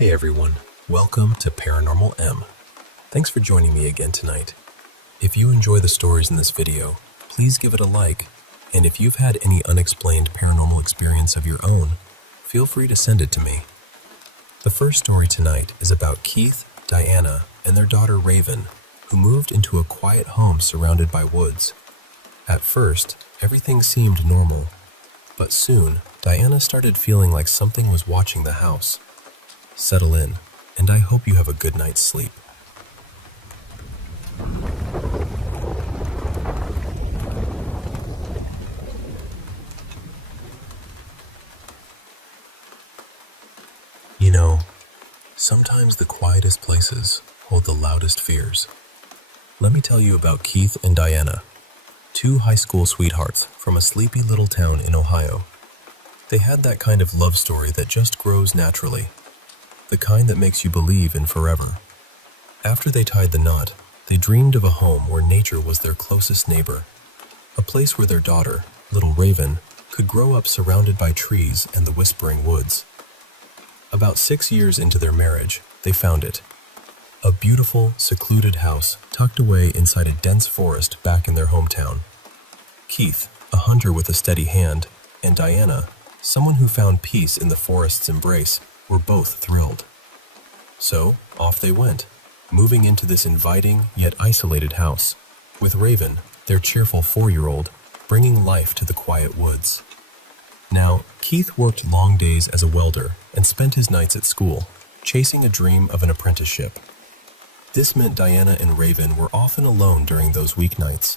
Hey everyone, welcome to Paranormal M. Thanks for joining me again tonight. If you enjoy the stories in this video, please give it a like, and if you've had any unexplained paranormal experience of your own, feel free to send it to me. The first story tonight is about Keith, Diana, and their daughter Raven, who moved into a quiet home surrounded by woods. At first, everything seemed normal, but soon, Diana started feeling like something was watching the house. Settle in, and I hope you have a good night's sleep. You know, sometimes the quietest places hold the loudest fears. Let me tell you about Keith and Diana, two high school sweethearts from a sleepy little town in Ohio. They had that kind of love story that just grows naturally, the kind that makes you believe in forever. After they tied the knot, they dreamed of a home where nature was their closest neighbor, a place where their daughter, little Raven, could grow up surrounded by trees and the whispering woods. About 6 years into their marriage, they found it. A beautiful, secluded house tucked away inside a dense forest back in their hometown. Keith, a hunter with a steady hand, and Diana, someone who found peace in the forest's embrace, were both thrilled. So, off they went, moving into this inviting yet isolated house, with Raven, their cheerful 4-year-old, bringing life to the quiet woods. Now, Keith worked long days as a welder and spent his nights at school, chasing a dream of an apprenticeship. This meant Diana and Raven were often alone during those weeknights.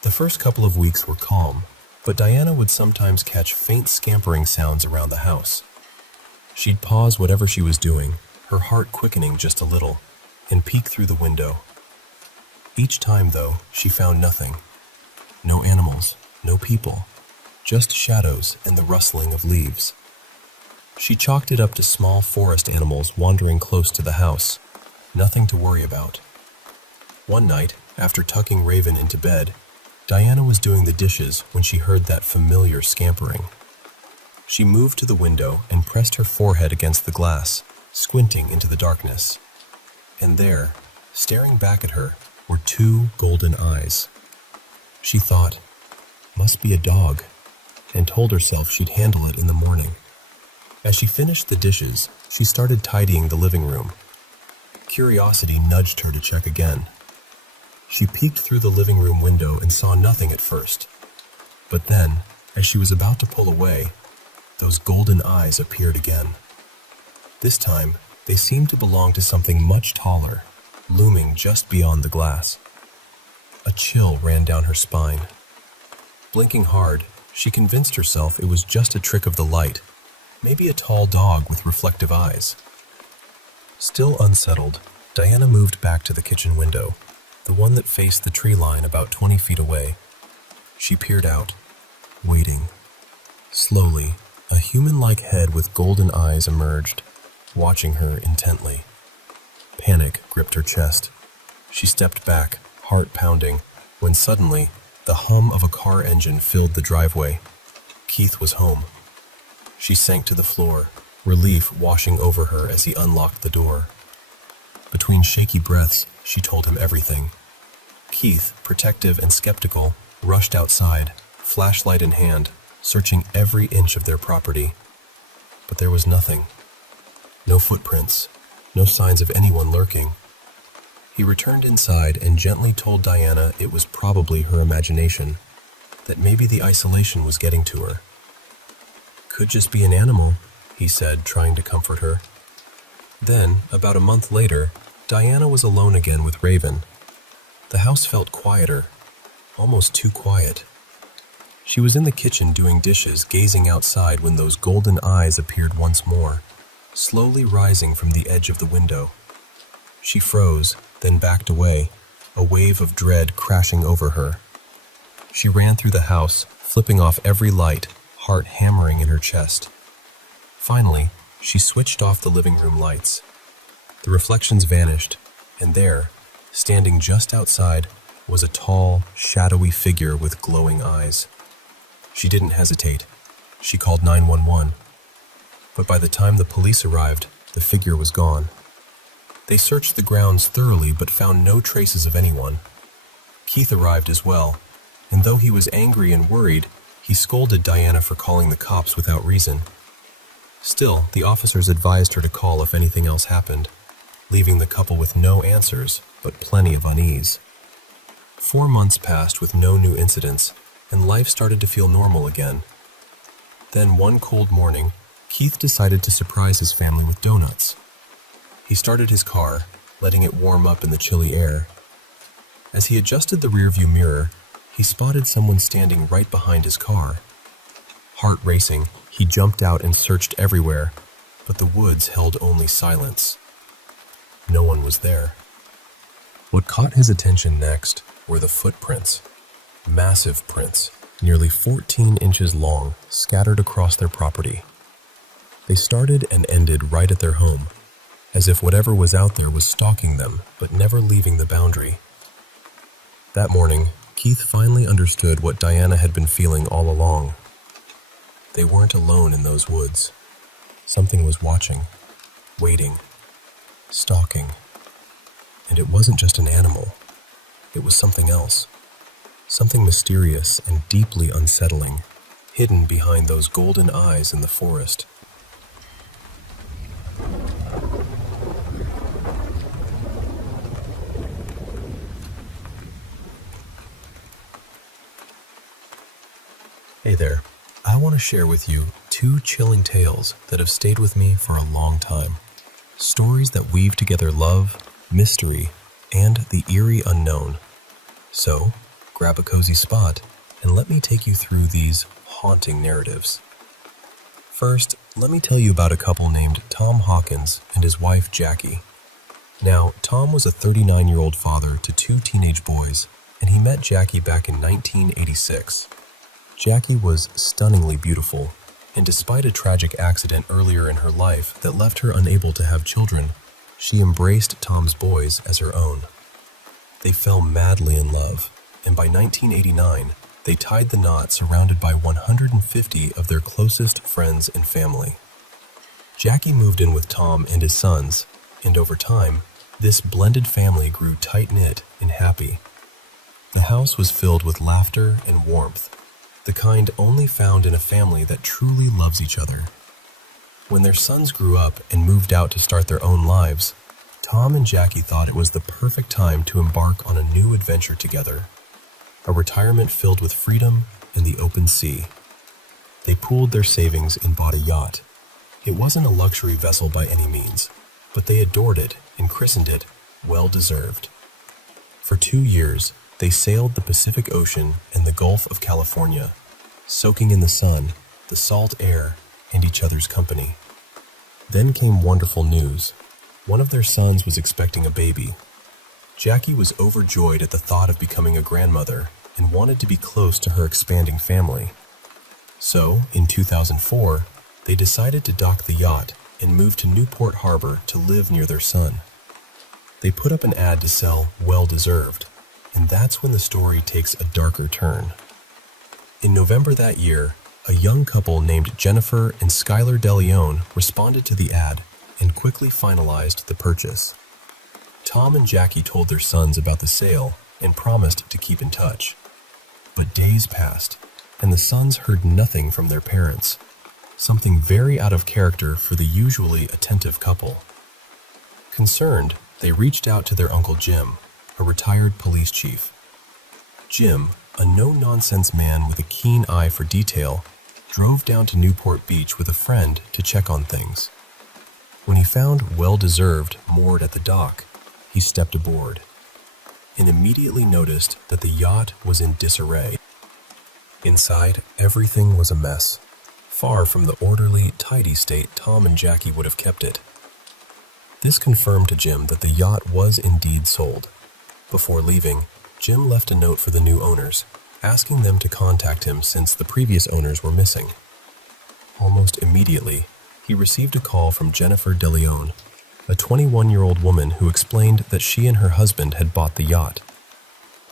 The first couple of weeks were calm, but Diana would sometimes catch faint scampering sounds around the house. She'd pause whatever she was doing, her heart quickening just a little, and peek through the window. Each time, though, she found nothing. No animals, no people, just shadows and the rustling of leaves. She chalked it up to small forest animals wandering close to the house, nothing to worry about. One night, after tucking Raven into bed, Diana was doing the dishes when she heard that familiar scampering. She moved to the window and pressed her forehead against the glass, squinting into the darkness. And there, staring back at her, were 2 golden eyes. She thought, must be a dog, and told herself she'd handle it in the morning. As she finished the dishes, she started tidying the living room. Curiosity nudged her to check again. She peeked through the living room window and saw nothing at first. But then, as she was about to pull away, those golden eyes appeared again. This time, they seemed to belong to something much taller, looming just beyond the glass. A chill ran down her spine. Blinking hard, she convinced herself it was just a trick of the light, maybe a tall dog with reflective eyes. Still unsettled, Diana moved back to the kitchen window, the one that faced the tree line about 20 feet away. She peered out, waiting. Slowly, a human-like head with golden eyes emerged, watching her intently. Panic gripped her chest. She stepped back, heart pounding, when suddenly, the hum of a car engine filled the driveway. Keith was home. She sank to the floor, relief washing over her as he unlocked the door. Between shaky breaths, she told him everything. Keith, protective and skeptical, rushed outside, flashlight in hand, searching every inch of their property. But there was nothing. No footprints, no signs of anyone lurking. He returned inside and gently told Diana it was probably her imagination, that maybe the isolation was getting to her. Could just be an animal, he said, trying to comfort her. Then, about a month later, Diana was alone again with Raven. The house felt quieter, almost too quiet. She was in the kitchen doing dishes, gazing outside when those golden eyes appeared once more, slowly rising from the edge of the window. She froze, then backed away, a wave of dread crashing over her. She ran through the house, flipping off every light, heart hammering in her chest. Finally, she switched off the living room lights. The reflections vanished, and there, standing just outside, was a tall, shadowy figure with glowing eyes. She didn't hesitate. She called 911. But by the time the police arrived, The figure was gone. They searched the grounds thoroughly but found no traces of anyone. Keith arrived as well, and though he was angry and worried, he scolded Diana for calling the cops without reason. Still, the officers advised her to call if anything else happened, leaving the couple with no answers but plenty of unease. 4 months passed with no new incidents, and life started to feel normal again. Then one cold morning, Keith decided to surprise his family with donuts. He started his car, letting it warm up in the chilly air. As he adjusted the rearview mirror, he spotted someone standing right behind his car. Heart racing, he jumped out and searched everywhere, but the woods held only silence. No one was there. What caught his attention next were the footprints. Massive prints, nearly 14 inches long, scattered across their property. They started and ended right at their home, as if whatever was out there was stalking them, but never leaving the boundary. That morning, Keith finally understood what Diana had been feeling all along. They weren't alone in those woods. Something was watching, waiting, stalking. And it wasn't just an animal. It was something else. Something mysterious and deeply unsettling, hidden behind those golden eyes in the forest. Hey there. I want to share with you 2 chilling tales that have stayed with me for a long time. Stories that weave together love, mystery, and the eerie unknown. So, grab a cozy spot and let me take you through these haunting narratives. First, let me tell you about a couple named Tom Hawkins and his wife Jackie. Now, Tom was a 39-year-old father to 2 teenage boys, and he met Jackie back in 1986. Jackie was stunningly beautiful, and despite a tragic accident earlier in her life that left her unable to have children, she embraced Tom's boys as her own. They fell madly in love, and by 1989, they tied the knot surrounded by 150 of their closest friends and family. Jackie moved in with Tom and his sons, and over time, this blended family grew tight-knit and happy. The house was filled with laughter and warmth, the kind only found in a family that truly loves each other. When their sons grew up and moved out to start their own lives, Tom and Jackie thought it was the perfect time to embark on a new adventure together, a retirement filled with freedom and the open sea. They pooled their savings and bought a yacht. It wasn't a luxury vessel by any means, but they adored it and christened it Well Deserved. For 2 years, they sailed the Pacific Ocean and the Gulf of California, soaking in the sun, the salt air, and each other's company. Then came wonderful news. One of their sons was expecting a baby. Jackie was overjoyed at the thought of becoming a grandmother and wanted to be close to her expanding family. So, in 2004, they decided to dock the yacht and move to Newport Harbor to live near their son. They put up an ad to sell Well Deserved, and that's when the story takes a darker turn. In November that year, a young couple named Jennifer and Skylar DeLeon responded to the ad and quickly finalized the purchase. Tom and Jackie told their sons about the sale and promised to keep in touch. But days passed, and the sons heard nothing from their parents, something very out of character for the usually attentive couple. Concerned, they reached out to their Uncle Jim, a retired police chief. Jim, a no-nonsense man with a keen eye for detail, drove down to Newport Beach with a friend to check on things. When he found Well Deserved moored at the dock, he stepped aboard and immediately noticed that the yacht was in disarray. Inside, everything was a mess, far from the orderly, tidy state Tom and Jackie would have kept it. This confirmed to Jim that the yacht was indeed sold. Before leaving, Jim left a note for the new owners, asking them to contact him since the previous owners were missing. Almost immediately, he received a call from Jennifer DeLeon, a 21-year-old woman who explained that she and her husband had bought the yacht.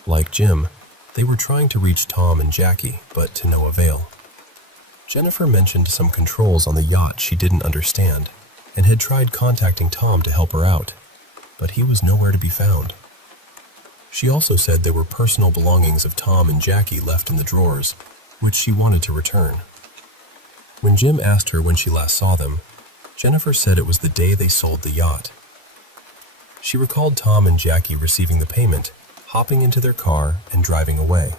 Like Jim, they were trying to reach Tom and Jackie, but to no avail. Jennifer mentioned some controls on the yacht she didn't understand, and had tried contacting Tom to help her out, but he was nowhere to be found. She also said there were personal belongings of Tom and Jackie left in the drawers, which she wanted to return. When Jim asked her when she last saw them, Jennifer said it was the day they sold the yacht. She recalled Tom and Jackie receiving the payment, hopping into their car, and driving away.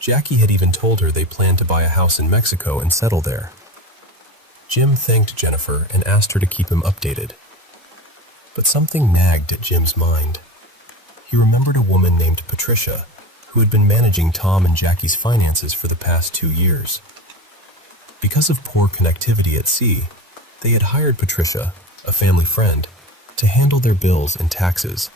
Jackie had even told her they planned to buy a house in Mexico and settle there. Jim thanked Jennifer and asked her to keep him updated. But something nagged at Jim's mind. He remembered a woman named Patricia, who had been managing Tom and Jackie's finances for the past 2 years. Because of poor connectivity at sea, they had hired Patricia, a family friend, to handle their bills and taxes.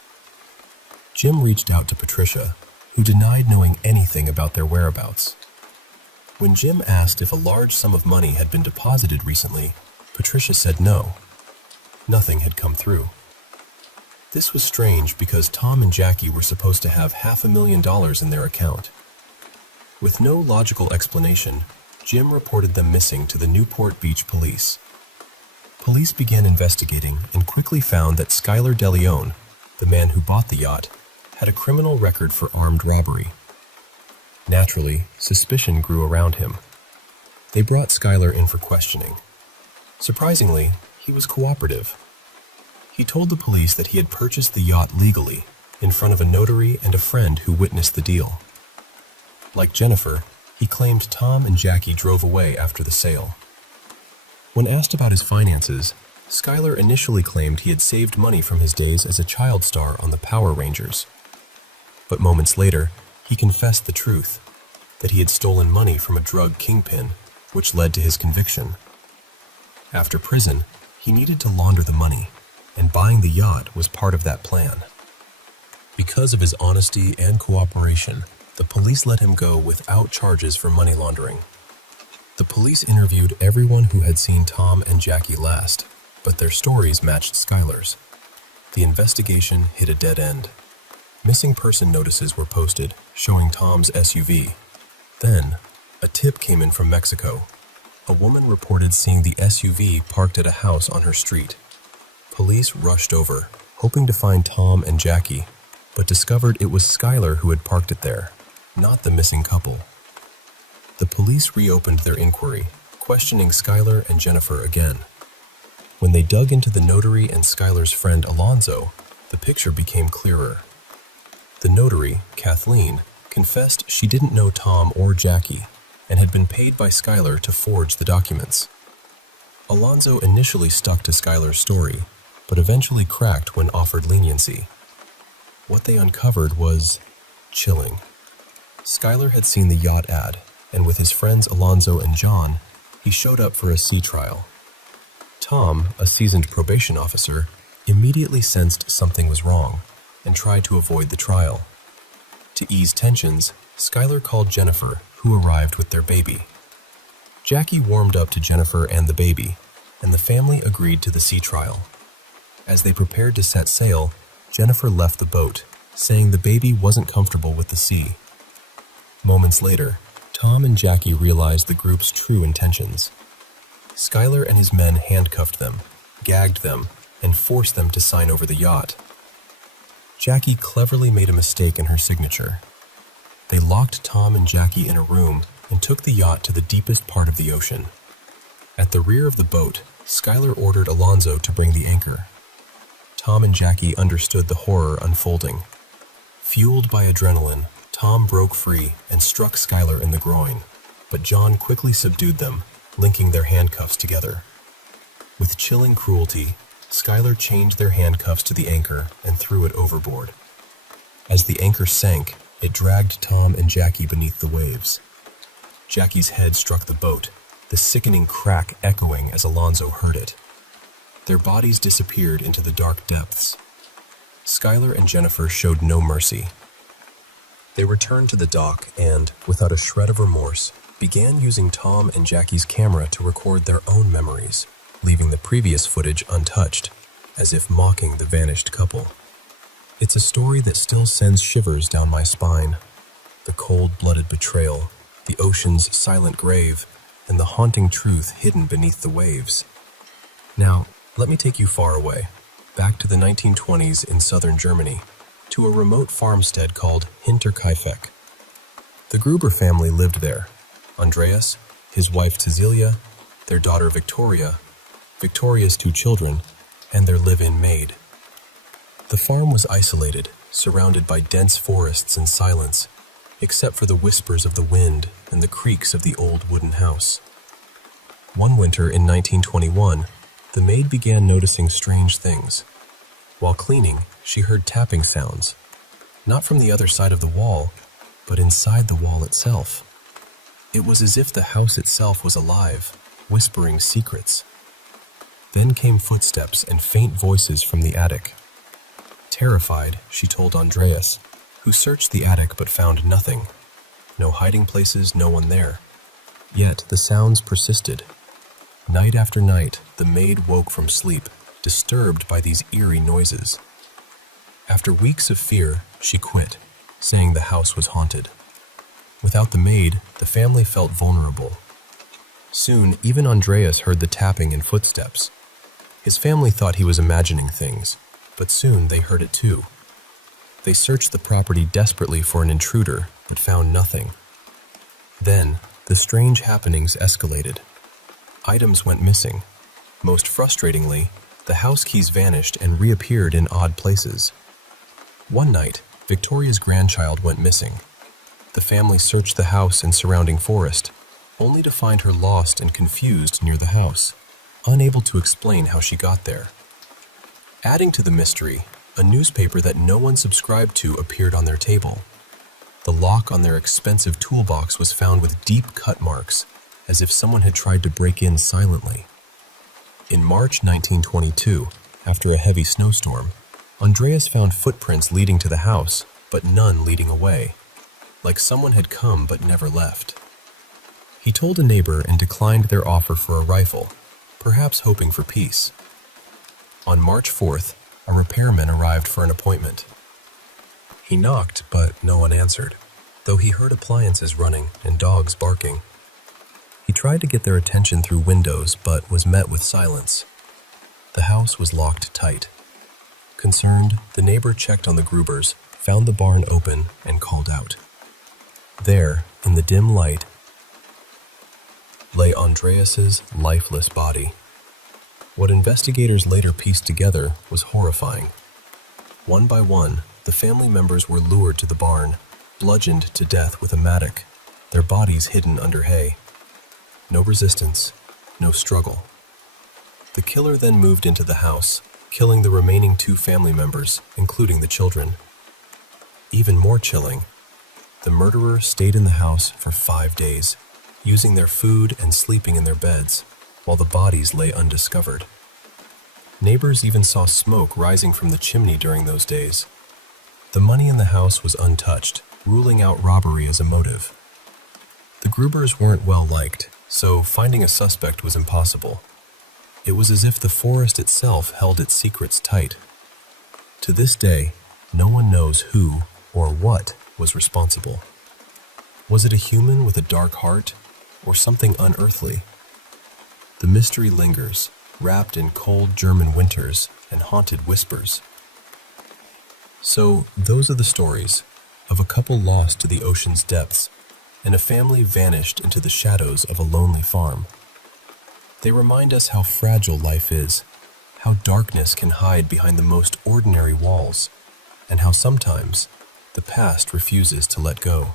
Jim reached out to Patricia, who denied knowing anything about their whereabouts. When Jim asked if a large sum of money had been deposited recently, Patricia said no. Nothing had come through. This was strange because Tom and Jackie were supposed to have $500,000 in their account. With no logical explanation, Jim reported them missing to the Newport Beach police. Police began investigating and quickly found that Skylar DeLeon, the man who bought the yacht, had a criminal record for armed robbery. Naturally, suspicion grew around him. They brought Skylar in for questioning. Surprisingly, he was cooperative. He told the police that he had purchased the yacht legally, in front of a notary and a friend who witnessed the deal. Like Jennifer, he claimed Tom and Jackie drove away after the sale. When asked about his finances, Skylar initially claimed he had saved money from his days as a child star on the Power Rangers. But moments later, he confessed the truth, that he had stolen money from a drug kingpin, which led to his conviction. After prison, he needed to launder the money, and buying the yacht was part of that plan. Because of his honesty and cooperation, the police let him go without charges for money laundering. The police interviewed everyone who had seen Tom and Jackie last, but their stories matched Skylar's. The investigation hit a dead end. Missing person notices were posted, showing Tom's SUV. Then, a tip came in from Mexico. A woman reported seeing the SUV parked at a house on her street. Police rushed over, hoping to find Tom and Jackie, but discovered it was Skylar who had parked it there, not the missing couple. The police reopened their inquiry, questioning Skylar and Jennifer again. When they dug into the notary and Skylar's friend Alonzo, the picture became clearer. The notary, Kathleen, confessed she didn't know Tom or Jackie and had been paid by Skylar to forge the documents. Alonzo initially stuck to Skylar's story, but eventually cracked when offered leniency. What they uncovered was chilling. Skylar had seen the yacht ad, and with his friends Alonzo and John, he showed up for a sea trial. Tom, a seasoned probation officer, immediately sensed something was wrong and tried to avoid the trial. To ease tensions, Skylar called Jennifer, who arrived with their baby. Jackie warmed up to Jennifer and the baby, and the family agreed to the sea trial. As they prepared to set sail, Jennifer left the boat, saying the baby wasn't comfortable with the sea. Moments later, Tom and Jackie realized the group's true intentions. Skylar and his men handcuffed them, gagged them, and forced them to sign over the yacht. Jackie cleverly made a mistake in her signature. They locked Tom and Jackie in a room and took the yacht to the deepest part of the ocean. At the rear of the boat, Skylar ordered Alonzo to bring the anchor. Tom and Jackie understood the horror unfolding. Fueled by adrenaline, Tom broke free and struck Skylar in the groin, but John quickly subdued them, linking their handcuffs together. With chilling cruelty, Skylar chained their handcuffs to the anchor and threw it overboard. As the anchor sank, it dragged Tom and Jackie beneath the waves. Jackie's head struck the boat, the sickening crack echoing as Alonzo heard it. Their bodies disappeared into the dark depths. Skylar and Jennifer showed no mercy. They returned to the dock and, without a shred of remorse, began using Tom and Jackie's camera to record their own memories, leaving the previous footage untouched, as if mocking the vanished couple. It's a story that still sends shivers down my spine. The cold-blooded betrayal, the ocean's silent grave, and the haunting truth hidden beneath the waves. Now, let me take you far away, back to the 1920s in southern Germany, to a remote farmstead called Hinterkaifeck. The Gruber family lived there. Andreas, his wife Cecilia, their daughter Victoria, Victoria's two children, and their live-in maid. The farm was isolated, surrounded by dense forests and silence, except for the whispers of the wind and the creaks of the old wooden house. One winter in 1921, the maid began noticing strange things. While cleaning, she heard tapping sounds, not from the other side of the wall, but inside the wall itself. It was as if the house itself was alive, whispering secrets. Then came footsteps and faint voices from the attic. Terrified, she told Andreas, who searched the attic but found nothing. No hiding places, no one there. Yet the sounds persisted. Night after night, the maid woke from sleep, disturbed by these eerie noises. After weeks of fear, she quit, saying the house was haunted. Without the maid, the family felt vulnerable. Soon, even Andreas heard the tapping and footsteps. His family thought he was imagining things, but soon they heard it too. They searched the property desperately for an intruder, but found nothing. Then, the strange happenings escalated. Items went missing. Most frustratingly, the house keys vanished and reappeared in odd places. One night, Victoria's grandchild went missing. The family searched the house and surrounding forest, only to find her lost and confused near the house, unable to explain how she got there. Adding to the mystery, a newspaper that no one subscribed to appeared on their table. The lock on their expensive toolbox was found with deep cut marks, as if someone had tried to break in silently. In March 1922, after a heavy snowstorm, Andreas found footprints leading to the house, but none leading away, like someone had come but never left. He told a neighbor and declined their offer for a rifle, perhaps hoping for peace. On March 4th, a repairman arrived for an appointment. He knocked, but no one answered, though he heard appliances running and dogs barking. He tried to get their attention through windows, but was met with silence. The house was locked tight. Concerned, the neighbor checked on the Grubers, found the barn open, and called out. There, in the dim light, lay Andreas's lifeless body. What investigators later pieced together was horrifying. One by one, the family members were lured to the barn, bludgeoned to death with a mattock, their bodies hidden under hay. No resistance, no struggle. The killer then moved into the house, killing the remaining two family members, including the children. Even more chilling, the murderer stayed in the house for 5 days, using their food and sleeping in their beds, while the bodies lay undiscovered. Neighbors even saw smoke rising from the chimney during those days. The money in the house was untouched, ruling out robbery as a motive. The Grubers weren't well liked, so finding a suspect was impossible. It was as if the forest itself held its secrets tight. To this day, no one knows who or what was responsible. Was it a human with a dark heart, or something unearthly? The mystery lingers, wrapped in cold German winters and haunted whispers. So, those are the stories of a couple lost to the ocean's depths and a family vanished into the shadows of a lonely farm. They remind us how fragile life is, how darkness can hide behind the most ordinary walls, and how sometimes the past refuses to let go.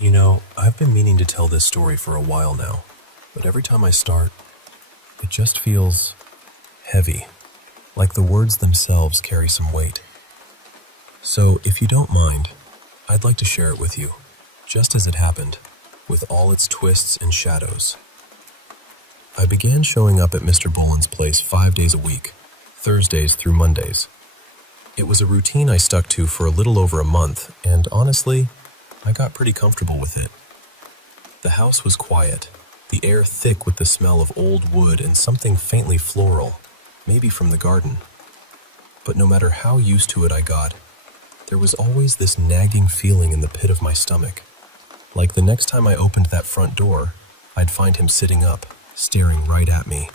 You know, I've been meaning to tell this story for a while now, but every time I start, it just feels heavy, like the words themselves carry some weight. So, if you don't mind, I'd like to share it with you, just as it happened, with all its twists and shadows. I began showing up at Mr. Boland's place 5 days a week, Thursdays through Mondays. It was a routine I stuck to for a little over a month, and honestly, I got pretty comfortable with it. The house was quiet, the air thick with the smell of old wood and something faintly floral, maybe from the garden. But no matter how used to it I got, there was always this nagging feeling in the pit of my stomach. Like the next time I opened that front door, I'd find him sitting up, staring right at me.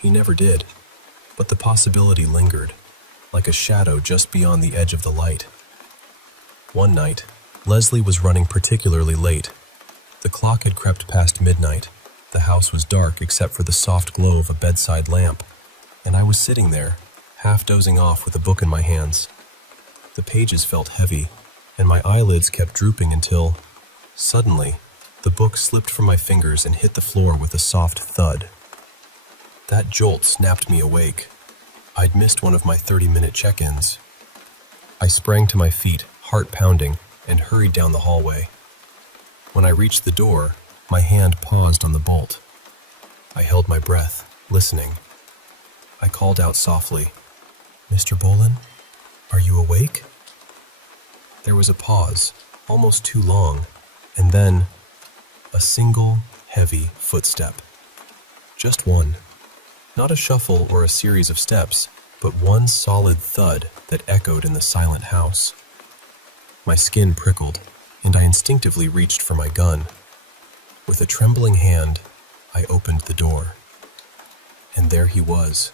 He never did, but the possibility lingered, like a shadow just beyond the edge of the light. One night, Leslie was running particularly late. The clock had crept past midnight. The house was dark except for the soft glow of a bedside lamp, and I was sitting there, half dozing off with a book in my hands. The pages felt heavy, and my eyelids kept drooping until, suddenly, the book slipped from my fingers and hit the floor with a soft thud. That jolt snapped me awake. I'd missed one of my 30-minute check-ins. I sprang to my feet, heart pounding, and hurried down the hallway. When I reached the door, my hand paused on the bolt. I held my breath, listening. I called out softly, "Mr. Bolin, are you awake?" There was a pause, almost too long, and then a single, heavy footstep. Just one. Not a shuffle or a series of steps, but one solid thud that echoed in the silent house. My skin prickled, and I instinctively reached for my gun. With a trembling hand, I opened the door. And there he was,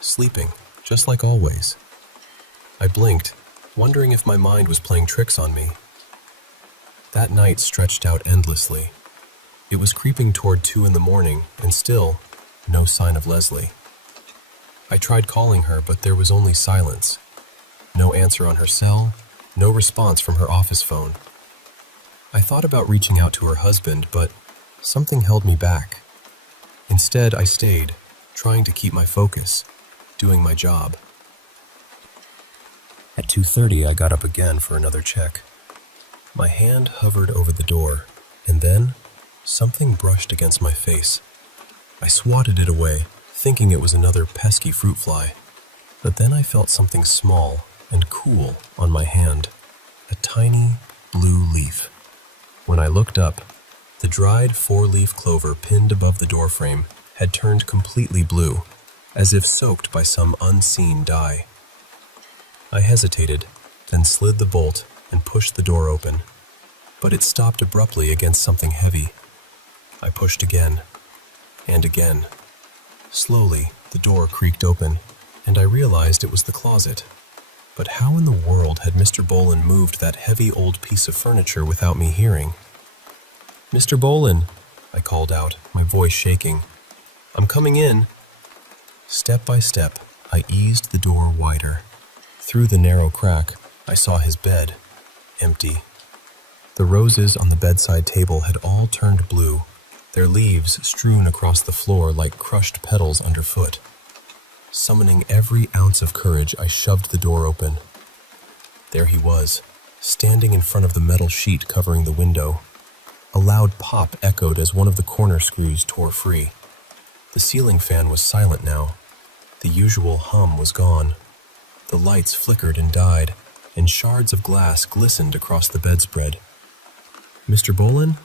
sleeping, just like always. I blinked, wondering if my mind was playing tricks on me. That night stretched out endlessly. It was creeping toward 2 a.m, and still, no sign of Leslie. I tried calling her, but there was only silence. No answer on her cell, no response from her office phone. I thought about reaching out to her husband, but something held me back. Instead, I stayed, trying to keep my focus, doing my job. At 2:30, I got up again for another check. My hand hovered over the door, and then something brushed against my face. I swatted it away, thinking it was another pesky fruit fly. But then I felt something small and cool on my hand, a tiny blue leaf. When I looked up, the dried 4-leaf clover pinned above the doorframe had turned completely blue, as if soaked by some unseen dye. I hesitated, then slid the bolt and pushed the door open, but it stopped abruptly against something heavy. I pushed again, and again. Slowly, the door creaked open, and I realized it was the closet. But how in the world had Mr. Bolin moved that heavy old piece of furniture without me hearing? "Mr. Bolin," I called out, my voice shaking. "I'm coming in." Step by step, I eased the door wider. Through the narrow crack, I saw his bed, empty. The roses on the bedside table had all turned blue, their leaves strewn across the floor like crushed petals underfoot. Summoning every ounce of courage, I shoved the door open. There he was, standing in front of the metal sheet covering the window. A loud pop echoed as one of the corner screws tore free. The ceiling fan was silent now. The usual hum was gone. The lights flickered and died, and shards of glass glistened across the bedspread. "Mr. Bolin?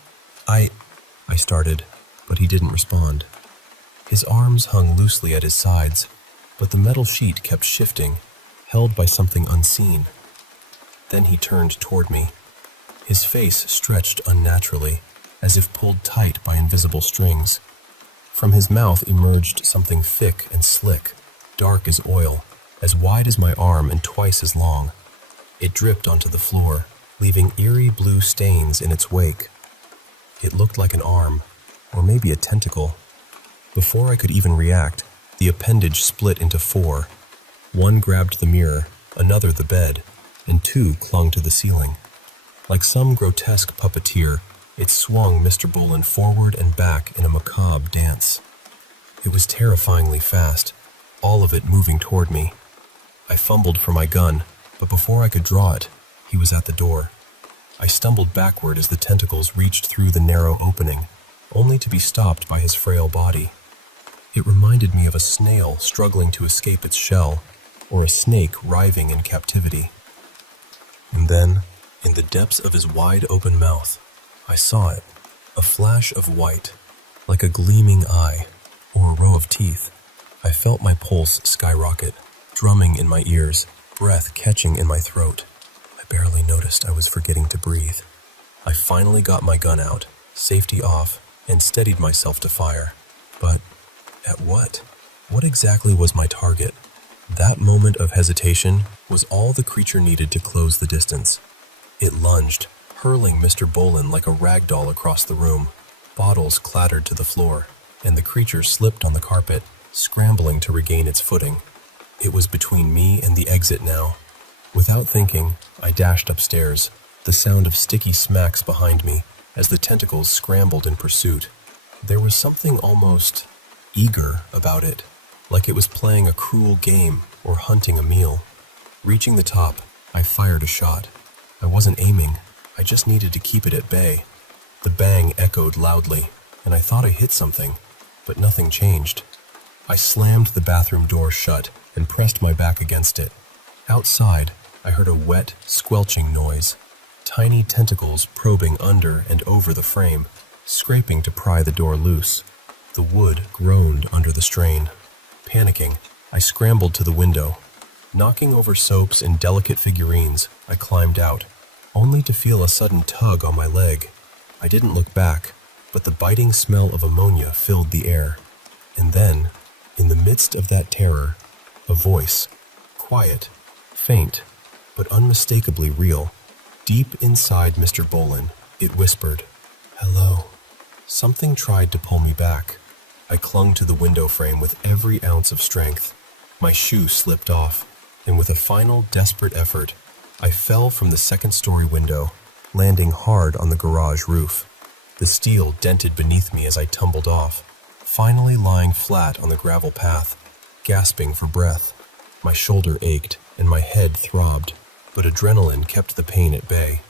I started, but he didn't respond. His arms hung loosely at his sides, but the metal sheet kept shifting, held by something unseen. Then he turned toward me. His face stretched unnaturally, as if pulled tight by invisible strings. From his mouth emerged something thick and slick, dark as oil, as wide as my arm and twice as long. It dripped onto the floor, leaving eerie blue stains in its wake. It looked like an arm, or maybe a tentacle. Before I could even react, the appendage split into 4. One grabbed the mirror, another the bed, and 2 clung to the ceiling. Like some grotesque puppeteer, it swung Mr. Bolin forward and back in a macabre dance. It was terrifyingly fast, all of it moving toward me. I fumbled for my gun, but before I could draw it, he was at the door. I stumbled backward as the tentacles reached through the narrow opening, only to be stopped by his frail body. It reminded me of a snail struggling to escape its shell, or a snake writhing in captivity. And then, in the depths of his wide-open mouth, I saw it, a flash of white, like a gleaming eye, or a row of teeth. I felt my pulse skyrocket, drumming in my ears, breath catching in my throat. I barely noticed I was forgetting to breathe. I finally got my gun out, safety off, and steadied myself to fire. But at what? What exactly was my target? That moment of hesitation was all the creature needed to close the distance. It lunged, hurling Mr. Bolin like a rag doll across the room. Bottles clattered to the floor, and the creature slipped on the carpet, scrambling to regain its footing. It was between me and the exit now. Without thinking, I dashed upstairs, the sound of sticky smacks behind me as the tentacles scrambled in pursuit. There was something almost eager about it, like it was playing a cruel game or hunting a meal. Reaching the top, I fired a shot. I wasn't aiming, I just needed to keep it at bay. The bang echoed loudly, and I thought I hit something, but nothing changed. I slammed the bathroom door shut and pressed my back against it. Outside, I heard a wet, squelching noise. Tiny tentacles probing under and over the frame, scraping to pry the door loose. The wood groaned under the strain. Panicking, I scrambled to the window. Knocking over soaps and delicate figurines, I climbed out, only to feel a sudden tug on my leg. I didn't look back, but the biting smell of ammonia filled the air. And then, in the midst of that terror, a voice, quiet, faint, but unmistakably real. Deep inside Mr. Bolin, it whispered, "Hello." Something tried to pull me back. I clung to the window frame with every ounce of strength. My shoe slipped off, and with a final desperate effort, I fell from the second-story window, landing hard on the garage roof. The steel dented beneath me as I tumbled off, finally lying flat on the gravel path, gasping for breath. My shoulder ached, and my head throbbed, but adrenaline kept the pain at bay.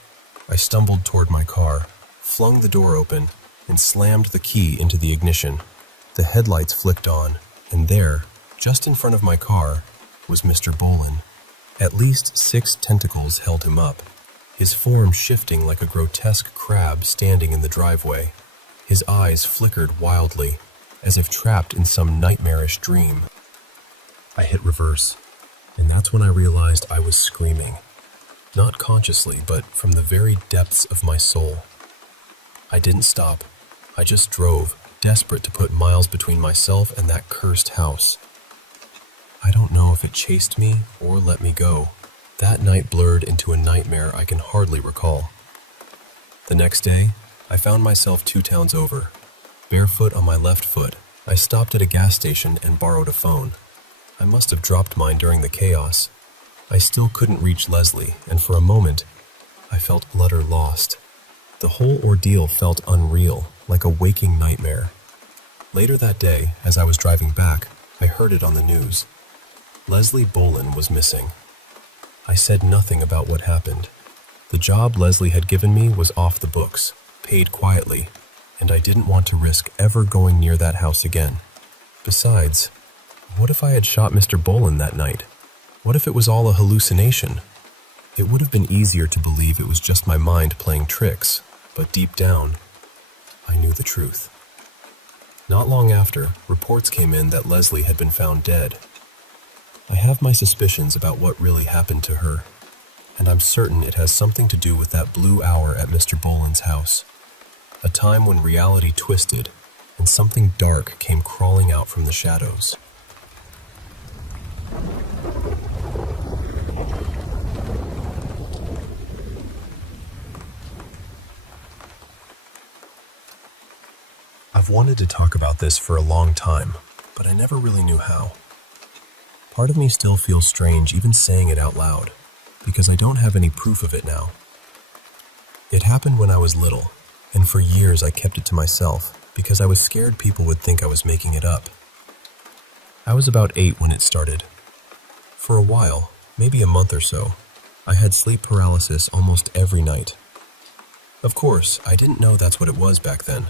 I stumbled toward my car, flung the door open, and slammed the key into the ignition. The headlights flicked on, and there, just in front of my car, was Mr. Bolin. At least 6 tentacles held him up, his form shifting like a grotesque crab standing in the driveway. His eyes flickered wildly, as if trapped in some nightmarish dream. I hit reverse, and that's when I realized I was screaming. Not consciously, but from the very depths of my soul. I didn't stop. I just drove, desperate to put miles between myself and that cursed house. I don't know if it chased me or let me go. That night blurred into a nightmare I can hardly recall. The next day, I found myself 2 towns over. Barefoot on my left foot, I stopped at a gas station and borrowed a phone. I must have dropped mine during the chaos. I still couldn't reach Leslie, and for a moment, I felt utter lost. The whole ordeal felt unreal, like a waking nightmare. Later that day, as I was driving back, I heard it on the news. Leslie Bolin was missing. I said nothing about what happened. The job Leslie had given me was off the books, paid quietly, and I didn't want to risk ever going near that house again. Besides, what if I had shot Mr. Bolin that night? What if it was all a hallucination? It would have been easier to believe it was just my mind playing tricks, but deep down, I knew the truth. Not long after, reports came in that Leslie had been found dead. I have my suspicions about what really happened to her, and I'm certain it has something to do with that blue hour at Mr. Bolin's house, a time when reality twisted and something dark came crawling out from the shadows. I've wanted to talk about this for a long time, but I never really knew how. Part of me still feels strange even saying it out loud, because I don't have any proof of it now. It happened when I was little, and for years I kept it to myself because I was scared people would think I was making it up. I was about 8 when it started. For a while, maybe a month or so, I had sleep paralysis almost every night. Of course, I didn't know that's what it was back then.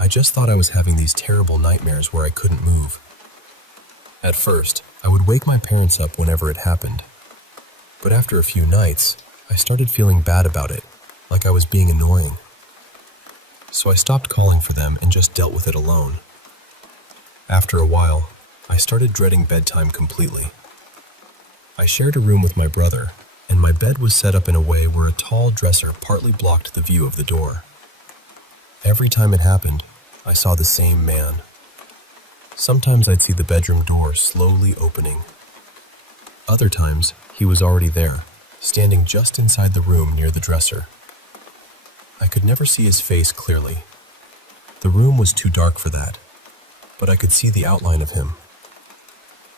I just thought I was having these terrible nightmares where I couldn't move. At first, I would wake my parents up whenever it happened. But after a few nights, I started feeling bad about it, like I was being annoying. So I stopped calling for them and just dealt with it alone. After a while, I started dreading bedtime completely. I shared a room with my brother, and my bed was set up in a way where a tall dresser partly blocked the view of the door. Every time it happened, I saw the same man. Sometimes I'd see the bedroom door slowly opening. Other times, he was already there, standing just inside the room near the dresser. I could never see his face clearly. The room was too dark for that, but I could see the outline of him.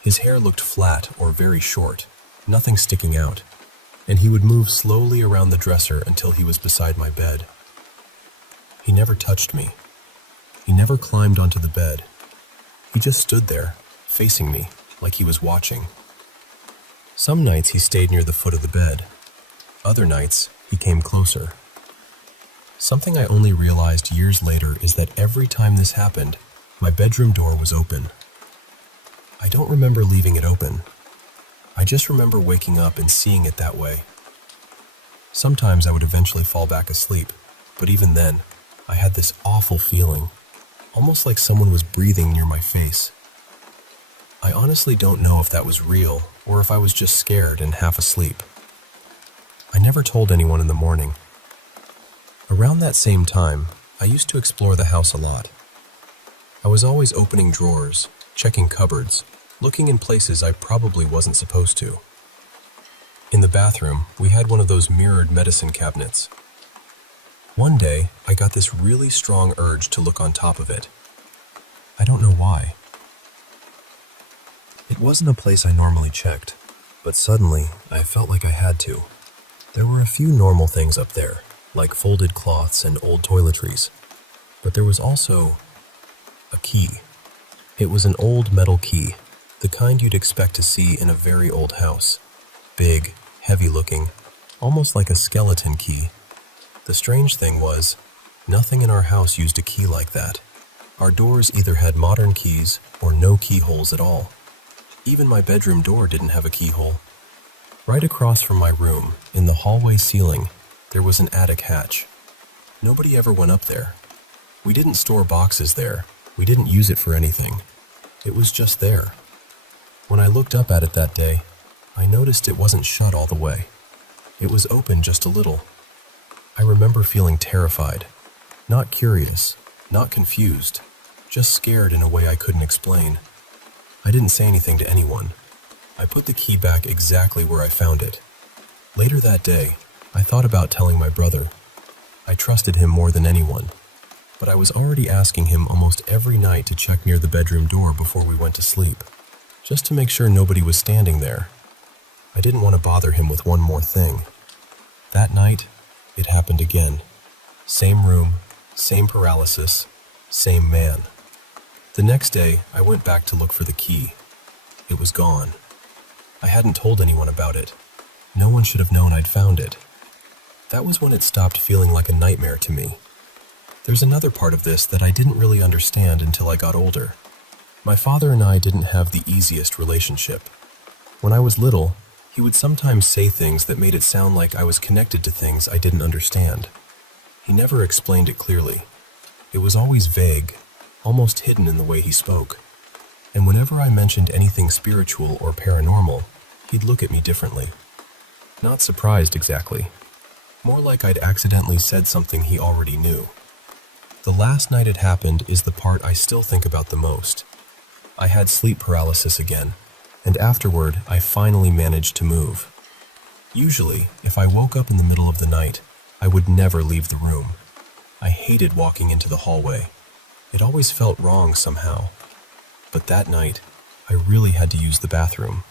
His hair looked flat or very short, nothing sticking out, and he would move slowly around the dresser until he was beside my bed. He never touched me. He never climbed onto the bed. He just stood there, facing me, like he was watching. Some nights he stayed near the foot of the bed. Other nights, he came closer. Something I only realized years later is that every time this happened, my bedroom door was open. I don't remember leaving it open. I just remember waking up and seeing it that way. Sometimes I would eventually fall back asleep, but even then, I had this awful feeling, almost like someone was breathing near my face. I honestly don't know if that was real or if I was just scared and half asleep. I never told anyone in the morning. Around that same time, I used to explore the house a lot. I was always opening drawers, checking cupboards, looking in places I probably wasn't supposed to. In the bathroom, we had one of those mirrored medicine cabinets. One day, I got this really strong urge to look on top of it. I don't know why. It wasn't a place I normally checked, but suddenly, I felt like I had to. There were a few normal things up there, like folded cloths and old toiletries, but there was also a key. It was an old metal key, the kind you'd expect to see in a very old house. Big, heavy-looking, almost like a skeleton key. The strange thing was, nothing in our house used a key like that. Our doors either had modern keys or no keyholes at all. Even my bedroom door didn't have a keyhole. Right across from my room, in the hallway ceiling, there was an attic hatch. Nobody ever went up there. We didn't store boxes there. We didn't use it for anything. It was just there. When I looked up at it that day, I noticed it wasn't shut all the way. It was open just a little. I remember feeling terrified. Not curious, not confused, just scared in a way I couldn't explain. I didn't say anything to anyone. I put the key back exactly where I found it. Later that day, I thought about telling my brother. I trusted him more than anyone, but I was already asking him almost every night to check near the bedroom door before we went to sleep, just to make sure nobody was standing there. I didn't want to bother him with one more thing. That night, it happened again. Same room, same paralysis, same man. The next day, I went back to look for the key. It was gone. I hadn't told anyone about it. No one should have known I'd found it. That was when it stopped feeling like a nightmare to me. There's another part of this that I didn't really understand until I got older. My father and I didn't have the easiest relationship. When I was little, he would sometimes say things that made it sound like I was connected to things I didn't understand. He never explained it clearly. It was always vague, almost hidden in the way he spoke. And whenever I mentioned anything spiritual or paranormal, he'd look at me differently. Not surprised exactly. More like I'd accidentally said something he already knew. The last night it happened is the part I still think about the most. I had sleep paralysis again, and afterward I finally managed to move. Usually, if I woke up in the middle of the night, I would never leave the room. I hated walking into the hallway. It always felt wrong somehow. But that night, I really had to use the bathroom.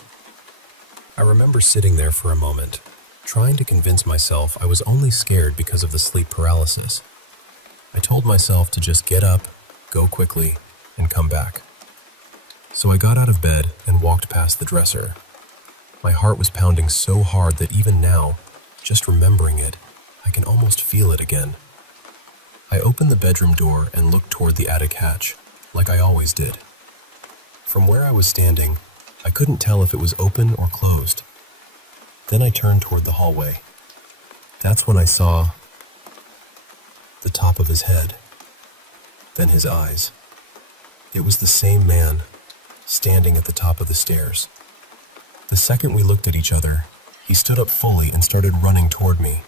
I remember sitting there for a moment, trying to convince myself I was only scared because of the sleep paralysis. I told myself to just get up, go quickly, and come back. So I got out of bed and walked past the dresser. My heart was pounding so hard that even now, just remembering it, I can almost feel it again. I opened the bedroom door and looked toward the attic hatch, like I always did. From where I was standing, I couldn't tell if it was open or closed. Then I turned toward the hallway. That's when I saw the top of his head, then his eyes. It was the same man, standing at the top of the stairs. The second we looked at each other, he stood up fully and started running toward me.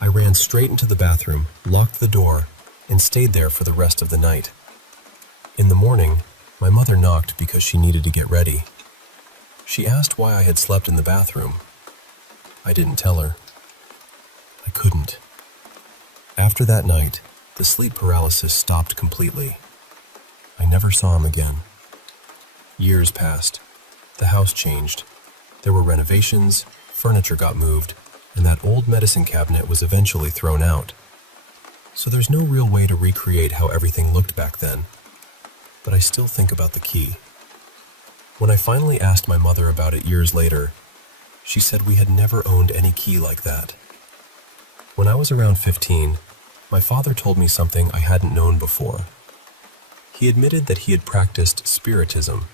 I ran straight into the bathroom, locked the door, and stayed there for the rest of the night. In the morning, my mother knocked because she needed to get ready. She asked why I had slept in the bathroom. I didn't tell her. I couldn't. After that night, the sleep paralysis stopped completely. I never saw him again. Years passed. The house changed. There were renovations, furniture got moved, and that old medicine cabinet was eventually thrown out. So there's no real way to recreate how everything looked back then. But I still think about the key. When I finally asked my mother about it years later, she said we had never owned any key like that. When I was around 15, my father told me something I hadn't known before. He admitted that he had practiced spiritism.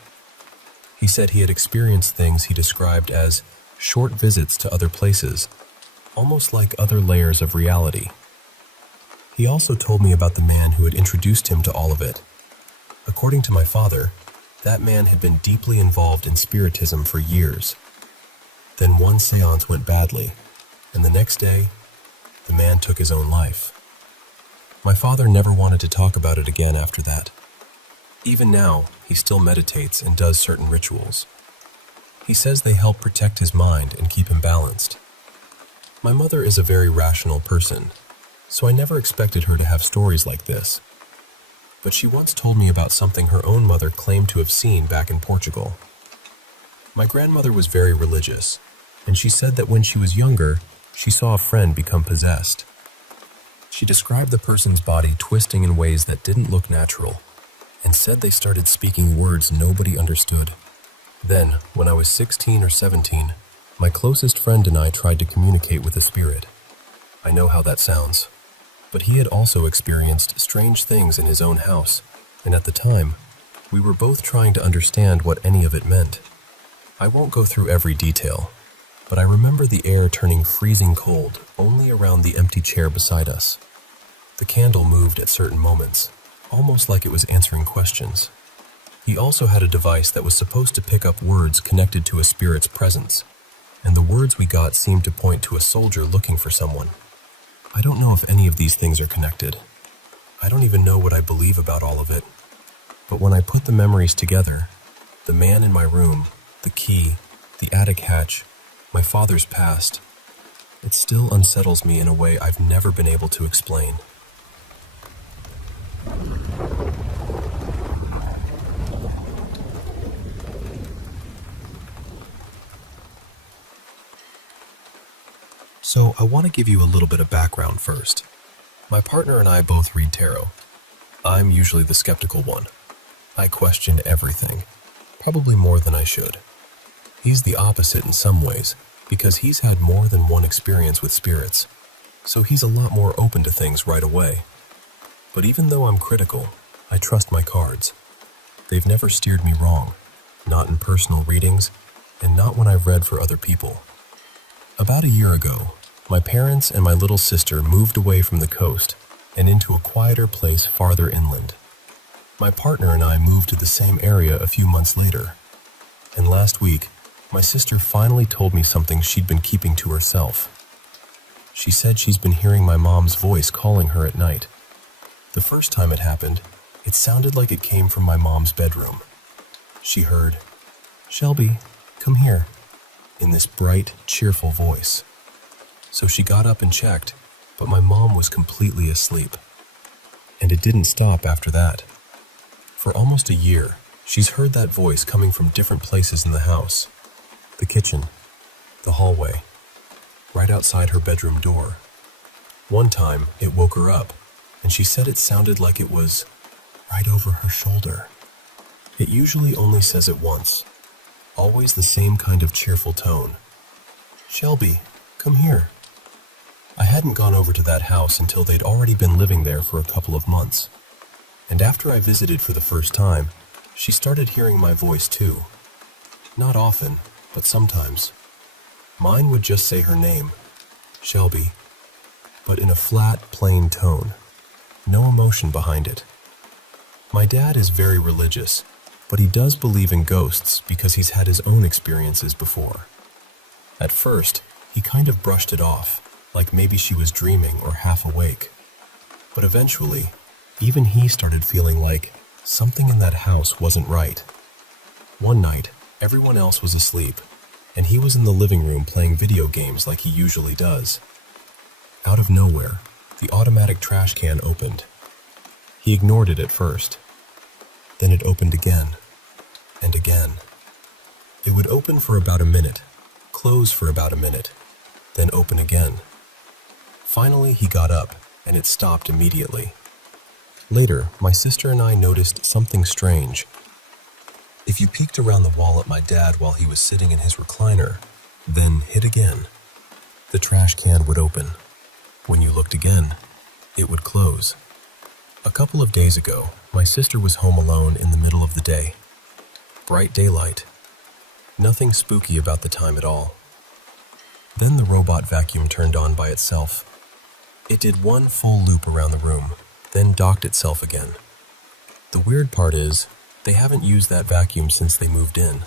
He said he had experienced things he described as short visits to other places, almost like other layers of reality. He also told me about the man who had introduced him to all of it. According to my father, that man had been deeply involved in spiritism for years. Then one seance went badly, and the next day, the man took his own life. My father never wanted to talk about it again after that. Even now, he still meditates and does certain rituals. He says they help protect his mind and keep him balanced. My mother is a very rational person, so I never expected her to have stories like this. But she once told me about something her own mother claimed to have seen back in Portugal. My grandmother was very religious, and she said that when she was younger, she saw a friend become possessed. She described the person's body twisting in ways that didn't look natural, and said they started speaking words nobody understood. Then, when I was 16 or 17, my closest friend and I tried to communicate with a spirit. I know how that sounds, but he had also experienced strange things in his own house, and at the time, we were both trying to understand what any of it meant. I won't go through every detail, but I remember the air turning freezing cold only around the empty chair beside us. The candle moved at certain moments, almost like it was answering questions. He also had a device that was supposed to pick up words connected to a spirit's presence, and the words we got seemed to point to a soldier looking for someone. I don't know if any of these things are connected. I don't even know what I believe about all of it. But when I put the memories together, the man in my room, the key, the attic hatch, my father's past, it still unsettles me in a way I've never been able to explain. So I want to give you a little bit of background first. My partner and I both read tarot. I'm usually the skeptical one. I question everything, probably more than I should. He's the opposite in some ways, because he's had more than one experience with spirits, so he's a lot more open to things right away. But even though I'm critical, I trust my cards. They've never steered me wrong, not in personal readings, and not when I've read for other people. About a year ago, my parents and my little sister moved away from the coast and into a quieter place farther inland. My partner and I moved to the same area a few months later, and last week, my sister finally told me something she'd been keeping to herself. She said she's been hearing my mom's voice calling her at night. The first time it happened, it sounded like it came from my mom's bedroom. She heard, "Shelby, come here," in this bright, cheerful voice. So she got up and checked, but my mom was completely asleep. And it didn't stop after that. For almost a year, she's heard that voice coming from different places in the house. The kitchen, the hallway, right outside her bedroom door. One time, it woke her up, and she said it sounded like it was right over her shoulder. It usually only says it once, always the same kind of cheerful tone. "Shelby, come here." I hadn't gone over to that house until they'd already been living there for a couple of months. And after I visited for the first time, she started hearing my voice too. Not often, but sometimes. Mine would just say her name, Shelby, but in a flat, plain tone. No emotion behind it. My dad is very religious, but he does believe in ghosts because he's had his own experiences before. At first, he kind of brushed it off, like maybe she was dreaming or half awake. But eventually, even he started feeling like something in that house wasn't right. One night, everyone else was asleep, and he was in the living room playing video games like he usually does. Out of nowhere, the automatic trash can opened. He ignored it at first. Then it opened again, and again. It would open for about a minute, close for about a minute, then open again. Finally, he got up, and it stopped immediately. Later, my sister and I noticed something strange. If you peeked around the wall at my dad while he was sitting in his recliner, then hit again, the trash can would open. When you looked again, it would close. A couple of days ago, my sister was home alone in the middle of the day. Bright daylight. Nothing spooky about the time at all. Then the robot vacuum turned on by itself. It did one full loop around the room, then docked itself again. The weird part is, they haven't used that vacuum since they moved in.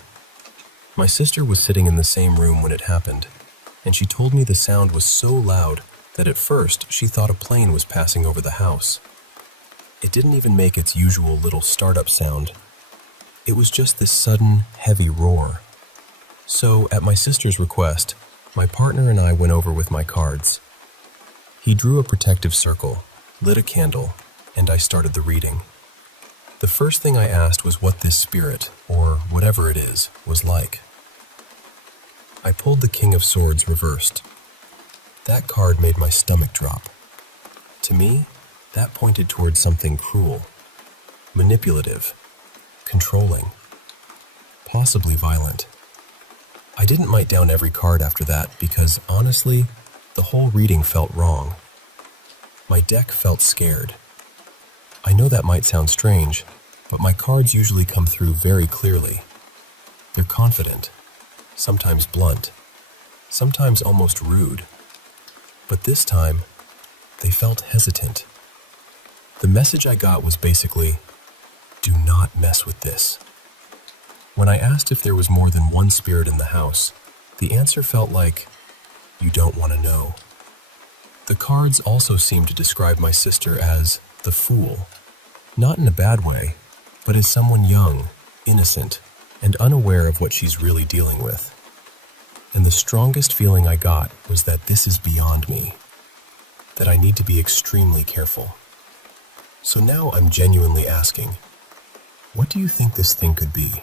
My sister was sitting in the same room when it happened, and she told me the sound was so loud that at first she thought a plane was passing over the house. It didn't even make its usual little startup sound. It was just this sudden, heavy roar. So, at my sister's request, my partner and I went over with my cards. He drew a protective circle, lit a candle, and I started the reading. The first thing I asked was what this spirit, or whatever it is, was like. I pulled the King of Swords reversed. That card made my stomach drop. To me, that pointed towards something cruel, manipulative, controlling, possibly violent. I didn't write down every card after that because, honestly, the whole reading felt wrong. My deck felt scared. I know that might sound strange, but my cards usually come through very clearly. They're confident, sometimes blunt, sometimes almost rude. But this time, they felt hesitant. The message I got was basically, do not mess with this. When I asked if there was more than one spirit in the house, the answer felt like, you don't want to know. The cards also seemed to describe my sister as the fool, not in a bad way, but as someone young, innocent, and unaware of what she's really dealing with. And the strongest feeling I got was that this is beyond me, that I need to be extremely careful. So now I'm genuinely asking, what do you think this thing could be?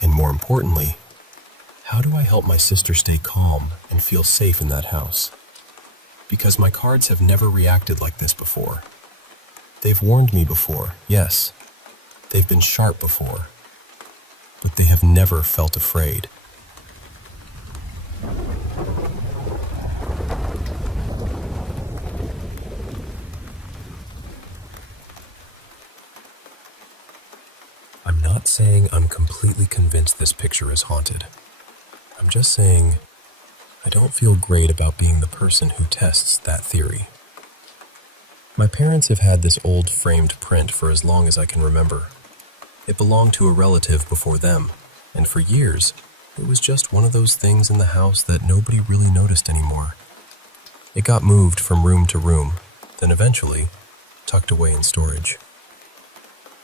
And more importantly, how do I help my sister stay calm and feel safe in that house? Because my cards have never reacted like this before. They've warned me before, yes. They've been sharp before. But they have never felt afraid. I'm not saying I'm completely convinced this picture is haunted. I'm just saying I don't feel great about being the person who tests that theory. My parents have had this old framed print for as long as I can remember. It belonged to a relative before them, and for years, it was just one of those things in the house that nobody really noticed anymore. It got moved from room to room, then eventually tucked away in storage.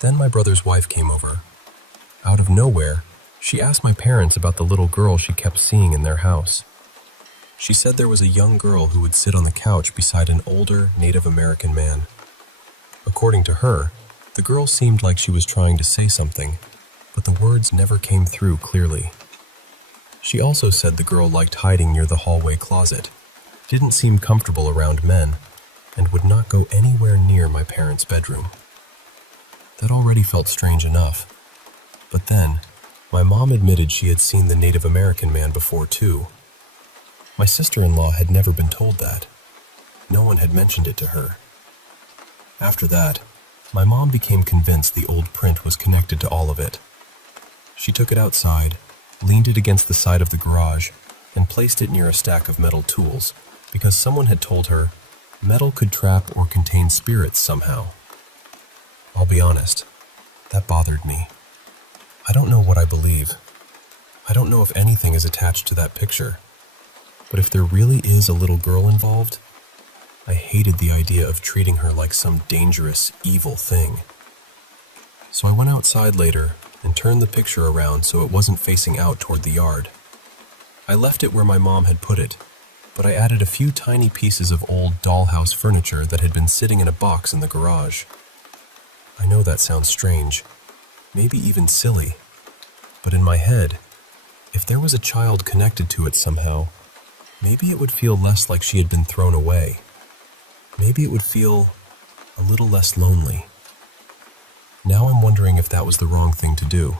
Then my brother's wife came over. Out of nowhere, she asked my parents about the little girl she kept seeing in their house. She said there was a young girl who would sit on the couch beside an older Native American man. According to her, the girl seemed like she was trying to say something, but the words never came through clearly. She also said the girl liked hiding near the hallway closet, didn't seem comfortable around men, and would not go anywhere near my parents' bedroom. That already felt strange enough. But then, my mom admitted she had seen the Native American man before too. My sister-in-law had never been told that. No one had mentioned it to her. After that, my mom became convinced the old print was connected to all of it. She took it outside, leaned it against the side of the garage, and placed it near a stack of metal tools, because someone had told her metal could trap or contain spirits somehow. I'll be honest, that bothered me. I don't know what I believe. I don't know if anything is attached to that picture. But if there really is a little girl involved, I hated the idea of treating her like some dangerous, evil thing. So I went outside later and turned the picture around so it wasn't facing out toward the yard. I left it where my mom had put it, but I added a few tiny pieces of old dollhouse furniture that had been sitting in a box in the garage. I know that sounds strange, maybe even silly, but in my head, if there was a child connected to it somehow, maybe it would feel less like she had been thrown away. Maybe it would feel a little less lonely. Now I'm wondering if that was the wrong thing to do.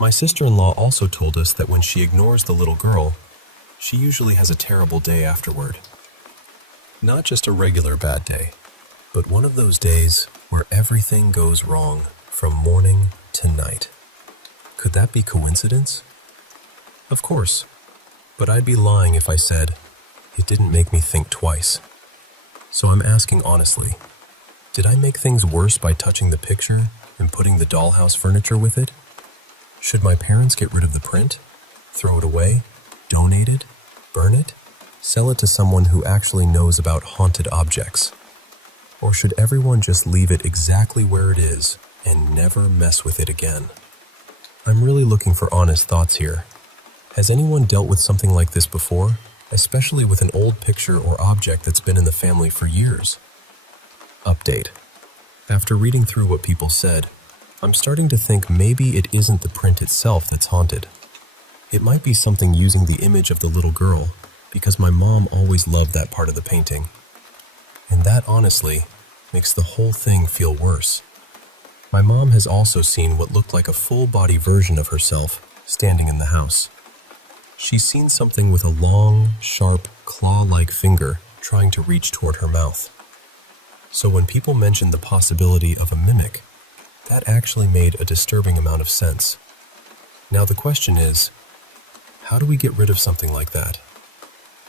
My sister-in-law also told us that when she ignores the little girl, she usually has a terrible day afterward. Not just a regular bad day, but one of those days where everything goes wrong from morning to night. Could that be coincidence? Of course, but I'd be lying if I said it didn't make me think twice. So I'm asking honestly, did I make things worse by touching the picture and putting the dollhouse furniture with it? Should my parents get rid of the print? Throw it away? Donate it? Burn it? Sell it to someone who actually knows about haunted objects? Or should everyone just leave it exactly where it is and never mess with it again? I'm really looking for honest thoughts here. Has anyone dealt with something like this before, especially with an old picture or object that's been in the family for years? Update. After reading through what people said, I'm starting to think maybe it isn't the print itself that's haunted. It might be something using the image of the little girl, because my mom always loved that part of the painting. And that, honestly, makes the whole thing feel worse. My mom has also seen what looked like a full-body version of herself standing in the house. She's seen something with a long, sharp, claw-like finger trying to reach toward her mouth. So when people mentioned the possibility of a mimic, that actually made a disturbing amount of sense. Now the question is, how do we get rid of something like that?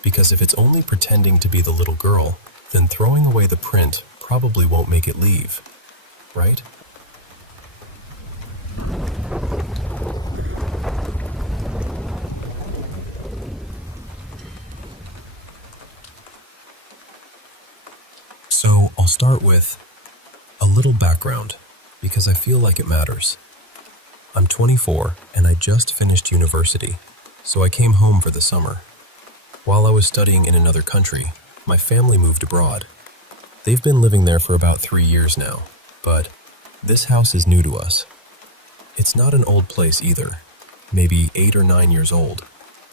Because if it's only pretending to be the little girl, then throwing away the print probably won't make it leave, right? So I'll start with a little background, because I feel like it matters. I'm 24 and I just finished university, so I came home for the summer. While I was studying in another country, my family moved abroad. They've been living there for about 3 years now, but this house is new to us. It's not an old place either, maybe 8 or 9 years old,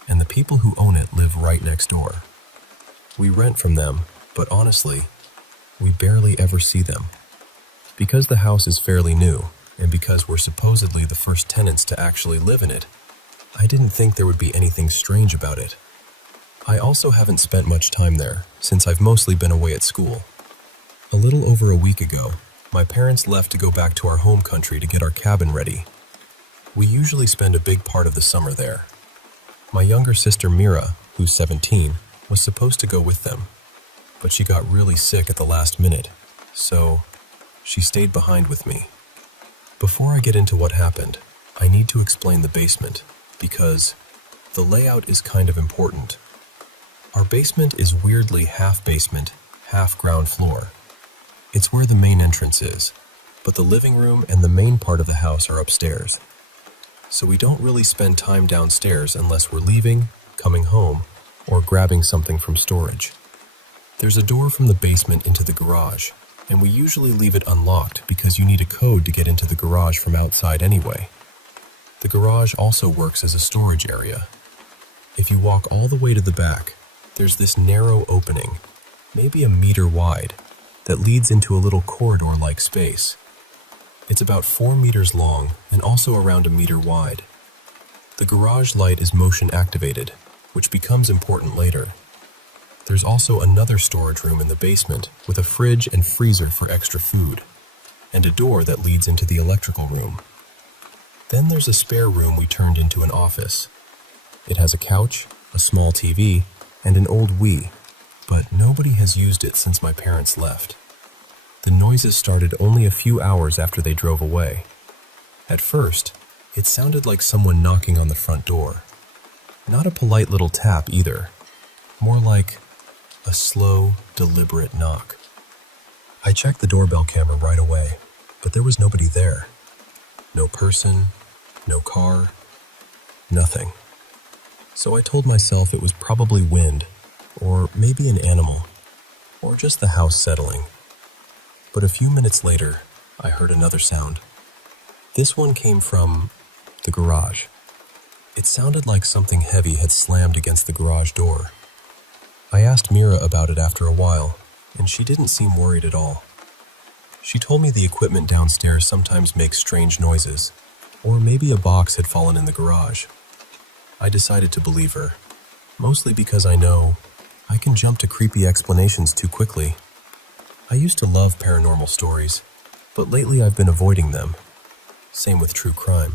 and the people who own it live right next door. We rent from them, but honestly, we barely ever see them. Because the house is fairly new, and because we're supposedly the first tenants to actually live in it, I didn't think there would be anything strange about it. I also haven't spent much time there, since I've mostly been away at school. A little over a week ago, my parents left to go back to our home country to get our cabin ready. We usually spend a big part of the summer there. My younger sister Mira, who's 17, was supposed to go with them, but she got really sick at the last minute, so she stayed behind with me. Before I get into what happened, I need to explain the basement, because the layout is kind of important. Our basement is weirdly half basement, half ground floor. It's where the main entrance is, but the living room and the main part of the house are upstairs. So we don't really spend time downstairs unless we're leaving, coming home, or grabbing something from storage. There's a door from the basement into the garage, and we usually leave it unlocked because you need a code to get into the garage from outside anyway. The garage also works as a storage area. If you walk all the way to the back, there's this narrow opening, maybe a meter wide, that leads into a little corridor-like space. It's about 4 meters long and also around a meter wide. The garage light is motion activated, which becomes important later. There's also another storage room in the basement with a fridge and freezer for extra food, and a door that leads into the electrical room. Then there's a spare room we turned into an office. It has a couch, a small TV, and an old Wii, but nobody has used it since my parents left. The noises started only a few hours after they drove away. At first, It sounded like someone knocking on the front door. Not a polite little tap either, more like a slow, deliberate knock. I checked the doorbell camera right away, but there was nobody there. No person, no car, nothing. So I told myself it was probably wind, or maybe an animal, or just the house settling. But a few minutes later, I heard another sound. This one came from the garage. It sounded like something heavy had slammed against the garage door. I asked Mira about it after a while, and she didn't seem worried at all. She told me the equipment downstairs sometimes makes strange noises, or maybe a box had fallen in the garage. I decided to believe her, mostly because I know I can jump to creepy explanations too quickly. I used to love paranormal stories, but lately I've been avoiding them. Same with true crime.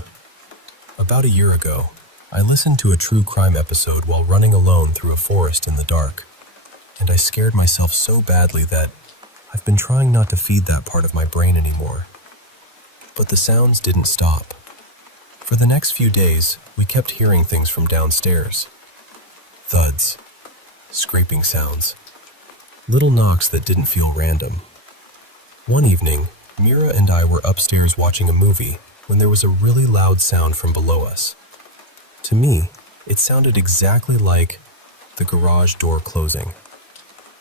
About a year ago, I listened to a true crime episode while running alone through a forest in the dark, and I scared myself so badly that I've been trying not to feed that part of my brain anymore. But the sounds didn't stop. For the next few days, we kept hearing things from downstairs. Thuds, scraping sounds, little knocks that didn't feel random. One evening, Mira and I were upstairs watching a movie when there was a really loud sound from below us. To me, it sounded exactly like the garage door closing.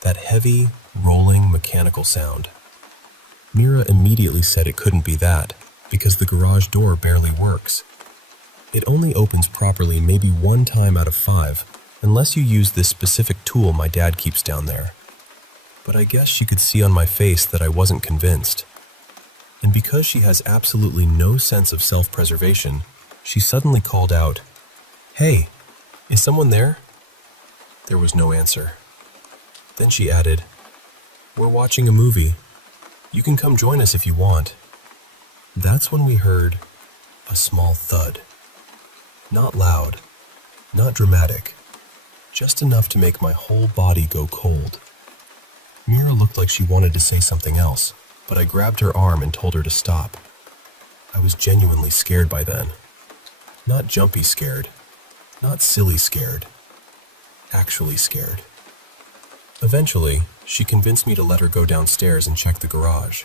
That heavy, rolling, mechanical sound. Mira immediately said it couldn't be that, because the garage door barely works. It only opens properly maybe 1 time out of 5, unless you use this specific tool my dad keeps down there. But I guess she could see on my face that I wasn't convinced. And because she has absolutely no sense of self-preservation, she suddenly called out, "Hey, is someone there?" There was no answer. Then she added, "We're watching a movie. You can come join us if you want." That's when we heard a small thud. Not loud, not dramatic, just enough to make my whole body go cold. Mira looked like she wanted to say something else, but I grabbed her arm and told her to stop. I was genuinely scared by then. Not jumpy scared, not silly scared, actually scared. Eventually, she convinced me to let her go downstairs and check the garage.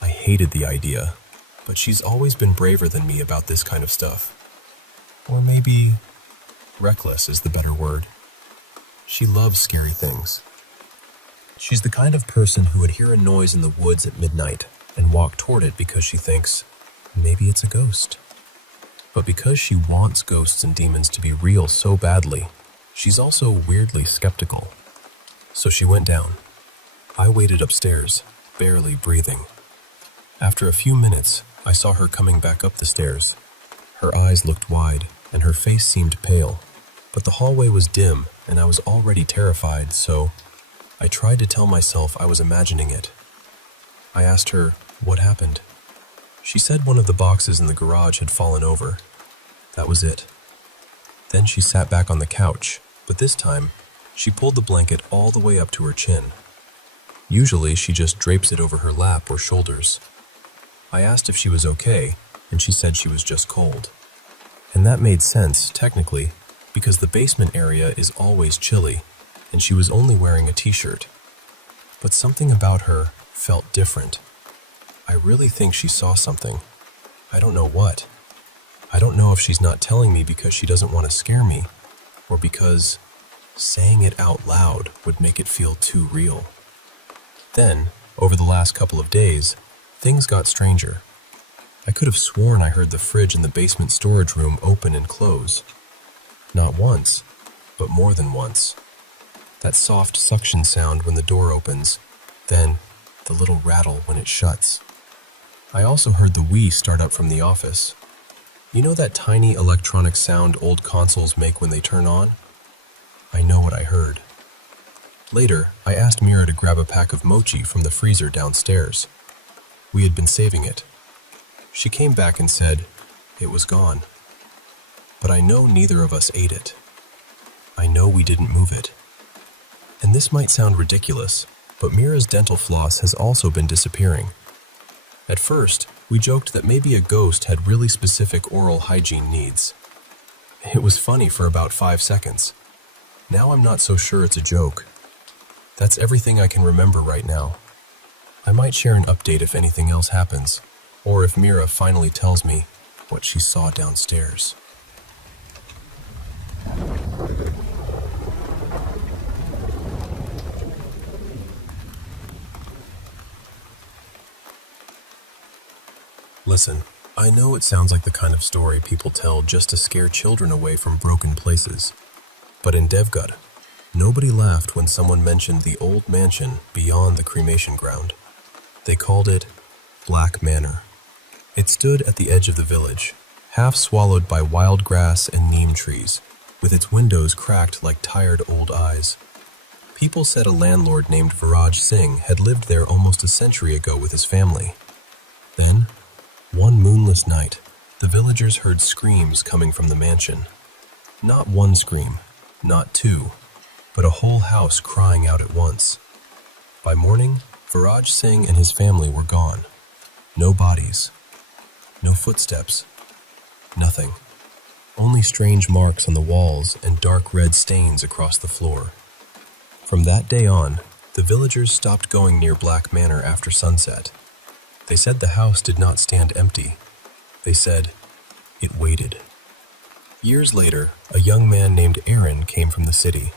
I hated the idea, but she's always been braver than me about this kind of stuff. Or maybe reckless is the better word. She loves scary things. She's the kind of person who would hear a noise in the woods at midnight and walk toward it because she thinks, maybe it's a ghost. But because she wants ghosts and demons to be real so badly, she's also weirdly skeptical. So she went down. I waited upstairs, barely breathing. After a few minutes, I saw her coming back up the stairs. Her eyes looked wide, and her face seemed pale. But the hallway was dim, and I was already terrified, so I tried to tell myself I was imagining it. I asked her, what happened? She said one of the boxes in the garage had fallen over. That was it. Then she sat back on the couch, but this time, she pulled the blanket all the way up to her chin. Usually, she just drapes it over her lap or shoulders. I asked if she was okay, and she said she was just cold. And that made sense, technically, because the basement area is always chilly, and she was only wearing a t-shirt. But something about her felt different. I really think she saw something. I don't know what. I don't know if she's not telling me because she doesn't want to scare me, or because saying it out loud would make it feel too real. Then, over the last couple of days, things got stranger. I could have sworn I heard the fridge in the basement storage room open and close. Not once, but more than once. That soft suction sound when the door opens, then the little rattle when it shuts. I also heard the Wii start up from the office. You know that tiny electronic sound old consoles make when they turn on? I know what I heard. Later, I asked Mira to grab a pack of mochi from the freezer downstairs. We had been saving it. She came back and said it was gone. But I know neither of us ate it. I know we didn't move it. And this might sound ridiculous, but Mira's dental floss has also been disappearing. At first, We joked that maybe a ghost had really specific oral hygiene needs. It was funny for about 5 seconds. Now I'm not so sure it's a joke. That's everything I can remember right now. I might share an update if anything else happens, or if Mira finally tells me what she saw downstairs. Listen, I know it sounds like the kind of story people tell just to scare children away from broken places. But in Devgut, nobody laughed when someone mentioned the old mansion beyond the cremation ground. They called it Black Manor. It stood at the edge of the village, half swallowed by wild grass and neem trees, with its windows cracked like tired old eyes. People said a landlord named Viraj Singh had lived there almost a century ago with his family. Then, one moonless night, the villagers heard screams coming from the mansion. Not one scream, not two, but a whole house crying out at once. By morning, Viraj Singh and his family were gone. No bodies, no footsteps, nothing. Only strange marks on the walls and dark red stains across the floor. From that day on, the villagers stopped going near Black Manor after sunset. They said the house did not stand empty. They said it waited. Years later, a young man named Aaron came from the city.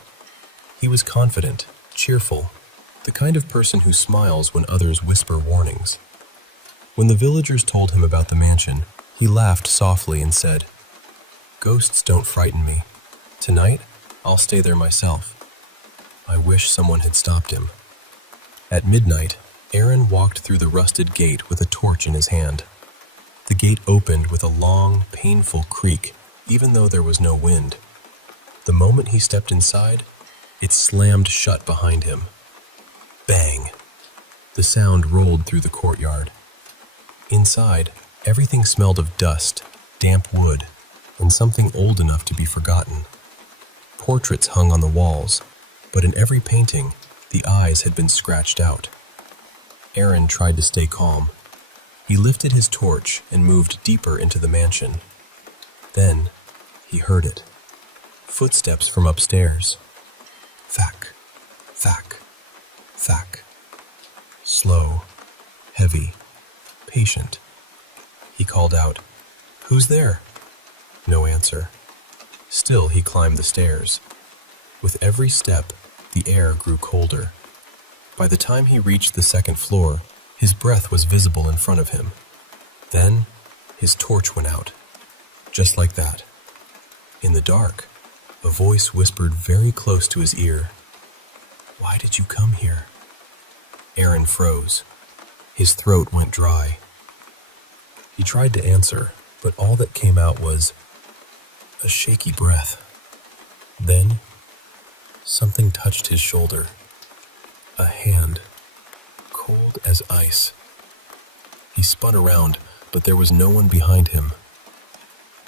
He was confident, cheerful, the kind of person who smiles when others whisper warnings. When the villagers told him about the mansion, he laughed softly and said, "Ghosts don't frighten me. Tonight, I'll stay there myself." I wish someone had stopped him. At midnight, Aaron walked through the rusted gate with a torch in his hand. The gate opened with a long, painful creak, even though there was no wind. The moment he stepped inside, it slammed shut behind him. Bang! The sound rolled through the courtyard. Inside, everything smelled of dust, damp wood, and something old enough to be forgotten. Portraits hung on the walls, but in every painting, the eyes had been scratched out. Aaron tried to stay calm. He lifted his torch and moved deeper into the mansion. Then, he heard it. Footsteps from upstairs. Thack, thack, thack. Slow, heavy, patient. He called out, "Who's there?" No answer. Still, he climbed the stairs. With every step, the air grew colder. By the time he reached the second floor, his breath was visible in front of him. Then, his torch went out. Just like that. In the dark, a voice whispered very close to his ear, "Why did you come here?" Aaron froze. His throat went dry. He tried to answer, but all that came out was a shaky breath. Then, something touched his shoulder. A hand, cold as ice. He spun around, but there was no one behind him.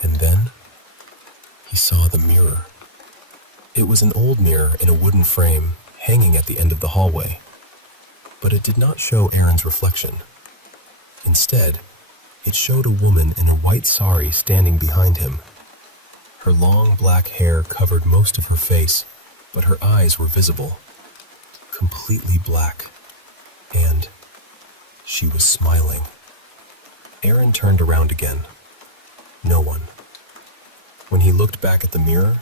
And then, he saw the mirror. It was an old mirror in a wooden frame, hanging at the end of the hallway. But it did not show Aaron's reflection. Instead, it showed a woman in a white sari standing behind him. Her long black hair covered most of her face, but her eyes were visible. Completely black, and she was smiling. Aaron turned around again. No one. When he looked back at the mirror,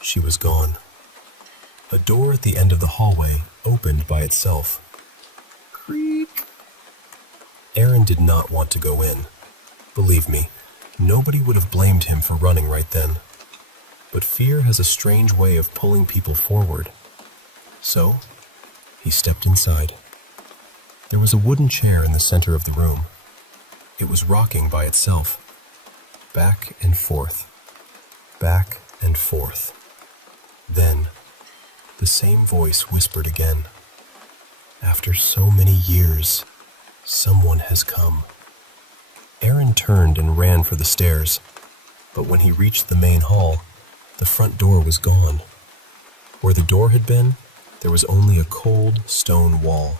she was gone. A door at the end of the hallway opened by itself. Creak. Aaron did not want to go in. Believe me, nobody would have blamed him for running right then. But fear has a strange way of pulling people forward. So, he stepped inside. There was a wooden chair in the center of the room. It was rocking by itself, back and forth, back and forth. Then, the same voice whispered again, "After so many years, someone has come." Aaron turned and ran for the stairs, but when he reached the main hall, the front door was gone. Where the door had been, there was only a cold stone wall.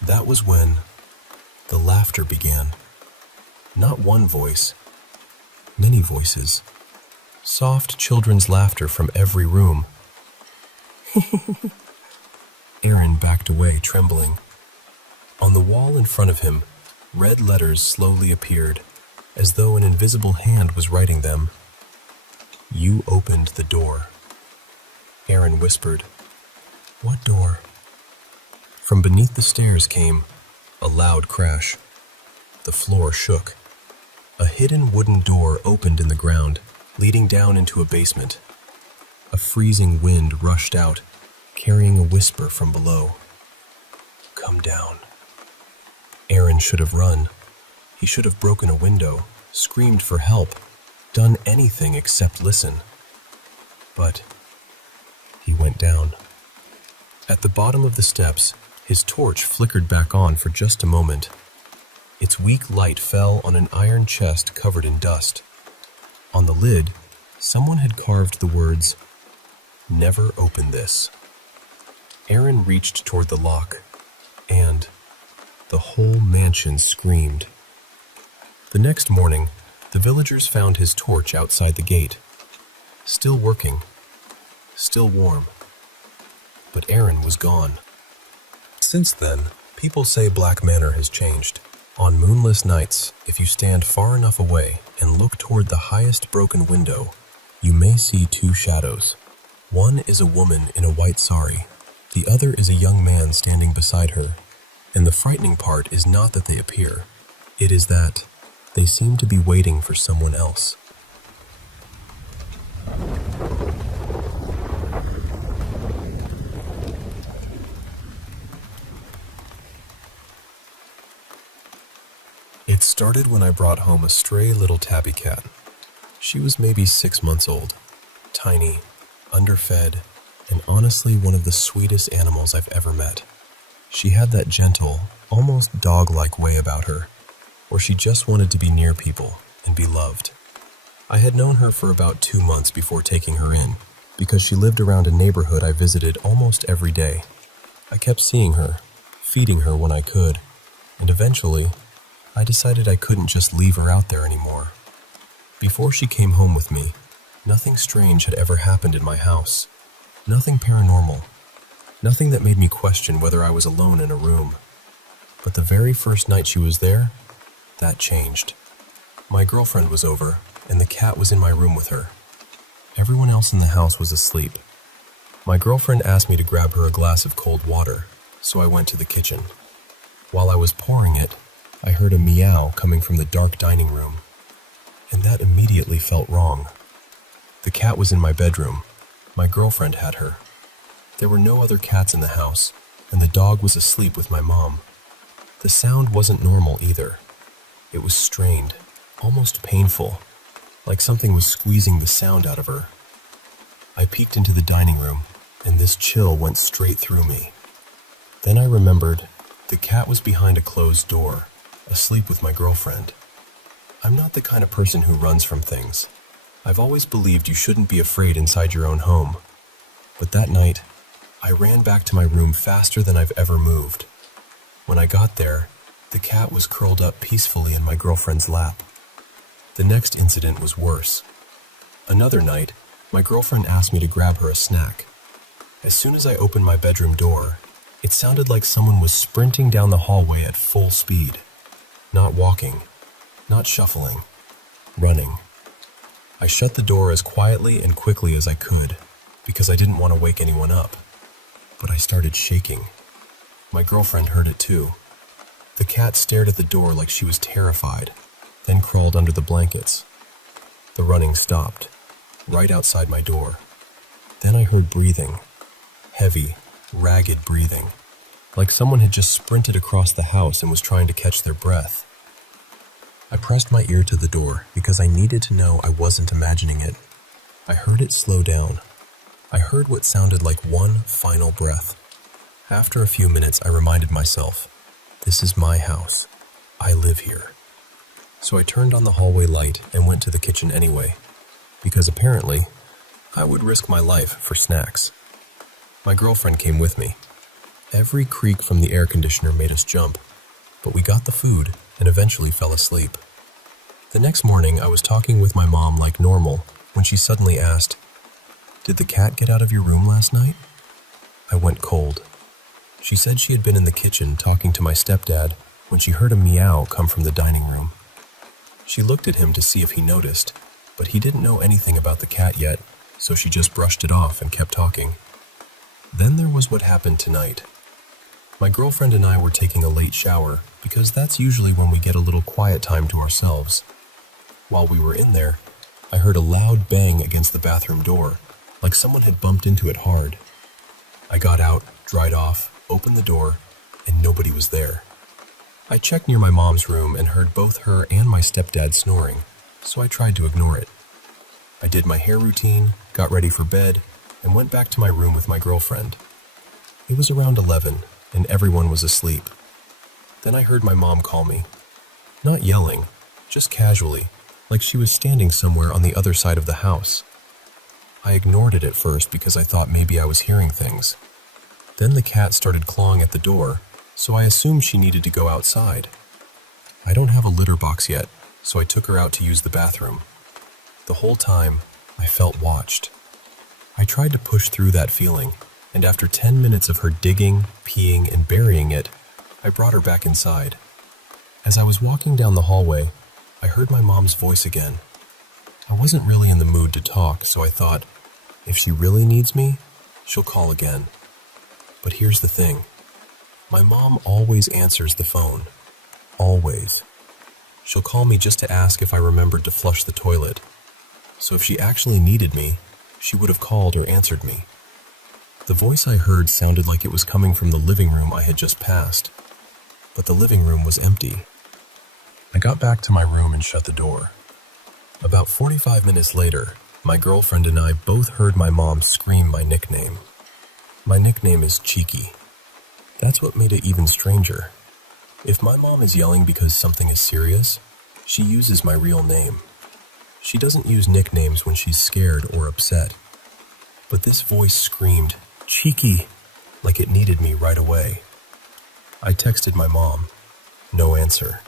That was when the laughter began. Not one voice, many voices. Soft children's laughter from every room. Aaron backed away, trembling. On the wall in front of him, red letters slowly appeared, as though an invisible hand was writing them. "You opened the door." Aaron whispered. "What door?" From beneath the stairs came a loud crash. The floor shook. A hidden wooden door opened in the ground, leading down into a basement. A freezing wind rushed out, carrying a whisper from below. "Come down." Aaron should have run. He should have broken a window, screamed for help, done anything except listen. But he went down. At the bottom of the steps, his torch flickered back on for just a moment. Its weak light fell on an iron chest covered in dust. On the lid, someone had carved the words, "Never open this." Aaron reached toward the lock, and the whole mansion screamed. The next morning, the villagers found his torch outside the gate. Still working, still warm. But Aaron was gone. Since then, people say Black Manor has changed. On moonless nights, if you stand far enough away and look toward the highest broken window, you may see two shadows. One is a woman in a white sari. The other is a young man standing beside her. And the frightening part is not that they appear. It is that they seem to be waiting for someone else. It started when I brought home a stray little tabby cat. She was maybe 6 months old, tiny, underfed, and honestly one of the sweetest animals I've ever met. She had that gentle, almost dog-like way about her, where she just wanted to be near people and be loved. I had known her for about 2 months before taking her in, because she lived around a neighborhood I visited almost every day. I kept seeing her, feeding her when I could, and eventually, I decided I couldn't just leave her out there anymore. Before she came home with me, nothing strange had ever happened in my house. Nothing paranormal. Nothing that made me question whether I was alone in a room. But the very first night she was there, that changed. My girlfriend was over, and the cat was in my room with her. Everyone else in the house was asleep. My girlfriend asked me to grab her a glass of cold water, so I went to the kitchen. While I was pouring it, I heard a meow coming from the dark dining room, and that immediately felt wrong. The cat was in my bedroom. My girlfriend had her. There were no other cats in the house, and the dog was asleep with my mom. The sound wasn't normal either. It was strained, almost painful, like something was squeezing the sound out of her. I peeked into the dining room, and this chill went straight through me. Then I remembered the cat was behind a closed door, asleep with my girlfriend. I'm not the kind of person who runs from things. I've always believed you shouldn't be afraid inside your own home. But that night, I ran back to my room faster than I've ever moved. When I got there, the cat was curled up peacefully in my girlfriend's lap. The next incident was worse. Another night, my girlfriend asked me to grab her a snack. As soon as I opened my bedroom door, it sounded like someone was sprinting down the hallway at full speed. Not walking, not shuffling, running. I shut the door as quietly and quickly as I could, because I didn't want to wake anyone up. But I started shaking. My girlfriend heard it too. The cat stared at the door like she was terrified, then crawled under the blankets. The running stopped, right outside my door. Then I heard breathing. Heavy, ragged breathing, like someone had just sprinted across the house and was trying to catch their breath. I pressed my ear to the door because I needed to know I wasn't imagining it. I heard it slow down. I heard what sounded like one final breath. After a few minutes, I reminded myself, this is my house. I live here. So I turned on the hallway light and went to the kitchen anyway, because apparently, I would risk my life for snacks. My girlfriend came with me. Every creak from the air conditioner made us jump, but we got the food and eventually fell asleep. The next morning, I was talking with my mom like normal when she suddenly asked, "Did the cat get out of your room last night?" I went cold. She said she had been in the kitchen talking to my stepdad when she heard a meow come from the dining room. She looked at him to see if he noticed, but he didn't know anything about the cat yet, so she just brushed it off and kept talking. Then there was what happened tonight. My girlfriend and I were taking a late shower because that's usually when we get a little quiet time to ourselves. While we were in there, I heard a loud bang against the bathroom door, like someone had bumped into it hard. I got out, dried off, opened the door, and nobody was there. I checked near my mom's room and heard both her and my stepdad snoring, so I tried to ignore it. I did my hair routine, got ready for bed, and went back to my room with my girlfriend. It was around 11, and everyone was asleep. Then I heard my mom call me. Not yelling, just casually, like she was standing somewhere on the other side of the house. I ignored it at first because I thought maybe I was hearing things. Then the cat started clawing at the door, so I assumed she needed to go outside. I don't have a litter box yet, so I took her out to use the bathroom. The whole time, I felt watched. I tried to push through that feeling, and after 10 minutes of her digging, peeing, and burying it, I brought her back inside. As I was walking down the hallway, I heard my mom's voice again. I wasn't really in the mood to talk, so I thought, if she really needs me, she'll call again. But here's the thing. My mom always answers the phone. Always. She'll call me just to ask if I remembered to flush the toilet. So if she actually needed me, she would have called or answered me. The voice I heard sounded like it was coming from the living room I had just passed, but the living room was empty. I got back to my room and shut the door. About 45 minutes later, my girlfriend and I both heard my mom scream my nickname. My nickname is Cheeky. That's what made it even stranger. If my mom is yelling because something is serious, she uses my real name. She doesn't use nicknames when she's scared or upset. But this voice screamed, "Cheeky," like it needed me right away. I texted my mom. No answer.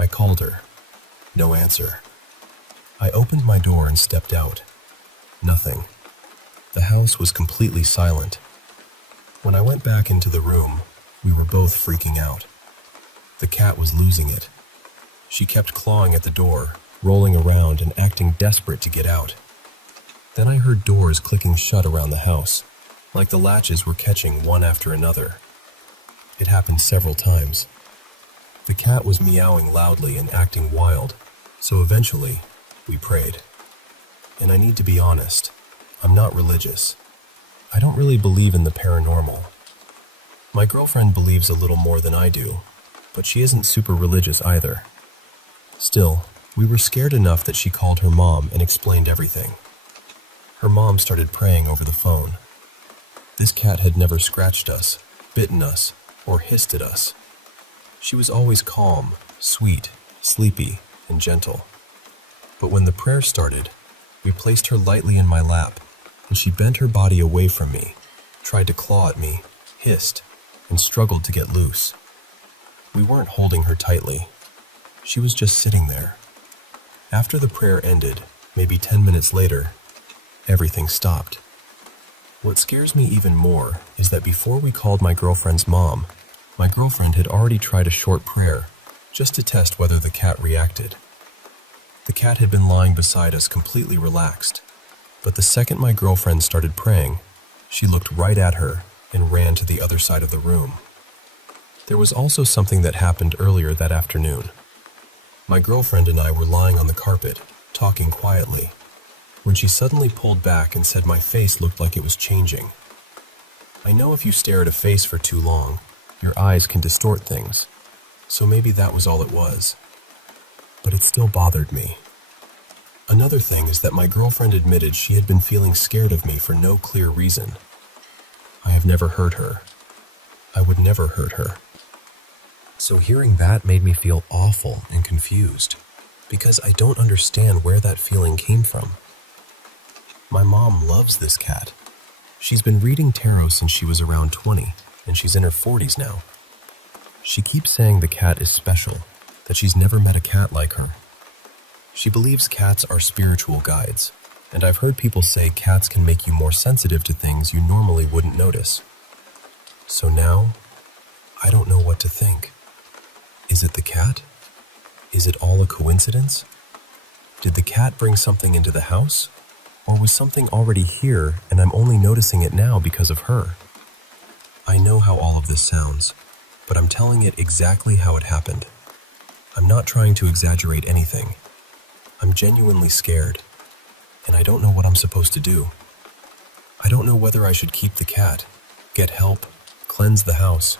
I called her. No answer. I opened my door and stepped out. Nothing. The house was completely silent. When I went back into the room, we were both freaking out. The cat was losing it. She kept clawing at the door, rolling around and acting desperate to get out. Then I heard doors clicking shut around the house, like the latches were catching one after another. It happened several times. The cat was meowing loudly and acting wild, so eventually, we prayed. And I need to be honest, I'm not religious. I don't really believe in the paranormal. My girlfriend believes a little more than I do, but she isn't super religious either. Still, we were scared enough that she called her mom and explained everything. Her mom started praying over the phone. This cat had never scratched us, bitten us, or hissed at us. She was always calm, sweet, sleepy, and gentle. But when the prayer started, we placed her lightly in my lap, and she bent her body away from me, tried to claw at me, hissed, and struggled to get loose. We weren't holding her tightly. She was just sitting there. After the prayer ended, maybe 10 minutes later, everything stopped. What scares me even more is that before we called my girlfriend's mom, my girlfriend had already tried a short prayer, just to test whether the cat reacted. The cat had been lying beside us completely relaxed, but the second my girlfriend started praying, she looked right at her and ran to the other side of the room. There was also something that happened earlier that afternoon. My girlfriend and I were lying on the carpet, talking quietly, when she suddenly pulled back and said my face looked like it was changing. I know if you stare at a face for too long, your eyes can distort things, so maybe that was all it was. But it still bothered me. Another thing is that my girlfriend admitted she had been feeling scared of me for no clear reason. I have never hurt her. I would never hurt her. So hearing that made me feel awful and confused, because I don't understand where that feeling came from. My mom loves this cat. She's been reading tarot since she was around 20, and she's in her 40s now. She keeps saying the cat is special, that she's never met a cat like her. She believes cats are spiritual guides, and I've heard people say cats can make you more sensitive to things you normally wouldn't notice. So now, I don't know what to think. Is it the cat? Is it all a coincidence? Did the cat bring something into the house? Or was something already here and I'm only noticing it now because of her? I know how all of this sounds, but I'm telling it exactly how it happened. I'm not trying to exaggerate anything. I'm genuinely scared, and I don't know what I'm supposed to do. I don't know whether I should keep the cat, get help, cleanse the house,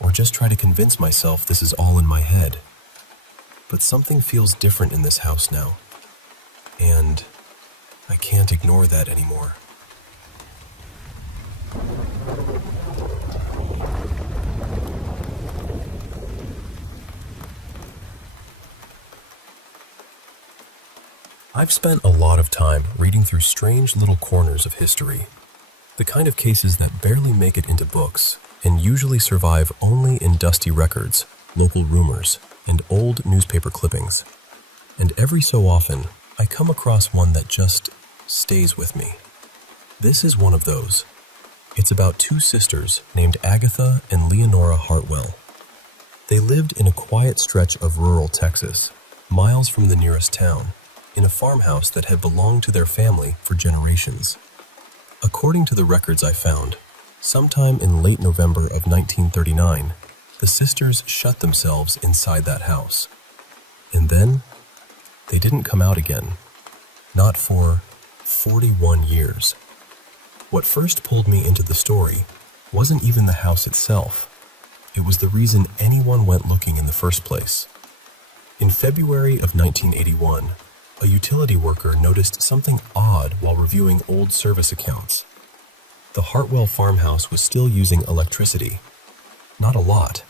or just try to convince myself this is all in my head. But something feels different in this house now, and I can't ignore that anymore. I've spent a lot of time reading through strange little corners of history, the kind of cases that barely make it into books and usually survive only in dusty records, local rumors, and old newspaper clippings. And every so often, I come across one that just stays with me. This is one of those. It's about two sisters named Agatha and Leonora Hartwell. They lived in a quiet stretch of rural Texas, miles from the nearest town, in a farmhouse that had belonged to their family for generations. According to the records I found, sometime in late November of 1939, the sisters shut themselves inside that house. And then, they didn't come out again. Not for 41 years. What first pulled me into the story wasn't even the house itself. It was the reason anyone went looking in the first place. In February of 1981, a utility worker noticed something odd while reviewing old service accounts. The Hartwell farmhouse was still using electricity. Not a lot,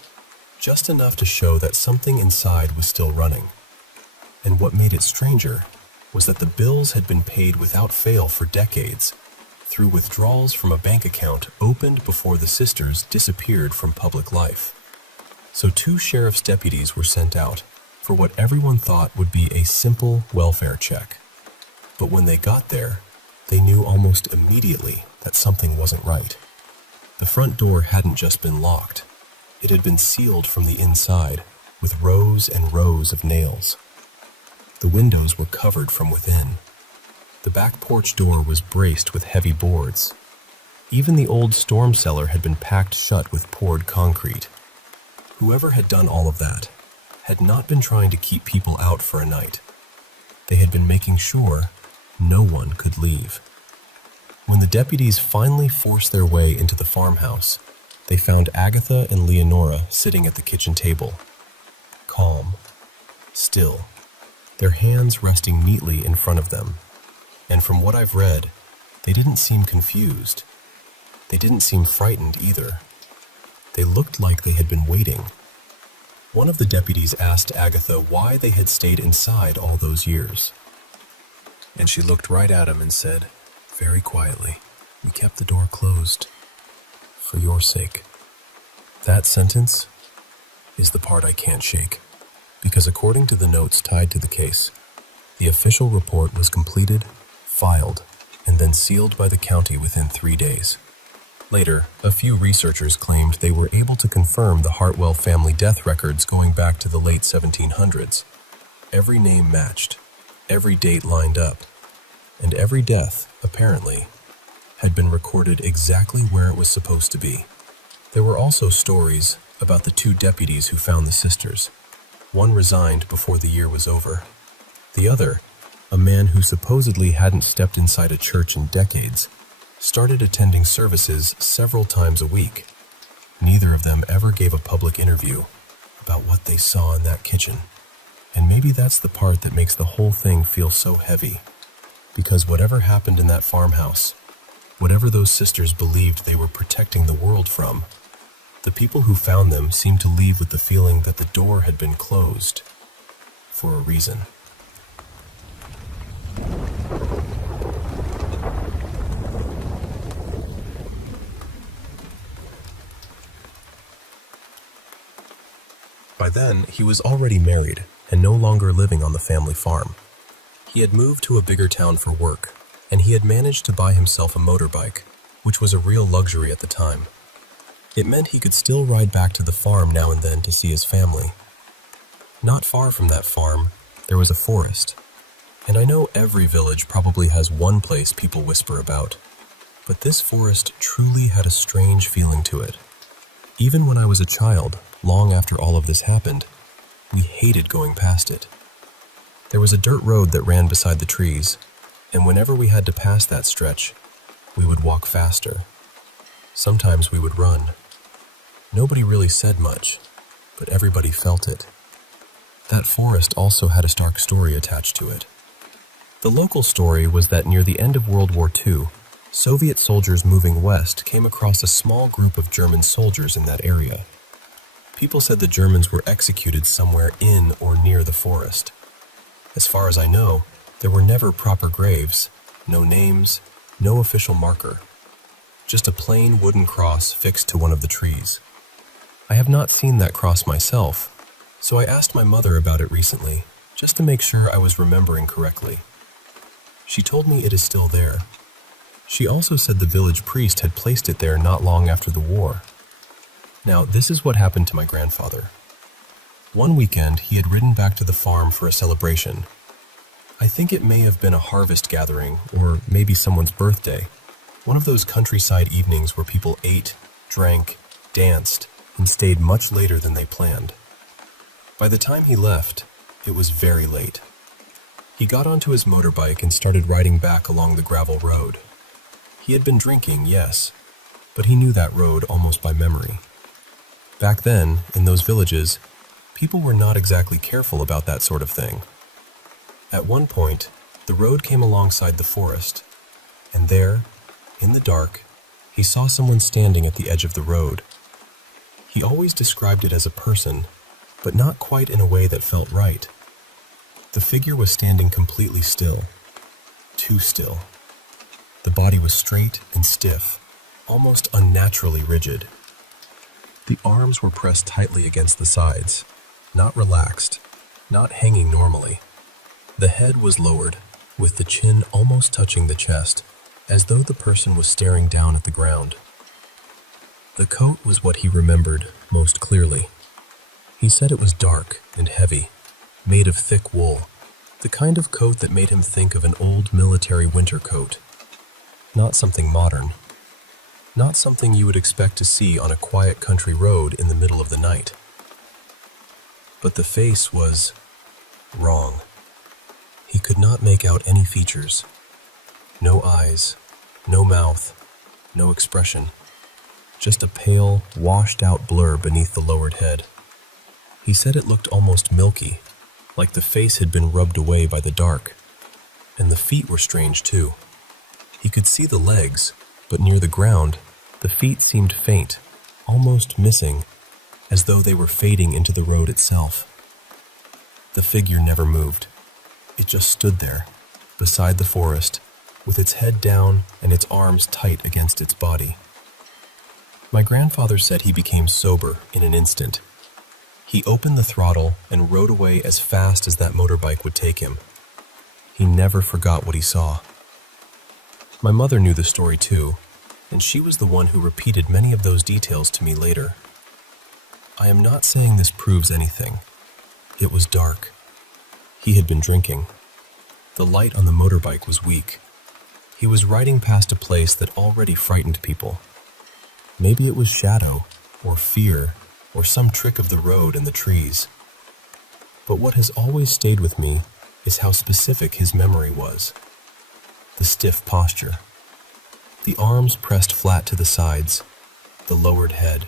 just enough to show that something inside was still running. And what made it stranger was that the bills had been paid without fail for decades, through withdrawals from a bank account opened before the sisters disappeared from public life. So 2 sheriff's deputies were sent out for what everyone thought would be a simple welfare check. But when they got there, they knew almost immediately that something wasn't right. The front door hadn't just been locked. It had been sealed from the inside with rows and rows of nails. The windows were covered from within. The back porch door was braced with heavy boards. Even the old storm cellar had been packed shut with poured concrete. Whoever had done all of that had not been trying to keep people out for a night. They had been making sure no one could leave. When the deputies finally forced their way into the farmhouse, they found Agatha and Leonora sitting at the kitchen table, calm, still, their hands resting neatly in front of them. And from what I've read, they didn't seem confused. They didn't seem frightened either. They looked like they had been waiting. One of the deputies asked Agatha why they had stayed inside all those years. And she looked right at him and said, very quietly, "We kept the door closed. For your sake." That sentence is the part I can't shake, because according to the notes tied to the case, the official report was completed, filed, and then sealed by the county within 3 days. Later, a few researchers claimed they were able to confirm the Hartwell family death records going back to the late 1700s. Every name matched, every date lined up, and every death, apparently, had been recorded exactly where it was supposed to be. There were also stories about the 2 deputies who found the sisters. One resigned before the year was over. The other, a man who supposedly hadn't stepped inside a church in decades, started attending services several times a week. Neither of them ever gave a public interview about what they saw in that kitchen. And maybe that's the part that makes the whole thing feel so heavy. Because whatever happened in that farmhouse, whatever those sisters believed they were protecting the world from, the people who found them seemed to leave with the feeling that the door had been closed for a reason. By then, he was already married and no longer living on the family farm. He had moved to a bigger town for work, and he had managed to buy himself a motorbike, which was a real luxury at the time. It meant he could still ride back to the farm now and then to see his family. Not far from that farm, there was a forest. And I know every village probably has one place people whisper about, but this forest truly had a strange feeling to it. Even when I was a child, long after all of this happened, we hated going past it. There was a dirt road that ran beside the trees, and whenever we had to pass that stretch, we would walk faster. Sometimes we would run. Nobody really said much, but everybody felt it. That forest also had a dark story attached to it. The local story was that near the end of World War II, Soviet soldiers moving west came across a small group of German soldiers in that area. People said the Germans were executed somewhere in or near the forest. As far as I know, there were never proper graves, no names, no official marker. Just a plain wooden cross fixed to one of the trees. I have not seen that cross myself, so I asked my mother about it recently, just to make sure I was remembering correctly. She told me it is still there. She also said the village priest had placed it there not long after the war. Now, this is what happened to my grandfather. One weekend, he had ridden back to the farm for a celebration. I think it may have been a harvest gathering, or maybe someone's birthday. One of those countryside evenings where people ate, drank, danced, and stayed much later than they planned. By the time he left, it was very late. He got onto his motorbike and started riding back along the gravel road. He had been drinking, yes, but he knew that road almost by memory. Back then, in those villages, people were not exactly careful about that sort of thing. At one point, the road came alongside the forest, and there, in the dark, he saw someone standing at the edge of the road. He always described it as a person, but not quite in a way that felt right. The figure was standing completely still, too still. The body was straight and stiff, almost unnaturally rigid. The arms were pressed tightly against the sides, not relaxed, not hanging normally. The head was lowered, with the chin almost touching the chest, as though the person was staring down at the ground. The coat was what he remembered most clearly. He said it was dark and heavy, made of thick wool, the kind of coat that made him think of an old military winter coat. Not something modern. Not something you would expect to see on a quiet country road in the middle of the night. But the face was wrong. He could not make out any features. No eyes, no mouth, no expression. Just a pale, washed-out blur beneath the lowered head. He said it looked almost milky, like the face had been rubbed away by the dark. And the feet were strange too. He could see the legs, but near the ground, the feet seemed faint, almost missing, as though they were fading into the road itself. The figure never moved. It just stood there, beside the forest, with its head down and its arms tight against its body. My grandfather said he became sober in an instant. He opened the throttle and rode away as fast as that motorbike would take him. He never forgot what he saw. My mother knew the story too, and she was the one who repeated many of those details to me later. I am not saying this proves anything. It was dark. He had been drinking. The light on the motorbike was weak. He was riding past a place that already frightened people. Maybe it was shadow, or fear, or some trick of the road and the trees. But what has always stayed with me is how specific his memory was. The stiff posture. The arms pressed flat to the sides, the lowered head,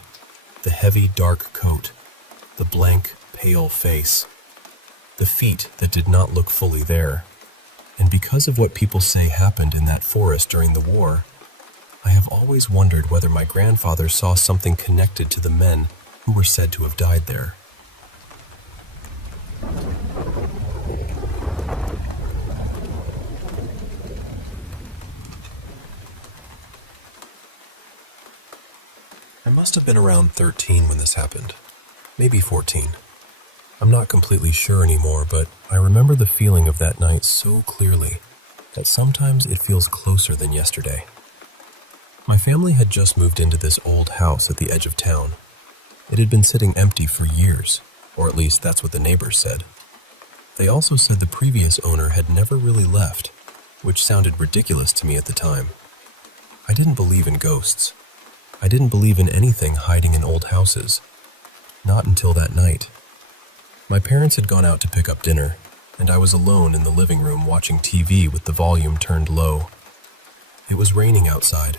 the heavy dark coat, the blank, pale face, the feet that did not look fully there. And because of what people say happened in that forest during the war, I have always wondered whether my grandfather saw something connected to the men who were said to have died there. I must have been around 13 when this happened, maybe 14. I'm not completely sure anymore, but I remember the feeling of that night so clearly that sometimes it feels closer than yesterday. My family had just moved into this old house at the edge of town. It had been sitting empty for years, or at least that's what the neighbors said. They also said the previous owner had never really left, which sounded ridiculous to me at the time. I didn't believe in ghosts. I didn't believe in anything hiding in old houses. Not until that night. My parents had gone out to pick up dinner, and I was alone in the living room watching TV with the volume turned low. It was raining outside,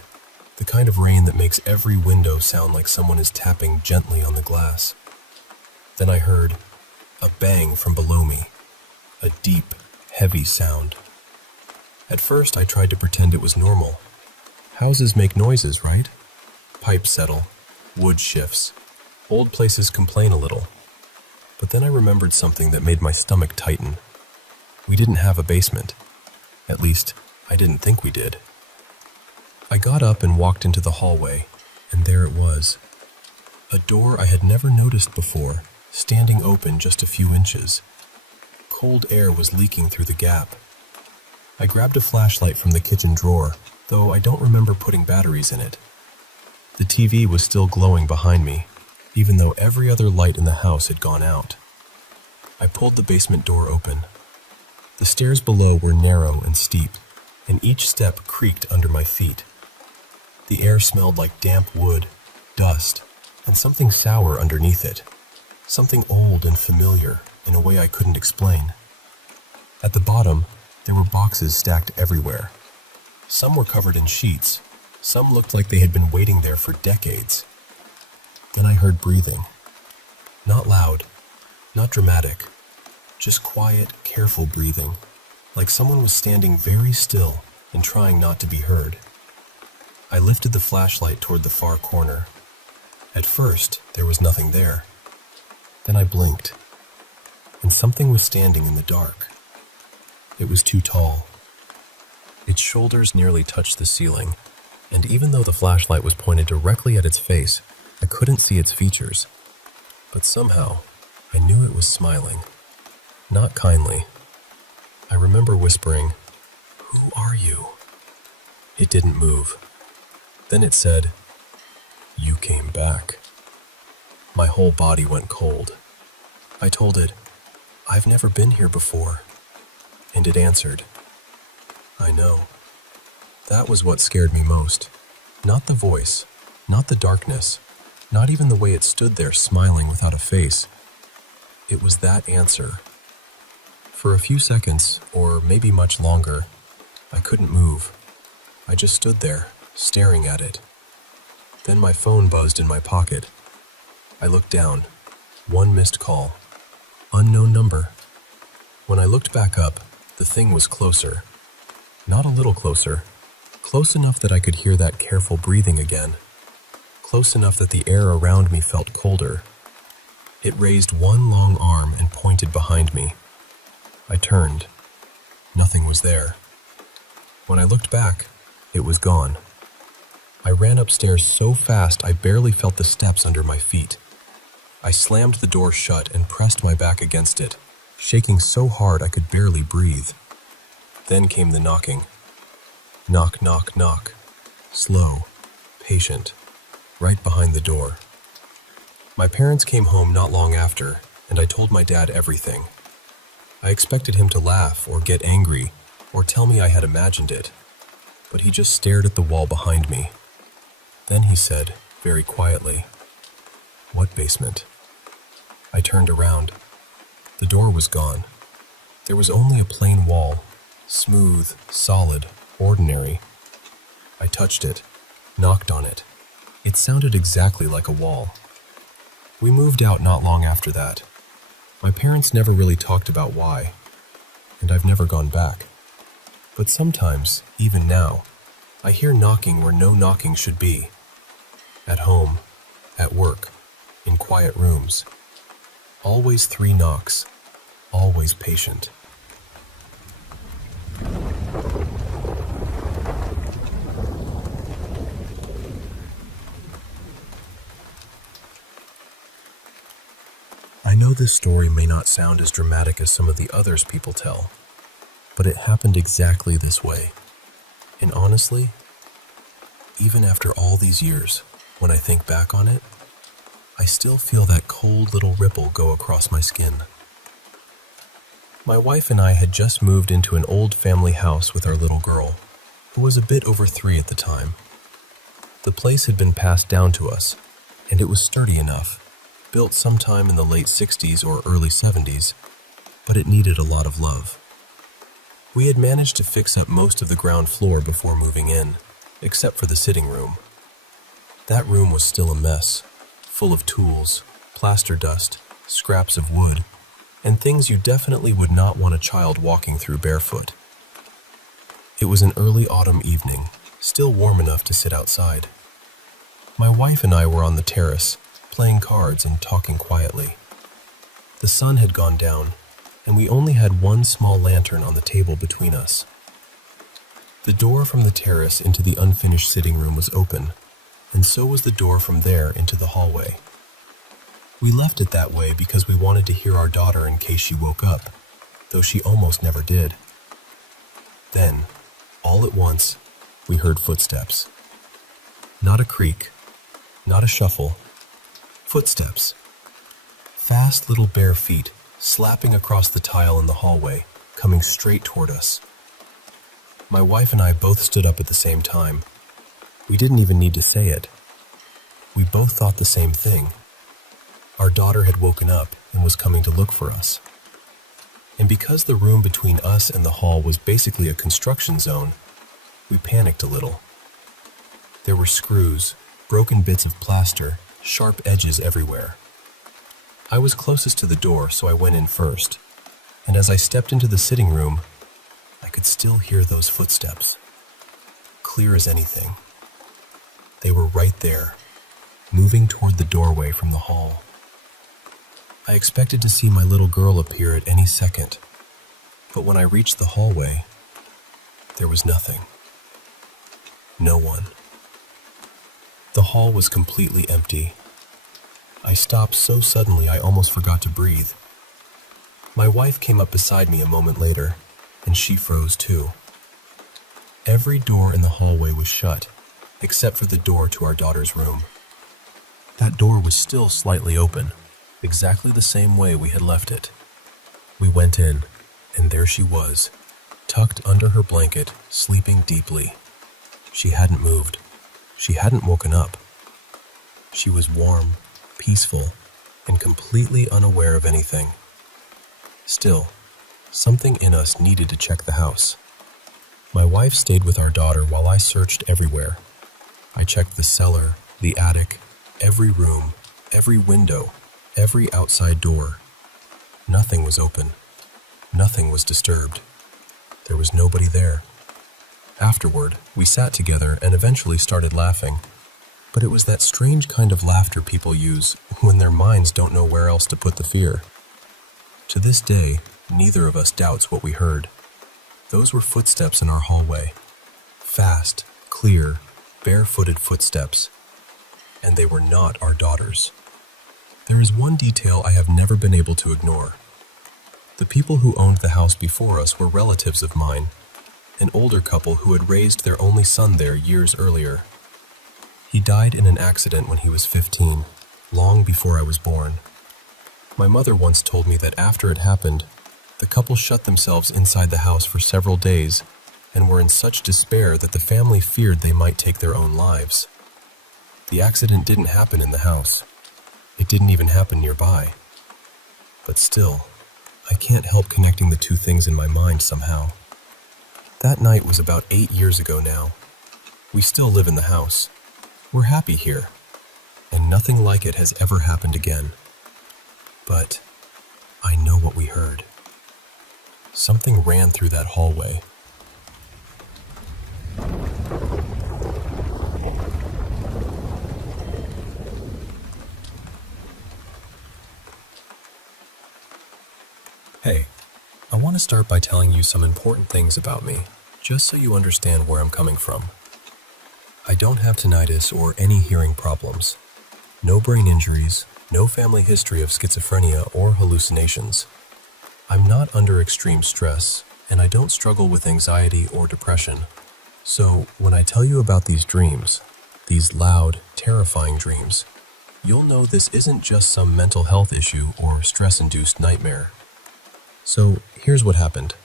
the kind of rain that makes every window sound like someone is tapping gently on the glass. Then I heard a bang from below me, a deep, heavy sound. At first, I tried to pretend it was normal. Houses make noises, right? Pipes settle, wood shifts, old places complain a little. But then I remembered something that made my stomach tighten. We didn't have a basement. At least, I didn't think we did. I got up and walked into the hallway, and there it was. A door I had never noticed before, standing open just a few inches. Cold air was leaking through the gap. I grabbed a flashlight from the kitchen drawer, though I don't remember putting batteries in it. The TV was still glowing behind me, even though every other light in the house had gone out. I pulled the basement door open. The stairs below were narrow and steep, and each step creaked under my feet. The air smelled like damp wood, dust, and something sour underneath it. Something old and familiar in a way I couldn't explain. At the bottom, there were boxes stacked everywhere. Some were covered in sheets. Some looked like they had been waiting there for decades. Then I heard breathing. Not loud, not dramatic, just quiet, careful breathing, like someone was standing very still and trying not to be heard. I lifted the flashlight toward the far corner. At first, there was nothing there. Then I blinked, and something was standing in the dark. It was too tall. Its shoulders nearly touched the ceiling, and even though the flashlight was pointed directly at its face, I couldn't see its features. But somehow, I knew it was smiling. Not kindly. I remember whispering, "Who are you?" It didn't move. Then it said, "You came back." My whole body went cold. I told it, "I've never been here before." And it answered, "I know." That was what scared me most. Not the voice, not the darkness, not even the way it stood there smiling without a face. It was that answer. For a few seconds, or maybe much longer, I couldn't move. I just stood there, staring at it. Then my phone buzzed in my pocket. I looked down. One missed call. Unknown number. When I looked back up, the thing was closer. Not a little closer. Close enough that I could hear that careful breathing again. Close enough that the air around me felt colder. It raised one long arm and pointed behind me. I turned. Nothing was there. When I looked back, it was gone. I ran upstairs so fast I barely felt the steps under my feet. I slammed the door shut and pressed my back against it, shaking so hard I could barely breathe. Then came the knocking. Knock, knock, knock. Slow, patient, right behind the door. My parents came home not long after, and I told my dad everything. I expected him to laugh or get angry or tell me I had imagined it, but he just stared at the wall behind me. Then he said, very quietly, "What basement?" I turned around. The door was gone. There was only a plain wall, smooth, solid, ordinary. I touched it, knocked on it. It sounded exactly like a wall. We moved out not long after that. My parents never really talked about why, and I've never gone back. But sometimes, even now, I hear knocking where no knocking should be. At home, at work, in quiet rooms. Always 3 knocks, always patient. I know this story may not sound as dramatic as some of the others people tell, but it happened exactly this way. And honestly, even after all these years, when I think back on it, I still feel that cold little ripple go across my skin. My wife and I had just moved into an old family house with our little girl, who was a bit over 3 at the time. The place had been passed down to us, and it was sturdy enough, built sometime in the late 60s or early 70s, but it needed a lot of love. We had managed to fix up most of the ground floor before moving in, except for the sitting room. That room was still a mess, full of tools, plaster dust, scraps of wood, and things you definitely would not want a child walking through barefoot. It was an early autumn evening, still warm enough to sit outside. My wife and I were on the terrace, playing cards and talking quietly. The sun had gone down, and we only had one small lantern on the table between us. The door from the terrace into the unfinished sitting room was open, and so was the door from there into the hallway. We left it that way because we wanted to hear our daughter in case she woke up, though she almost never did. Then, all at once, we heard footsteps. Not a creak, not a shuffle. Footsteps. Fast little bare feet slapping across the tile in the hallway, coming straight toward us. My wife and I both stood up at the same time. We didn't even need to say it. We both thought the same thing. Our daughter had woken up and was coming to look for us. And because the room between us and the hall was basically a construction zone, we panicked a little. There were screws, broken bits of plaster, sharp edges everywhere. I was closest to the door, so I went in first, and as I stepped into the sitting room, I could still hear those footsteps, clear as anything. They were right there, moving toward the doorway from the hall. I expected to see my little girl appear at any second, but when I reached the hallway, there was nothing. No one. The hall was completely empty. I stopped so suddenly I almost forgot to breathe. My wife came up beside me a moment later, and she froze too. Every door in the hallway was shut, except for the door to our daughter's room. That door was still slightly open, exactly the same way we had left it. We went in, and there she was, tucked under her blanket, sleeping deeply. She hadn't moved. She hadn't woken up. She was warm, peaceful, and completely unaware of anything. Still, something in us needed to check the house. My wife stayed with our daughter while I searched everywhere. I checked the cellar, the attic, every room, every window, every outside door. Nothing was open. Nothing was disturbed. There was nobody there. Afterward, we sat together and eventually started laughing. But it was that strange kind of laughter people use when their minds don't know where else to put the fear. To this day, neither of us doubts what we heard. Those were footsteps in our hallway. Fast, clear, barefooted footsteps. And they were not our daughters. There is one detail I have never been able to ignore. The people who owned the house before us were relatives of mine, an older couple who had raised their only son there years earlier. He died in an accident when he was 15, long before I was born. My mother once told me that after it happened, the couple shut themselves inside the house for several days and were in such despair that the family feared they might take their own lives. The accident didn't happen in the house. It didn't even happen nearby. But still, I can't help connecting the two things in my mind somehow. That night was about 8 years ago now. We still live in the house. We're happy here, and nothing like it has ever happened again. But I know what we heard. Something ran through that hallway. Hey, I want to start by telling you some important things about me, just so you understand where I'm coming from. I don't have tinnitus or any hearing problems, no brain injuries, No family history of schizophrenia or hallucinations. I'm not under extreme stress, and I don't struggle with anxiety or depression. So, when I tell you about these dreams, these loud, terrifying dreams, you'll know this isn't just some mental health issue or stress-induced nightmare. So, here's what happened.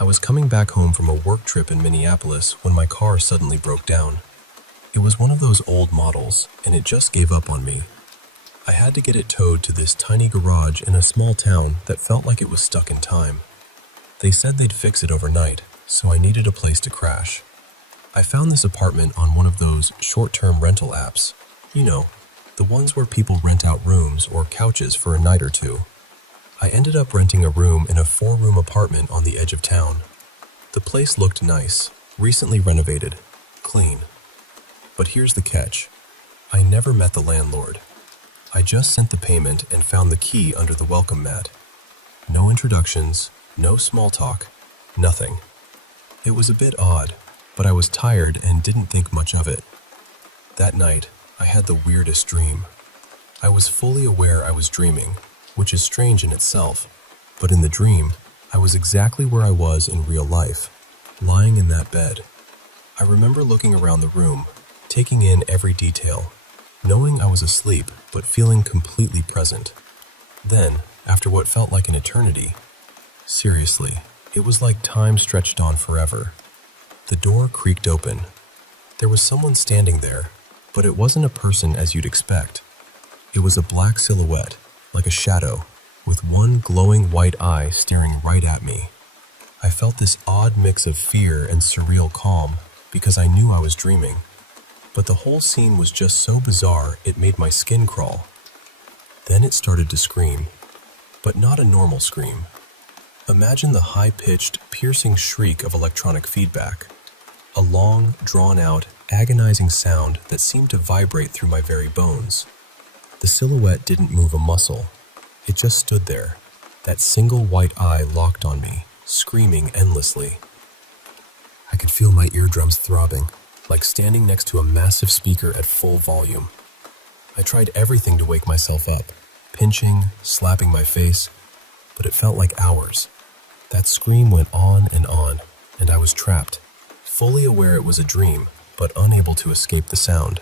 I was coming back home from a work trip in Minneapolis when my car suddenly broke down. It was one of those old models, and it just gave up on me. I had to get it towed to this tiny garage in a small town that felt like it was stuck in time. They said they'd fix it overnight, so I needed a place to crash. I found this apartment on one of those short-term rental apps. You know, the ones where people rent out rooms or couches for a night or two. I ended up renting a room in a 4-room apartment on the edge of town. The place looked nice, recently renovated, clean. But here's the catch. I never met the landlord. I just sent the payment and found the key under the welcome mat. No introductions, no small talk, nothing. It was a bit odd, but I was tired and didn't think much of it. That night, I had the weirdest dream. I was fully aware I was dreaming, which is strange in itself, but in the dream, I was exactly where I was in real life, lying in that bed. I remember looking around the room, taking in every detail, knowing I was asleep but feeling completely present. Then, after what felt like an eternity, seriously, it was like time stretched on forever. The door creaked open. There was someone standing there, but it wasn't a person as you'd expect. It was a black silhouette, like a shadow, with one glowing white eye staring right at me. I felt this odd mix of fear and surreal calm because I knew I was dreaming. But the whole scene was just so bizarre it made my skin crawl. Then it started to scream, but not a normal scream. Imagine the high-pitched, piercing shriek of electronic feedback. A long, drawn-out, agonizing sound that seemed to vibrate through my very bones. The silhouette didn't move a muscle. It just stood there, that single white eye locked on me, screaming endlessly. I could feel my eardrums throbbing, like standing next to a massive speaker at full volume. I tried everything to wake myself up, pinching, slapping my face, but it felt like hours. That scream went on, and I was trapped, fully aware it was a dream, but unable to escape the sound.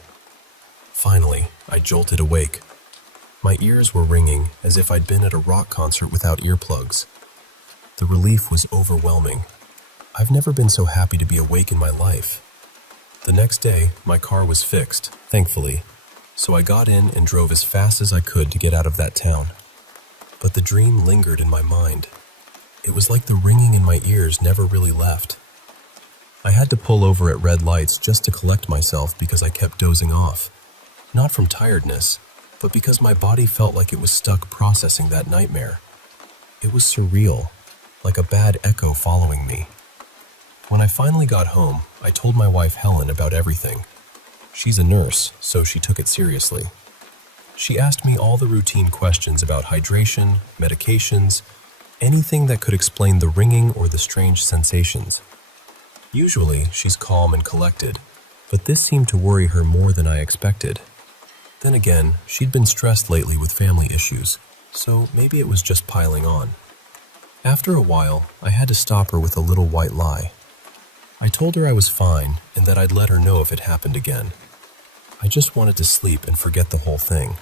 Finally, I jolted awake. My ears were ringing as if I'd been at a rock concert without earplugs. The relief was overwhelming. I've never been so happy to be awake in my life. The next day, my car was fixed, thankfully, so I got in and drove as fast as I could to get out of that town. But the dream lingered in my mind. It was like the ringing in my ears never really left. I had to pull over at red lights just to collect myself because I kept dozing off. Not from tiredness, but because my body felt like it was stuck processing that nightmare. It was surreal, like a bad echo following me. When I finally got home, I told my wife Helen about everything. She's a nurse, so she took it seriously. She asked me all the routine questions about hydration, medications, anything that could explain the ringing or the strange sensations. Usually, she's calm and collected, but this seemed to worry her more than I expected. Then again, she'd been stressed lately with family issues, so maybe it was just piling on. After a while, I had to stop her with a little white lie. I told her I was fine and that I'd let her know if it happened again. I just wanted to sleep and forget the whole thing.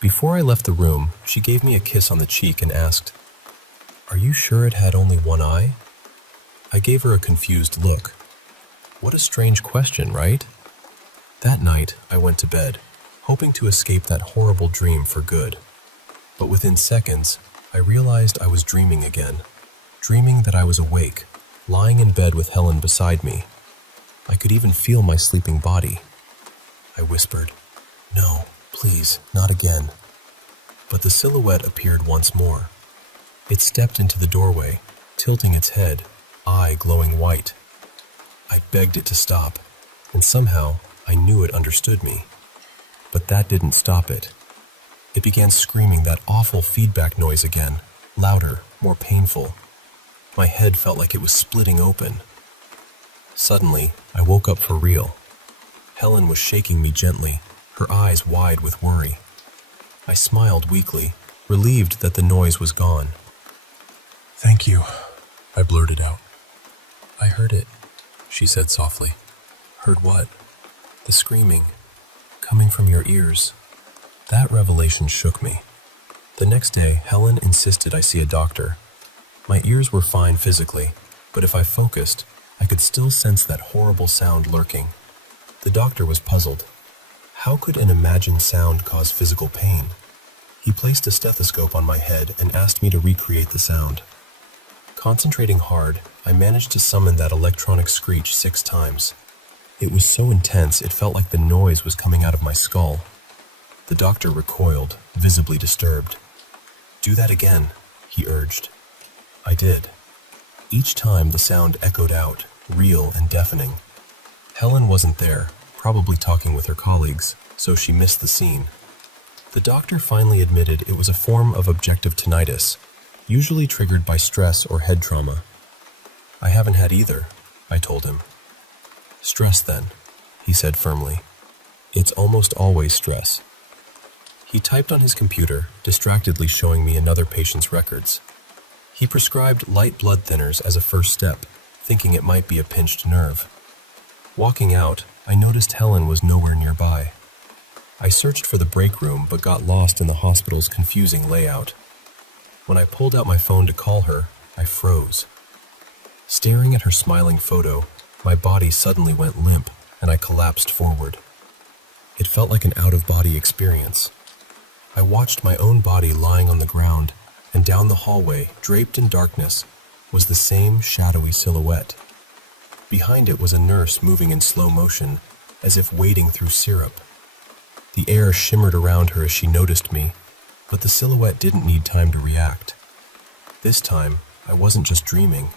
Before I left the room, she gave me a kiss on the cheek and asked, "Are you sure it had only one eye?" I gave her a confused look. What a strange question, right? That night, I went to bed, hoping to escape that horrible dream for good. But within seconds, I realized I was dreaming again, dreaming that I was awake, lying in bed with Helen beside me. I could even feel my sleeping body. I whispered, "No, please, not again." But the silhouette appeared once more. It stepped into the doorway, tilting its head, eye glowing white. I begged it to stop, and somehow I knew it understood me. But that didn't stop it. It began screaming that awful feedback noise again, louder, more painful. My head felt like it was splitting open. Suddenly, I woke up for real. Helen was shaking me gently, her eyes wide with worry. I smiled weakly, relieved that the noise was gone. "Thank you," I blurted out. "I heard it," she said softly. "Heard what?" "The screaming, coming from your ears." That revelation shook me. The next day, Helen insisted I see a doctor. My ears were fine physically, but if I focused, I could still sense that horrible sound lurking. The doctor was puzzled. How could an imagined sound cause physical pain? He placed a stethoscope on my head and asked me to recreate the sound. Concentrating hard, I managed to summon that electronic screech 6 times. It was so intense it felt like the noise was coming out of my skull. The doctor recoiled, visibly disturbed. "Do that again," he urged. I did. Each time the sound echoed out, real and deafening. Helen wasn't there, probably talking with her colleagues, so she missed the scene. The doctor finally admitted it was a form of objective tinnitus, usually triggered by stress or head trauma. "I haven't had either," I told him. "Stress then," he said firmly. "It's almost always stress." He typed on his computer, distractedly showing me another patient's records. He prescribed light blood thinners as a first step, thinking it might be a pinched nerve. Walking out, I noticed Helen was nowhere nearby. I searched for the break room but got lost in the hospital's confusing layout. When I pulled out my phone to call her, I froze. Staring at her smiling photo, my body suddenly went limp and I collapsed forward. It felt like an out-of-body experience. I watched my own body lying on the ground, and down the hallway, draped in darkness, was the same shadowy silhouette. Behind it was a nurse moving in slow motion, as if wading through syrup. The air shimmered around her as she noticed me, but the silhouette didn't need time to react. This time, I wasn't just dreaming.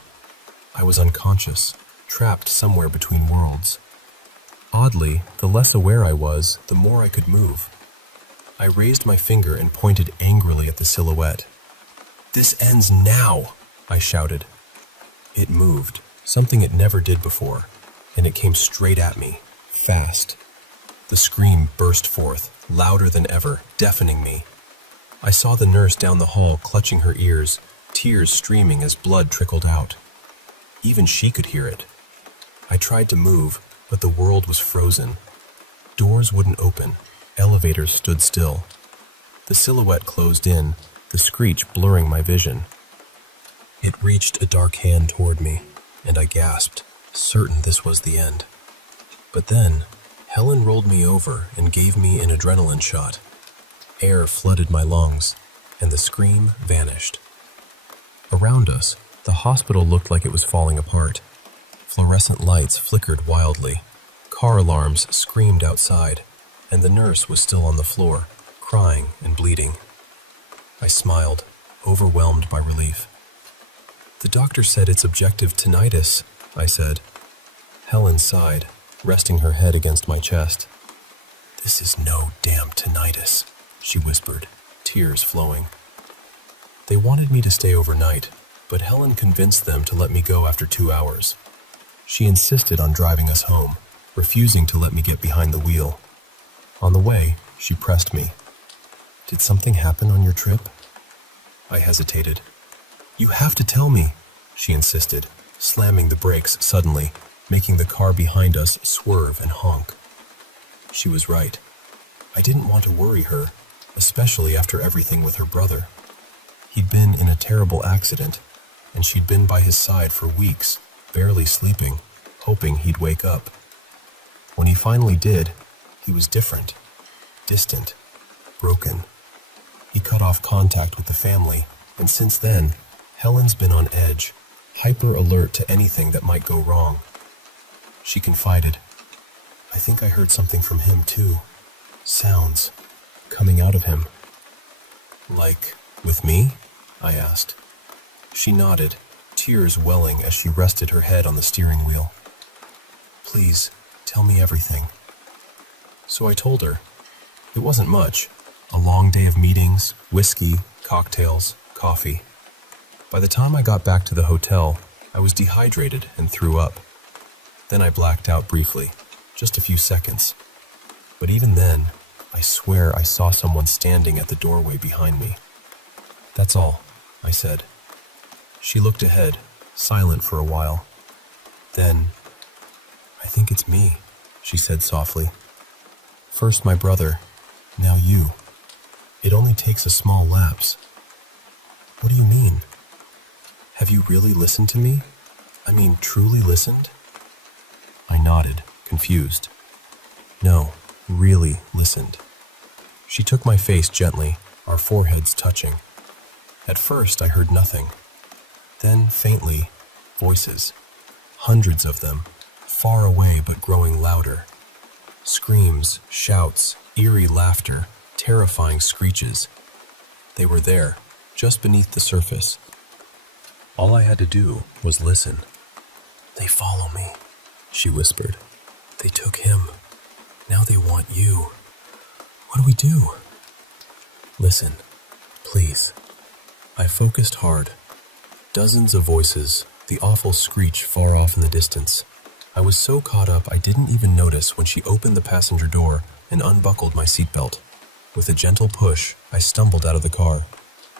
I was unconscious, trapped somewhere between worlds. Oddly, the less aware I was, the more I could move. I raised my finger and pointed angrily at the silhouette. "This ends now!" I shouted. It moved, something it never did before, and it came straight at me, fast. The scream burst forth, louder than ever, deafening me. I saw the nurse down the hall clutching her ears, tears streaming as blood trickled out. Even she could hear it. I tried to move, but the world was frozen. Doors wouldn't open. Elevators stood still. The silhouette closed in, the screech blurring my vision. It reached a dark hand toward me, and I gasped, certain this was the end. But then, Helen rolled me over and gave me an adrenaline shot. Air flooded my lungs, and the scream vanished. Around us, the hospital looked like it was falling apart. Fluorescent lights flickered wildly. Car alarms screamed outside, and the nurse was still on the floor, crying and bleeding. I smiled, overwhelmed by relief. "The doctor said it's objective tinnitus," I said. Helen sighed, resting her head against my chest. "This is no damn tinnitus," she whispered, tears flowing. They wanted me to stay overnight, but Helen convinced them to let me go after 2 hours. She insisted on driving us home, refusing to let me get behind the wheel. On the way, she pressed me. "Did something happen on your trip?" I hesitated. "You have to tell me," she insisted, slamming the brakes suddenly, making the car behind us swerve and honk. She was right. I didn't want to worry her, especially after everything with her brother. He'd been in a terrible accident, and she'd been by his side for weeks, barely sleeping, hoping he'd wake up. When he finally did, he was different, distant, broken. He cut off contact with the family, and since then, Helen's been on edge, hyper alert to anything that might go wrong. She confided, "I think I heard something from him too. Sounds coming out of him." "Like with me?" I asked. She nodded, tears welling as she rested her head on the steering wheel. "Please, tell me everything." So I told her. It wasn't much. A long day of meetings, whiskey, cocktails, coffee. By the time I got back to the hotel, I was dehydrated and threw up. Then I blacked out briefly, just a few seconds. But even then, I swear I saw someone standing at the doorway behind me. That's all, I said. She looked ahead, silent for a while. Then, I think it's me, she said softly. First my brother, now you. It only takes a small lapse. What do you mean? Have you really listened to me? I mean, truly listened? I nodded, confused. No, really listened. She took my face gently, our foreheads touching. At first I heard nothing. Then, faintly, voices. Hundreds of them, far away but growing louder. Screams, shouts, eerie laughter, terrifying screeches. They were there, just beneath the surface. All I had to do was listen. They follow me, she whispered. They took him. Now they want you. What do we do? Listen, please. I focused hard. Dozens of voices, the awful screech far off in the distance. I was so caught up I didn't even notice when she opened the passenger door and unbuckled my seatbelt. With a gentle push, I stumbled out of the car.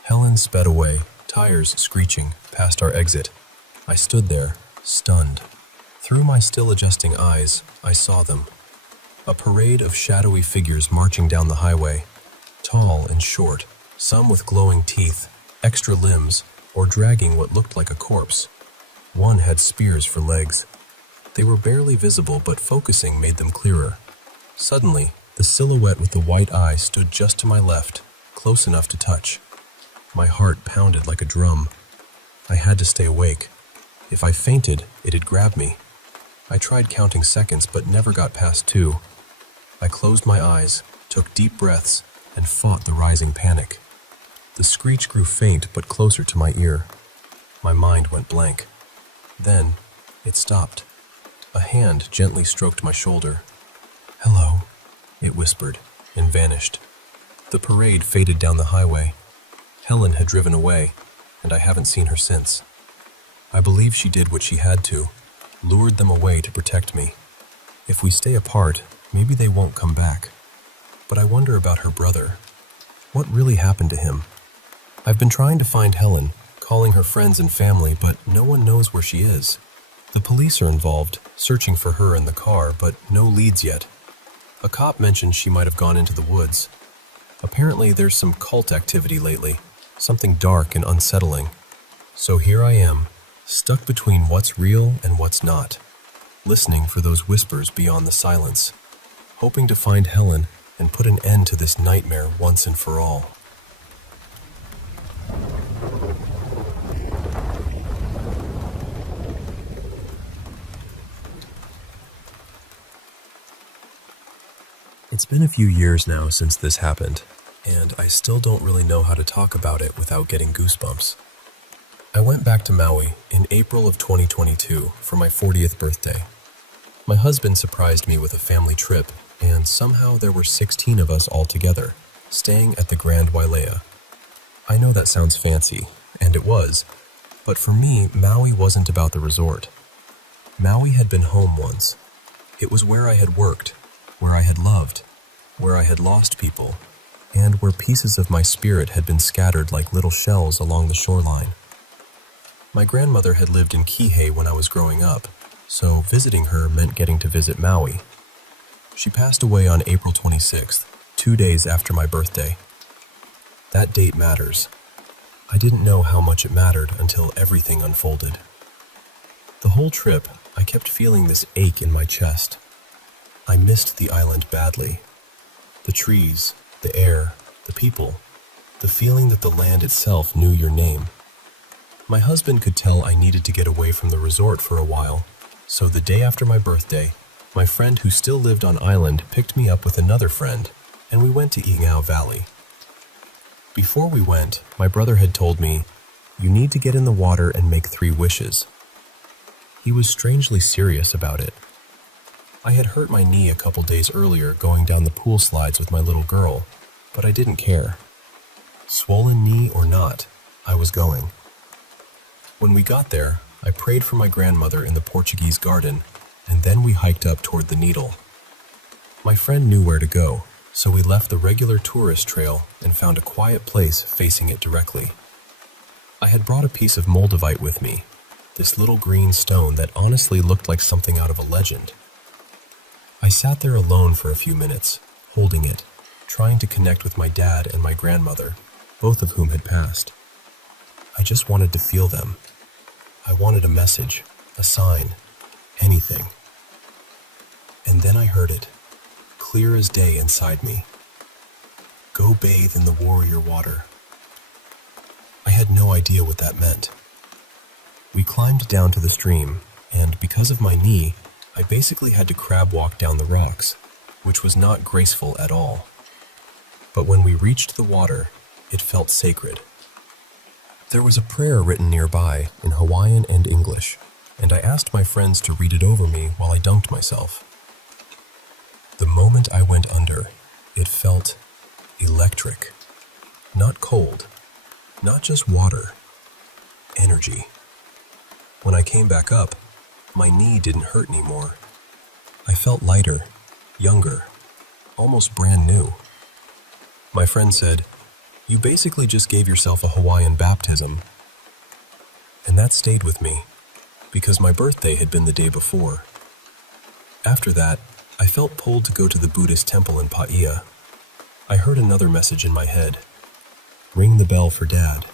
Helen sped away, tires screeching, past our exit. I stood there, stunned. Through my still adjusting eyes, I saw them. A parade of shadowy figures marching down the highway. Tall and short, some with glowing teeth, extra limbs, or dragging what looked like a corpse. One had spears for legs. They were barely visible, but focusing made them clearer. Suddenly, the silhouette with the white eye stood just to my left, close enough to touch. My heart pounded like a drum. I had to stay awake. If I fainted, it'd grab me. I tried counting seconds, but never got past 2. I closed my eyes, took deep breaths, and fought the rising panic. The screech grew faint but closer to my ear. My mind went blank. Then, it stopped. A hand gently stroked my shoulder. "Hello," it whispered, and vanished. The parade faded down the highway. Helen had driven away, and I haven't seen her since. I believe she did what she had to, lured them away to protect me. If we stay apart, maybe they won't come back. But I wonder about her brother. What really happened to him? I've been trying to find Helen, calling her friends and family, but no one knows where she is. The police are involved, searching for her in the car, but no leads yet. A cop mentioned she might have gone into the woods. Apparently there's some cult activity lately, something dark and unsettling. So here I am, stuck between what's real and what's not, listening for those whispers beyond the silence, hoping to find Helen and put an end to this nightmare once and for all. It's been a few years now since this happened, and I still don't really know how to talk about it without getting goosebumps. I went back to Maui in April of 2022 for my 40th birthday. My husband surprised me with a family trip, and somehow there were 16 of us all together, staying at the Grand Wailea. I know that sounds fancy, and it was, but for me, Maui wasn't about the resort. Maui had been home once. It was where I had worked, where I had loved, where I had lost people, and where pieces of my spirit had been scattered like little shells along the shoreline. My grandmother had lived in Kihei when I was growing up, so visiting her meant getting to visit Maui. She passed away on April 26th, 2 days after my birthday. That date matters. I didn't know how much it mattered until everything unfolded. The whole trip, I kept feeling this ache in my chest. I missed the island badly. The trees, the air, the people, the feeling that the land itself knew your name. My husband could tell I needed to get away from the resort for a while, so the day after my birthday, my friend who still lived on island picked me up with another friend, and we went to Ingao Valley. Before we went, my brother had told me, "You need to get in the water and make 3 wishes." He was strangely serious about it. I had hurt my knee a couple days earlier going down the pool slides with my little girl, but I didn't care. Swollen knee or not, I was going. When we got there, I prayed for my grandmother in the Portuguese garden, and then we hiked up toward the Needle. My friend knew where to go, So we left the regular tourist trail and found a quiet place facing it directly. I had brought a piece of moldavite with me, this little green stone that honestly looked like something out of a legend. I sat there alone for a few minutes, holding it, trying to connect with my dad and my grandmother, both of whom had passed. I just wanted to feel them. I wanted a message, a sign, anything. And then I heard it, clear as day inside me. Go bathe in the warrior water. I had no idea what that meant. We climbed down to the stream, and because of my knee, I basically had to crab walk down the rocks, which was not graceful at all. But when we reached the water, it felt sacred. There was a prayer written nearby in Hawaiian and English, and I asked my friends to read it over me while I dunked myself. The moment I went under, it felt electric. Not cold, not just water, energy. When I came back up, my knee didn't hurt anymore. I felt lighter, younger, almost brand new. My friend said, "You basically just gave yourself a Hawaiian baptism." And that stayed with me, because my birthday had been the day before. After that, I felt pulled to go to the Buddhist temple in Paia. I heard another message in my head, "Ring the bell for Dad."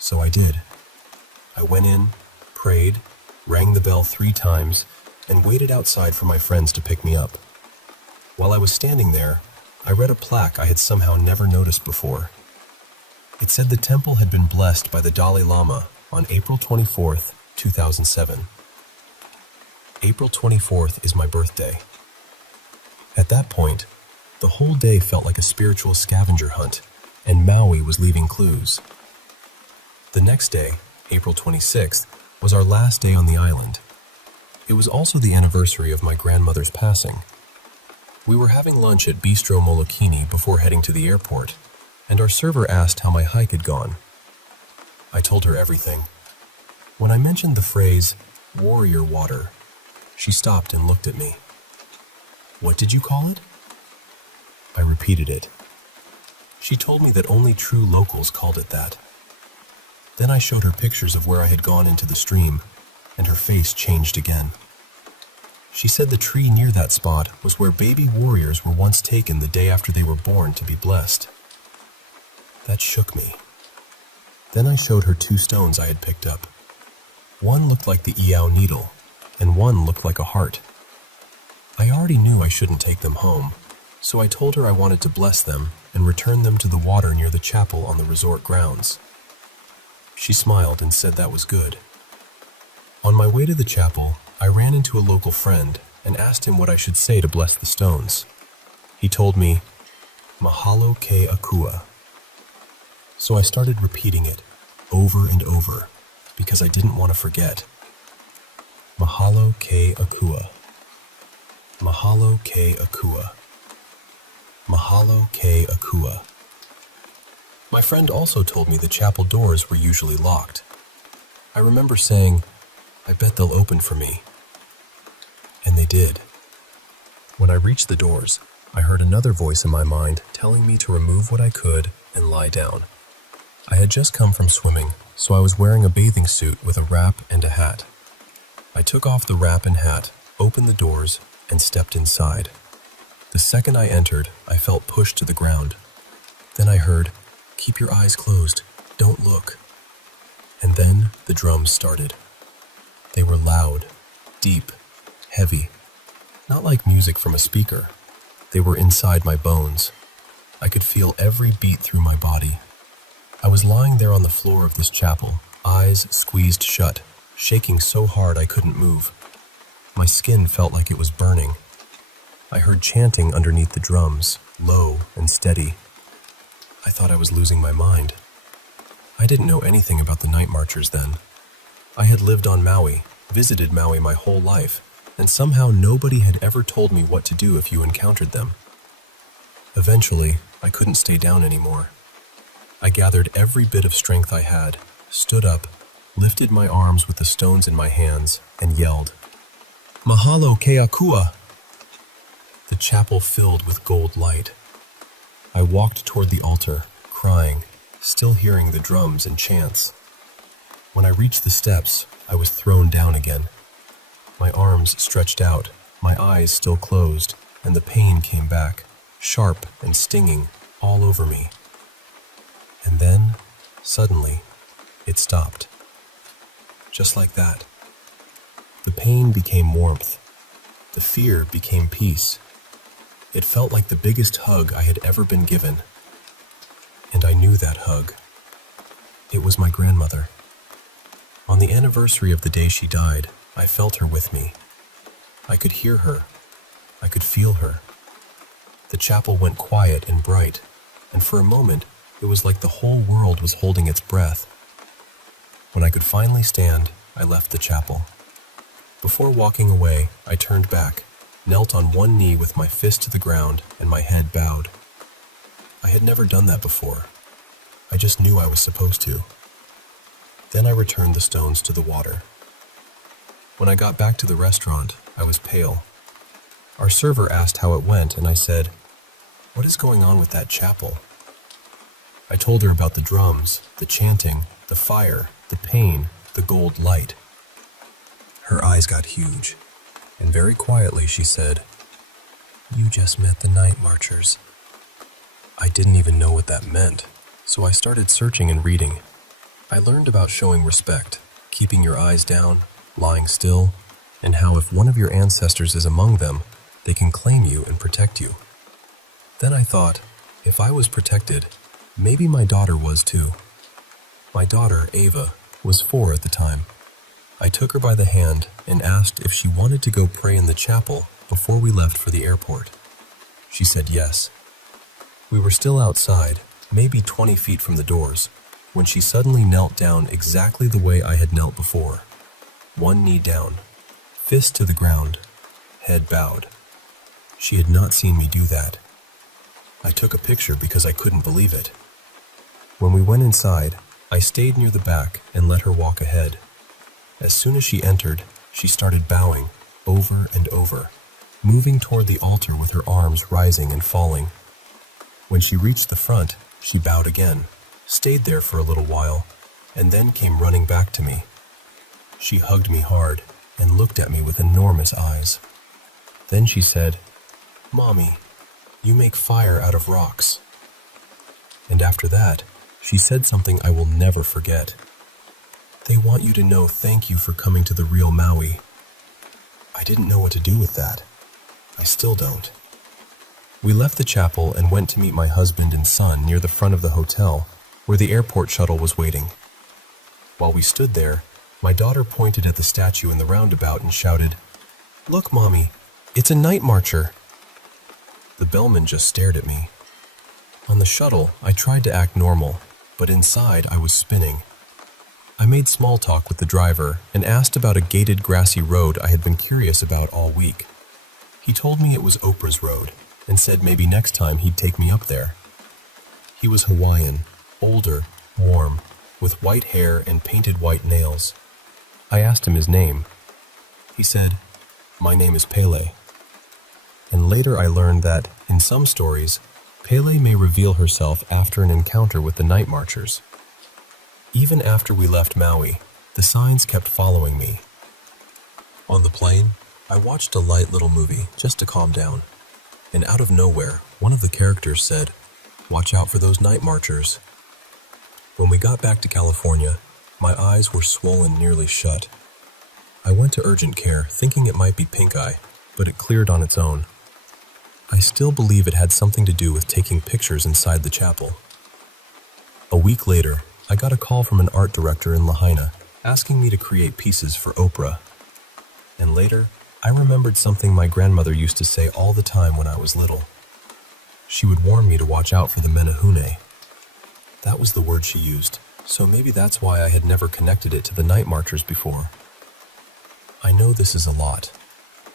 So I did. I went in, prayed, rang the bell 3 times, and waited outside for my friends to pick me up. While I was standing there, I read a plaque I had somehow never noticed before. It said the temple had been blessed by the Dalai Lama on April 24th, 2007. April 24th is my birthday. At that point, the whole day felt like a spiritual scavenger hunt, and Maui was leaving clues. The next day, April 26th, was our last day on the island. It was also the anniversary of my grandmother's passing. We were having lunch at Bistro Molokini before heading to the airport, and our server asked how my hike had gone. I told her everything. When I mentioned the phrase, warrior water, she stopped and looked at me. "What did you call it?" I repeated it. She told me that only true locals called it that. Then I showed her pictures of where I had gone into the stream, and her face changed again. She said the tree near that spot was where baby warriors were once taken the day after they were born to be blessed. That shook me. Then I showed her 2 stones I had picked up. One looked like the Iao needle, and one looked like a heart. I already knew I shouldn't take them home, so I told her I wanted to bless them and return them to the water near the chapel on the resort grounds. She smiled and said that was good. On my way to the chapel, I ran into a local friend and asked him what I should say to bless the stones. He told me, "Mahalo ke akua." So I started repeating it over and over because I didn't want to forget. Mahalo ke akua. Mahalo ke akua. Mahalo ke akua. My friend also told me the chapel doors were usually locked. I remember saying, "I bet they'll open for me." And they did. When I reached the doors, I heard another voice in my mind telling me to remove what I could and lie down. I had just come from swimming, so I was wearing a bathing suit with a wrap and a hat. I took off the wrap and hat, opened the doors, and stepped inside. The second I entered, I felt pushed to the ground. Then I heard, "Keep your eyes closed, don't look." And then the drums started. They were loud, deep, heavy, not like music from a speaker. They were inside my bones. I could feel every beat through my body. I was lying there on the floor of this chapel, eyes squeezed shut, shaking so hard I couldn't move. My skin felt like it was burning. I heard chanting underneath the drums, low and steady. I thought I was losing my mind. I didn't know anything about the night marchers then. I had lived on Maui, visited Maui my whole life, and somehow nobody had ever told me what to do if you encountered them. Eventually, I couldn't stay down anymore. I gathered every bit of strength I had, stood up, lifted my arms with the stones in my hands, and yelled, "Mahalo ke akua!" the chapel filled with gold light. I walked toward the altar, crying, still hearing the drums and chants. When I reached the steps, I was thrown down again. My arms stretched out, my eyes still closed, and the pain came back, sharp and stinging, all over me. And then, suddenly, it stopped. Just like that. The pain became warmth. The fear became peace. It felt like the biggest hug I had ever been given. And I knew that hug. It was my grandmother. On the anniversary of the day she died, I felt her with me. I could hear her. I could feel her. The chapel went quiet and bright, and for a moment, it was like the whole world was holding its breath. When I could finally stand, I left the chapel. Before walking away, I turned back, knelt on one knee with my fist to the ground and my head bowed. I had never done that before. I just knew I was supposed to. Then I returned the stones to the water. When I got back to the restaurant, I was pale. Our server asked how it went, and I said, "What is going on with that chapel?" I told her about the drums, the chanting, the fire, the pain, the gold light. Her eyes got huge, and very quietly she said, "You just met the night marchers." I didn't even know what that meant, so I started searching and reading. I learned about showing respect, keeping your eyes down, lying still, and how if one of your ancestors is among them, they can claim you and protect you. Then I thought, if I was protected, maybe my daughter was too. My daughter, Ava, was 4 at the time. I took her by the hand and asked if she wanted to go pray in the chapel before we left for the airport. She said yes. We were still outside, maybe 20 feet from the doors, when she suddenly knelt down exactly the way I had knelt before. One knee down, fist to the ground, head bowed. She had not seen me do that. I took a picture because I couldn't believe it. When we went inside, I stayed near the back and let her walk ahead. As soon as she entered, she started bowing, over and over, moving toward the altar with her arms rising and falling. When she reached the front, she bowed again, stayed there for a little while, and then came running back to me. She hugged me hard and looked at me with enormous eyes. Then she said, "Mommy, you make fire out of rocks." And after that, she said something I will never forget. "They want you to know thank you for coming to the real Maui." I didn't know what to do with that. I still don't. We left the chapel and went to meet my husband and son near the front of the hotel, where the airport shuttle was waiting. While we stood there, my daughter pointed at the statue in the roundabout and shouted, "Look, Mommy, it's a night marcher." The bellman just stared at me. On the shuttle, I tried to act normal, but inside I was spinning. I made small talk with the driver and asked about a gated grassy road I had been curious about all week. He told me it was Oprah's road and said maybe next time he'd take me up there. He was Hawaiian, older, warm, with white hair and painted white nails. I asked him his name. He said, "My name is Pele." And later I learned that, in some stories, Pele may reveal herself after an encounter with the night marchers. Even after we left Maui, the signs kept following me. On the plane, I watched a light little movie just to calm down. And out of nowhere, one of the characters said, "Watch out for those night marchers." When we got back to California, my eyes were swollen nearly shut. I went to urgent care thinking it might be pink eye, but it cleared on its own. I still believe it had something to do with taking pictures inside the chapel. A week later, I got a call from an art director in Lahaina asking me to create pieces for Oprah. And later, I remembered something my grandmother used to say all the time when I was little. She would warn me to watch out for the menehune. That was the word she used, so maybe that's why I had never connected it to the night marchers before. I know this is a lot.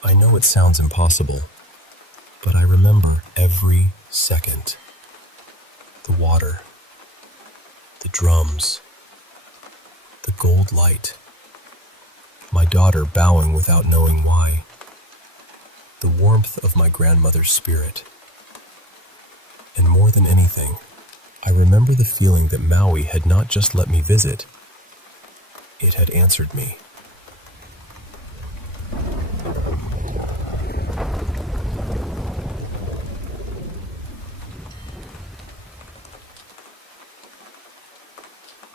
I know it sounds impossible. But I remember every second. The water. The drums. The gold light. My daughter bowing without knowing why. The the warmth of my grandmother's spirit. And more than anything, I remember the feeling that Maui had not just let me visit, it had answered me.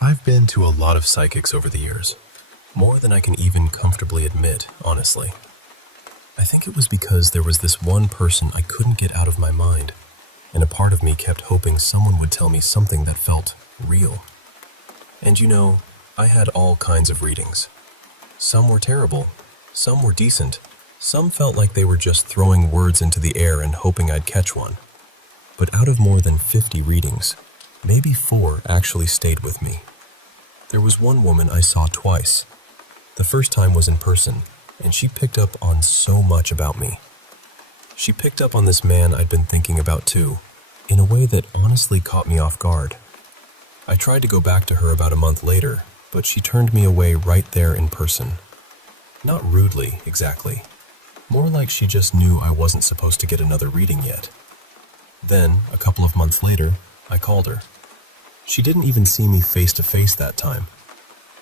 I've been to a lot of psychics over the years, more than I can even comfortably admit, honestly. I think it was because there was this one person I couldn't get out of my mind, and a part of me kept hoping someone would tell me something that felt real. And you know, I had all kinds of readings. Some were terrible, some were decent, some felt like they were just throwing words into the air and hoping I'd catch one. But out of more than 50 readings, maybe 4 actually stayed with me. There was one woman I saw twice. The first time was in person, and she picked up on so much about me. She picked up on this man I'd been thinking about too, in a way that honestly caught me off guard. I tried to go back to her about a month later, but she turned me away right there in person. Not rudely, exactly. More like she just knew I wasn't supposed to get another reading yet. Then, a couple of months later, I called her. She didn't even see me face to face that time.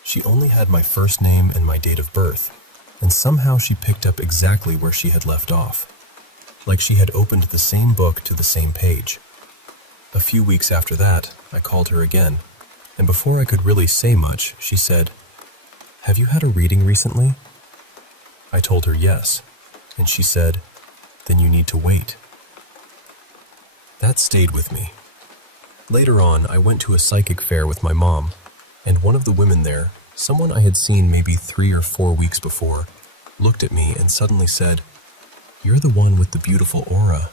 She only had my first name and my date of birth, and somehow she picked up exactly where she had left off, like she had opened the same book to the same page. A few weeks after that, I called her again, and before I could really say much, she said, "Have you had a reading recently?" I told her yes, and she said, "Then you need to wait." That stayed with me. Later on, I went to a psychic fair with my mom, and one of the women there, someone I had seen maybe 3 or 4 weeks before, looked at me and suddenly said, "You're the one with the beautiful aura."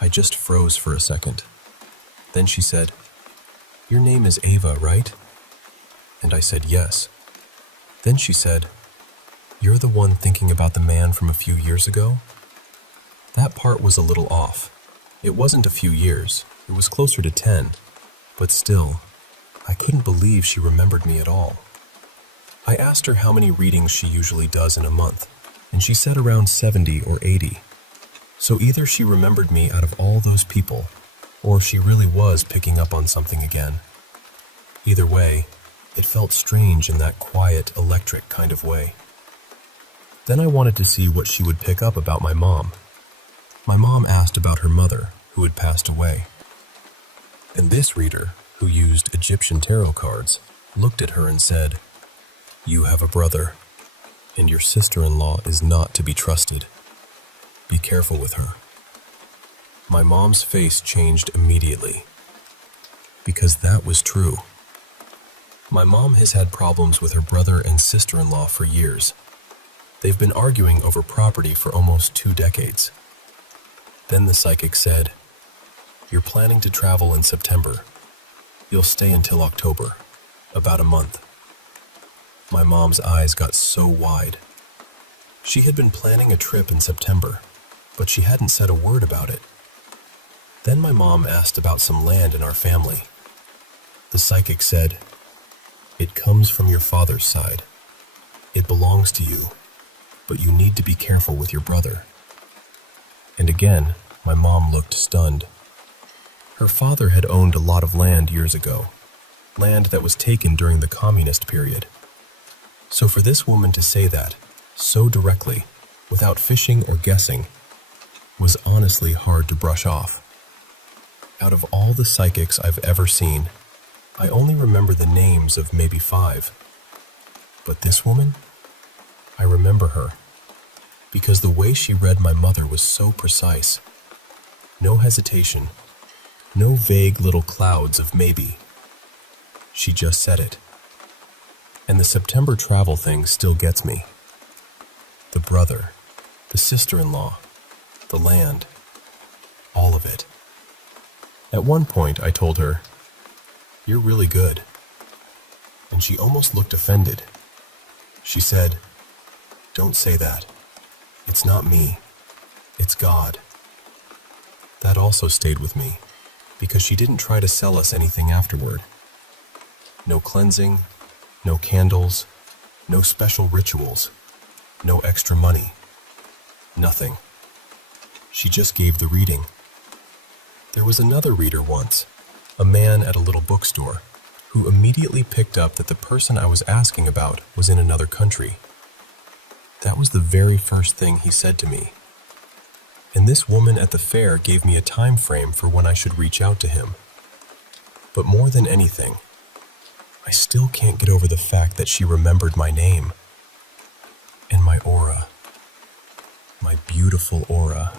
I just froze for a second. Then she said, "Your name is Ava, right?" And I said yes. Then she said, "You're the one thinking about the man from a few years ago?" That part was a little off. It wasn't a few years. It was closer to 10, but still, I couldn't believe she remembered me at all. I asked her how many readings she usually does in a month, and she said around 70 or 80. So either she remembered me out of all those people, or she really was picking up on something again. Either way, it felt strange in that quiet, electric kind of way. Then I wanted to see what she would pick up about my mom. My mom asked about her mother, who had passed away. And this reader, who used Egyptian tarot cards, looked at her and said, "You have a brother, and your sister-in-law is not to be trusted. Be careful with her." My mom's face changed immediately, because that was true. My mom has had problems with her brother and sister-in-law for years. They've been arguing over property for almost 2 decades. Then the psychic said, "You're planning to travel in September. You'll stay until October, about a month." My mom's eyes got so wide. She had been planning a trip in September, but she hadn't said a word about it. Then my mom asked about some land in our family. The psychic said, "It comes from your father's side. It belongs to you, but you need to be careful with your brother." And again, my mom looked stunned. Her father had owned a lot of land years ago, land that was taken during the communist period. So for this woman to say that, so directly, without fishing or guessing, was honestly hard to brush off. Out of all the psychics I've ever seen, I only remember the names of maybe 5. But this woman, I remember her, because the way she read my mother was so precise. No hesitation, no vague little clouds of maybe. She just said it. And the September travel thing still gets me. The brother, the sister-in-law, the land, all of it. At one point, I told her, "You're really good." And she almost looked offended. She said, "Don't say that. It's not me. It's God." That also stayed with me, because she didn't try to sell us anything afterward. No cleansing, no candles, no special rituals, no extra money. Nothing. She just gave the reading. There was another reader once, a man at a little bookstore, who immediately picked up that the person I was asking about was in another country. That was the very first thing he said to me. And this woman at the fair gave me a time frame for when I should reach out to him. But more than anything, I still can't get over the fact that she remembered my name and my aura, my beautiful aura.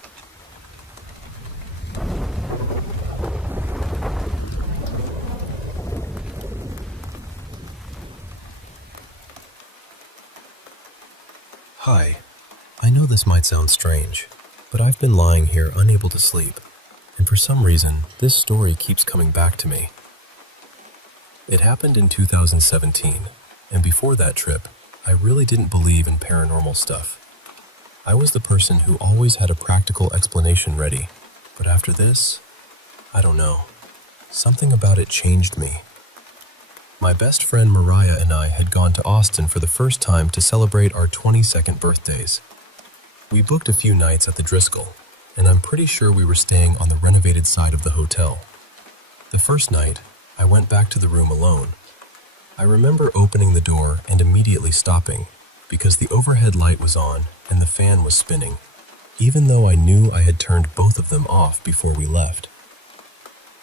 Hi, I know this might sound strange, but I've been lying here unable to sleep, and for some reason, this story keeps coming back to me. It happened in 2017, and before that trip, I really didn't believe in paranormal stuff. I was the person who always had a practical explanation ready, but after this, I don't know. Something about it changed me. My best friend Mariah and I had gone to Austin for the first time to celebrate our 22nd birthdays. We booked a few nights at the Driscoll, and I'm pretty sure we were staying on the renovated side of the hotel. The first night, I went back to the room alone. I remember opening the door and immediately stopping, because the overhead light was on and the fan was spinning, even though I knew I had turned both of them off before we left.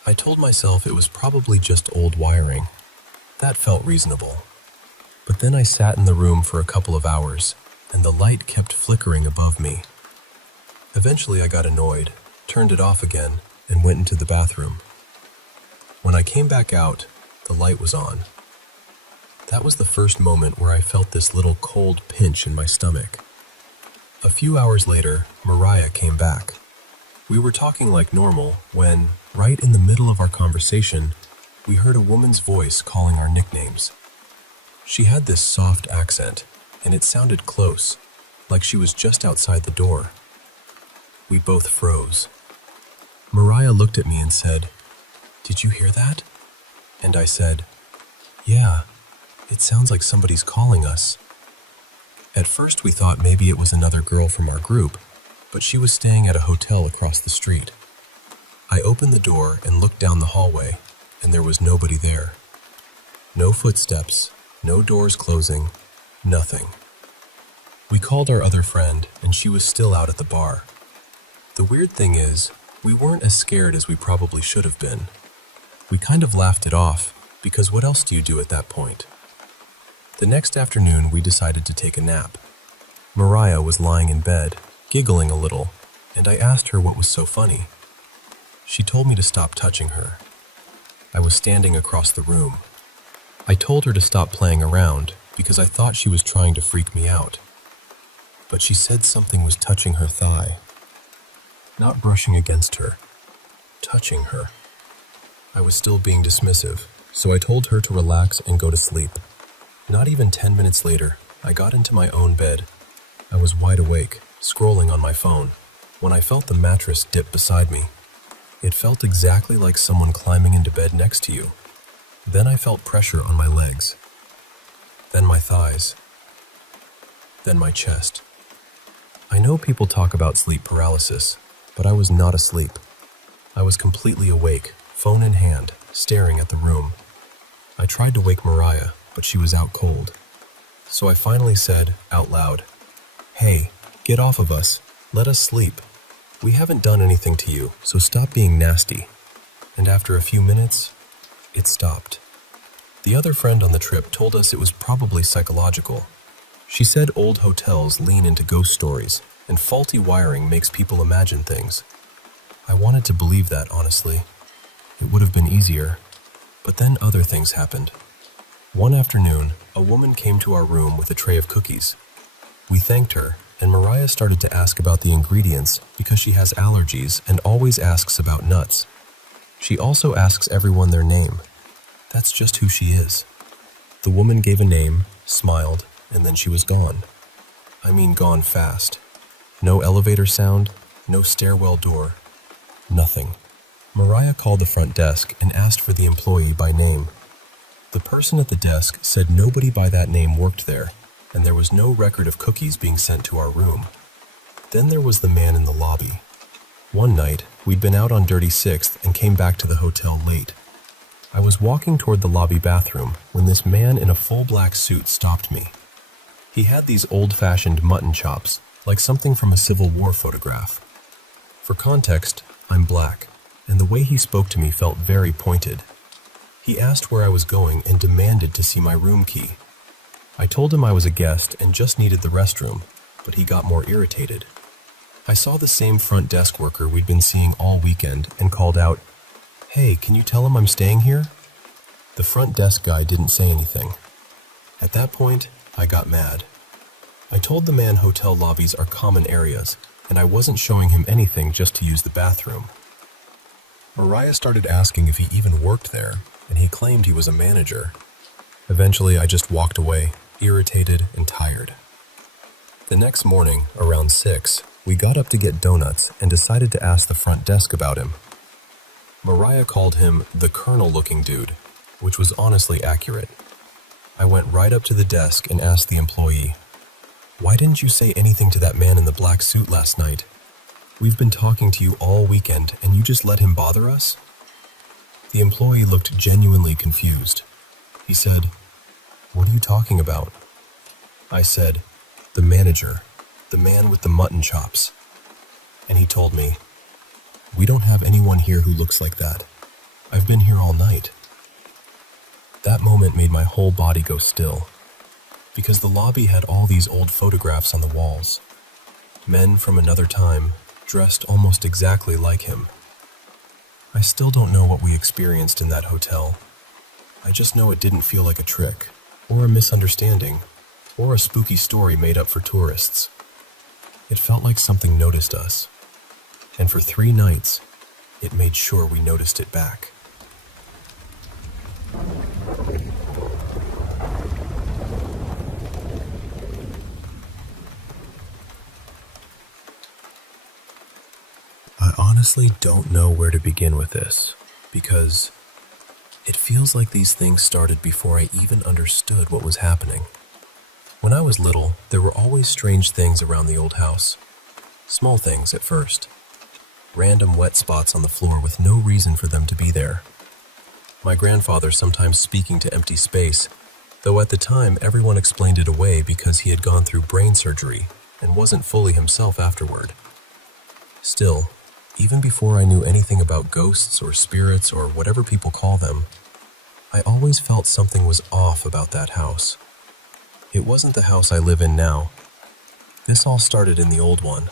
I told myself it was probably just old wiring. That felt reasonable. But then I sat in the room for a couple of hours, and the light kept flickering above me. Eventually I got annoyed, turned it off again, and went into the bathroom. When I came back out, the light was on. That was the first moment where I felt this little cold pinch in my stomach. A few hours later, Mariah came back. We were talking like normal when, right in the middle of our conversation, we heard a woman's voice calling our nicknames. She had this soft accent, and it sounded close, like she was just outside the door. We both froze. Mariah looked at me and said, "Did you hear that?" And I said, "Yeah, it sounds like somebody's calling us." At first we thought maybe it was another girl from our group, but she was staying at a hotel across the street. I opened the door and looked down the hallway, and there was nobody there. No footsteps, no doors closing, nothing. We called our other friend, and she was still out at the bar. The weird thing is, we weren't as scared as we probably should have been. We kind of laughed it off, because what else do you do at that point? The next afternoon, we decided to take a nap. Mariah was lying in bed, giggling a little, and I asked her what was so funny. She told me to stop touching her. I was standing across the room. I told her to stop playing around because I thought she was trying to freak me out. But she said something was touching her thigh. Not brushing against her, touching her. I was still being dismissive, so I told her to relax and go to sleep. Not even 10 minutes later, I got into my own bed. I was wide awake, scrolling on my phone, when I felt the mattress dip beside me. It felt exactly like someone climbing into bed next to you. Then I felt pressure on my legs. Then my thighs. Then my chest. I know people talk about sleep paralysis, but I was not asleep. I was completely awake, phone in hand, staring at the room. I tried to wake Mariah, but she was out cold. So I finally said, out loud, "Hey, get off of us. Let us sleep. We haven't done anything to you, so stop being nasty." And after a few minutes, it stopped. The other friend on the trip told us it was probably psychological. She said old hotels lean into ghost stories, and faulty wiring makes people imagine things. I wanted to believe that, honestly. It would have been easier. But then other things happened. One afternoon, a woman came to our room with a tray of cookies. We thanked her, and Mariah started to ask about the ingredients because she has allergies and always asks about nuts. She also asks everyone their name. That's just who she is. The woman gave a name, smiled, and then she was gone. I mean gone fast. No elevator sound, no stairwell door, nothing. Mariah called the front desk and asked for the employee by name. The person at the desk said nobody by that name worked there, and there was no record of cookies being sent to our room. Then there was the man in the lobby. One night, we'd been out on Dirty Sixth and came back to the hotel late. I was walking toward the lobby bathroom when this man in a full black suit stopped me. He had these old-fashioned mutton chops, like something from a Civil War photograph. For context, I'm black, and the way he spoke to me felt very pointed. He asked where I was going and demanded to see my room key. I told him I was a guest and just needed the restroom, but he got more irritated. I saw the same front desk worker we'd been seeing all weekend and called out, "Hey, can you tell him I'm staying here?" The front desk guy didn't say anything. At that point, I got mad. I told the man hotel lobbies are common areas, and I wasn't showing him anything just to use the bathroom. Mariah started asking if he even worked there, and he claimed he was a manager. Eventually, I just walked away, irritated and tired. The next morning, around 6, we got up to get donuts and decided to ask the front desk about him. Mariah called him the colonel-looking dude, which was honestly accurate. I went right up to the desk and asked the employee, "Why didn't you say anything to that man in the black suit last night? We've been talking to you all weekend and you just let him bother us?" The employee looked genuinely confused. He said, "What are you talking about?" I said, "The manager, the man with the mutton chops." And he told me, "We don't have anyone here who looks like that. I've been here all night." That moment made my whole body go still, because the lobby had all these old photographs on the walls. Men from another time, dressed almost exactly like him. I still don't know what we experienced in that hotel. I just know it didn't feel like a trick, or a misunderstanding, or a spooky story made up for tourists. It felt like something noticed us, and for 3 nights, it made sure we noticed it back. I honestly don't know where to begin with this, because it feels like these things started before I even understood what was happening. When I was little, there were always strange things around the old house. Small things at first. Random wet spots on the floor with no reason for them to be there. My grandfather sometimes speaking to empty space, though at the time everyone explained it away because he had gone through brain surgery and wasn't fully himself afterward. Still, even before I knew anything about ghosts or spirits or whatever people call them, I always felt something was off about that house. It wasn't the house I live in now. This all started in the old one.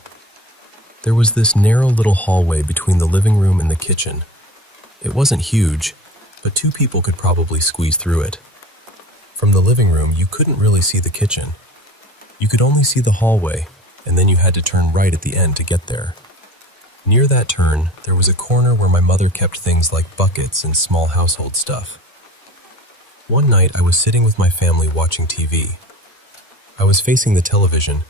There was this narrow little hallway between the living room and the kitchen. It wasn't huge, but 2 people could probably squeeze through it. From the living room, you couldn't really see the kitchen. You could only see the hallway, and then you had to turn right at the end to get there. Near that turn, there was a corner where my mother kept things like buckets and small household stuff. One night, I was sitting with my family watching TV. I was facing the television,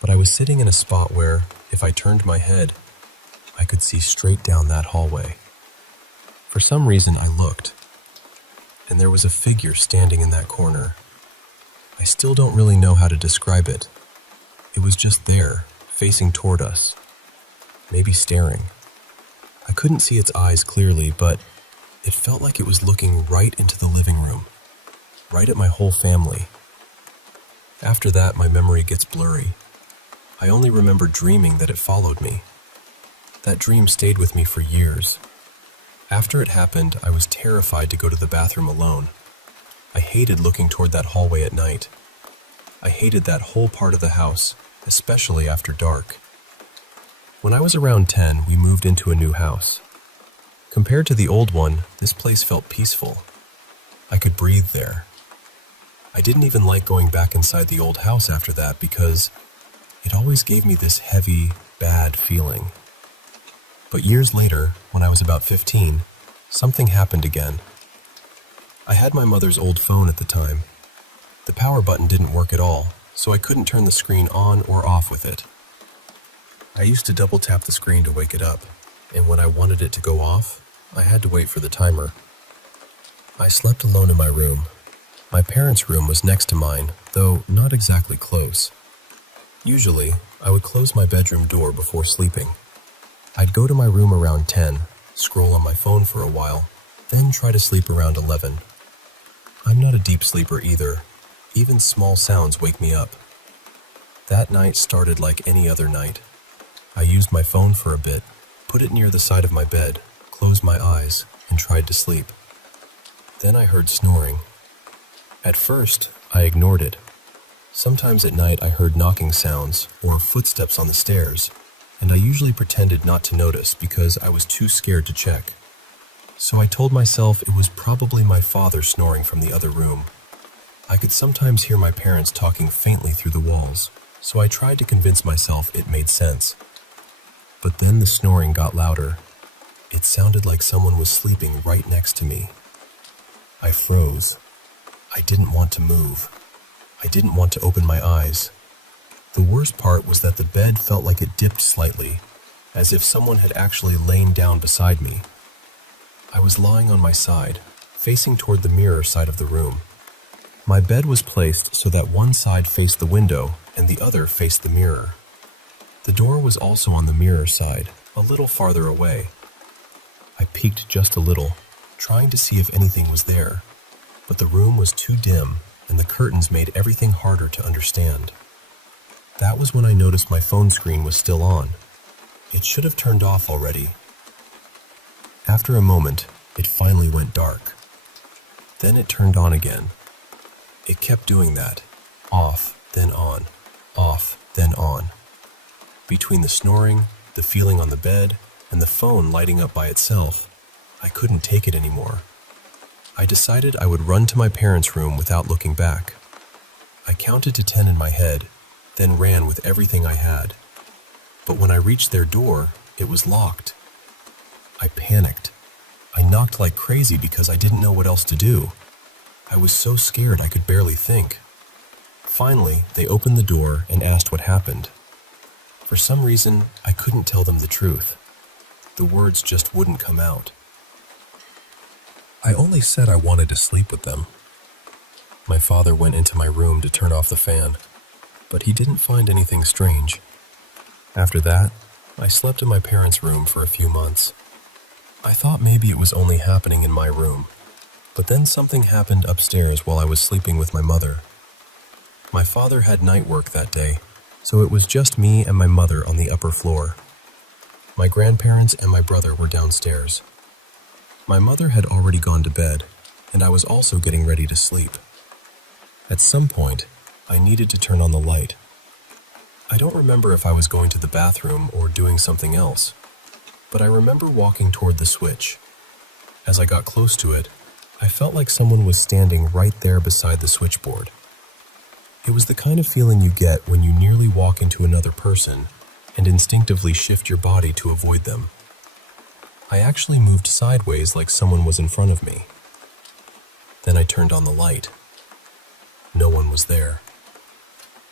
but I was sitting in a spot where, if I turned my head, I could see straight down that hallway. For some reason, I looked, and there was a figure standing in that corner. I still don't really know how to describe it. It was just there, facing toward us, maybe staring. I couldn't see its eyes clearly, but it felt like it was looking right into the living room, right at my whole family. After that, my memory gets blurry. I only remember dreaming that it followed me. That dream stayed with me for years. After it happened, I was terrified to go to the bathroom alone. I hated looking toward that hallway at night. I hated that whole part of the house, especially after dark. When I was around 10, we moved into a new house. Compared to the old one, this place felt peaceful. I could breathe there. I didn't even like going back inside the old house after that because it always gave me this heavy, bad feeling. But years later, when I was about 15, something happened again. I had my mother's old phone at the time. The power button didn't work at all, so I couldn't turn the screen on or off with it. I used to double tap the screen to wake it up, and when I wanted it to go off, I had to wait for the timer. I slept alone in my room. My parents' room was next to mine, though not exactly close. Usually, I would close my bedroom door before sleeping. I'd go to my room around 10, scroll on my phone for a while, then try to sleep around 11. I'm not a deep sleeper either. Even small sounds wake me up. That night started like any other night. I used my phone for a bit, put it near the side of my bed, closed my eyes, and tried to sleep. Then I heard snoring. At first, I ignored it. Sometimes at night I heard knocking sounds or footsteps on the stairs, and I usually pretended not to notice because I was too scared to check. So I told myself it was probably my father snoring from the other room. I could sometimes hear my parents talking faintly through the walls, so I tried to convince myself it made sense. But then the snoring got louder. It sounded like someone was sleeping right next to me. I froze. I didn't want to move. I didn't want to open my eyes. The worst part was that the bed felt like it dipped slightly, as if someone had actually lain down beside me. I was lying on my side, facing toward the mirror side of the room. My bed was placed so that one side faced the window and the other faced the mirror. The door was also on the mirror side, a little farther away. I peeked just a little, trying to see if anything was there, but the room was too dim and the curtains made everything harder to understand. That was when I noticed my phone screen was still on. It should have turned off already. After a moment, it finally went dark. Then it turned on again. It kept doing that, off, then on, off, then on. Between the snoring, the feeling on the bed, and the phone lighting up by itself, I couldn't take it anymore. I decided I would run to my parents' room without looking back. I counted to 10 in my head, then ran with everything I had. But when I reached their door, it was locked. I panicked. I knocked like crazy because I didn't know what else to do. I was so scared I could barely think. Finally, they opened the door and asked what happened. For some reason, I couldn't tell them the truth. The words just wouldn't come out. I only said I wanted to sleep with them. My father went into my room to turn off the fan, but he didn't find anything strange. After that, I slept in my parents' room for a few months. I thought maybe it was only happening in my room, but then something happened upstairs while I was sleeping with my mother. My father had night work that day, so it was just me and my mother on the upper floor. My grandparents and my brother were downstairs. My mother had already gone to bed, and I was also getting ready to sleep. At some point, I needed to turn on the light. I don't remember if I was going to the bathroom or doing something else, but I remember walking toward the switch. As I got close to it, I felt like someone was standing right there beside the switchboard. It was the kind of feeling you get when you nearly walk into another person and instinctively shift your body to avoid them. I actually moved sideways like someone was in front of me. Then I turned on the light. No one was there.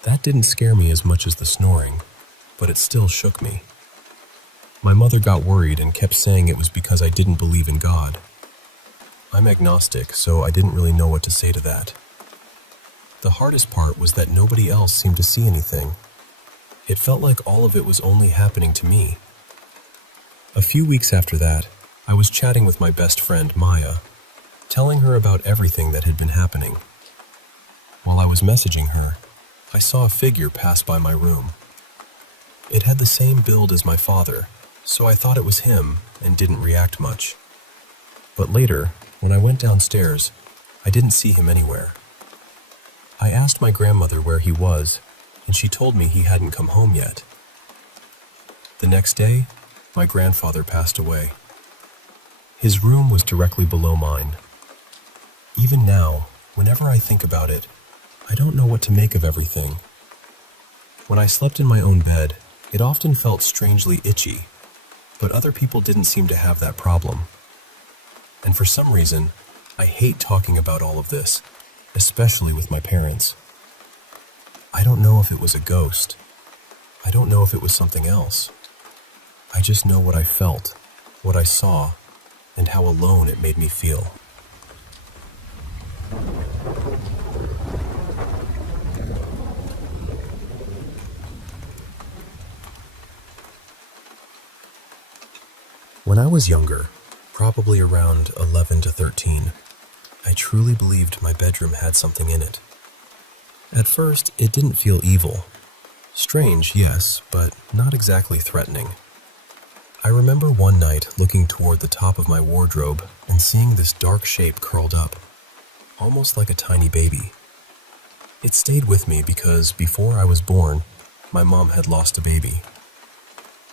That didn't scare me as much as the snoring, but it still shook me. My mother got worried and kept saying it was because I didn't believe in God. I'm agnostic, so I didn't really know what to say to that. The hardest part was that nobody else seemed to see anything. It felt like all of it was only happening to me. A few weeks after that, I was chatting with my best friend, Maya, telling her about everything that had been happening. While I was messaging her, I saw a figure pass by my room. It had the same build as my father, so I thought it was him and didn't react much. But later, when I went downstairs, I didn't see him anywhere. I asked my grandmother where he was, and she told me he hadn't come home yet. The next day, my grandfather passed away. His room was directly below mine. Even now, whenever I think about it, I don't know what to make of everything. When I slept in my own bed, it often felt strangely itchy, but other people didn't seem to have that problem. And for some reason, I hate talking about all of this, especially with my parents. I don't know if it was a ghost. I don't know if it was something else. I just know what I felt, what I saw, and how alone it made me feel. When I was younger, probably around 11 to 13, I truly believed my bedroom had something in it. At first, it didn't feel evil. Strange, yes, but not exactly threatening. I remember one night looking toward the top of my wardrobe and seeing this dark shape curled up, almost like a tiny baby. It stayed with me because before I was born, my mom had lost a baby.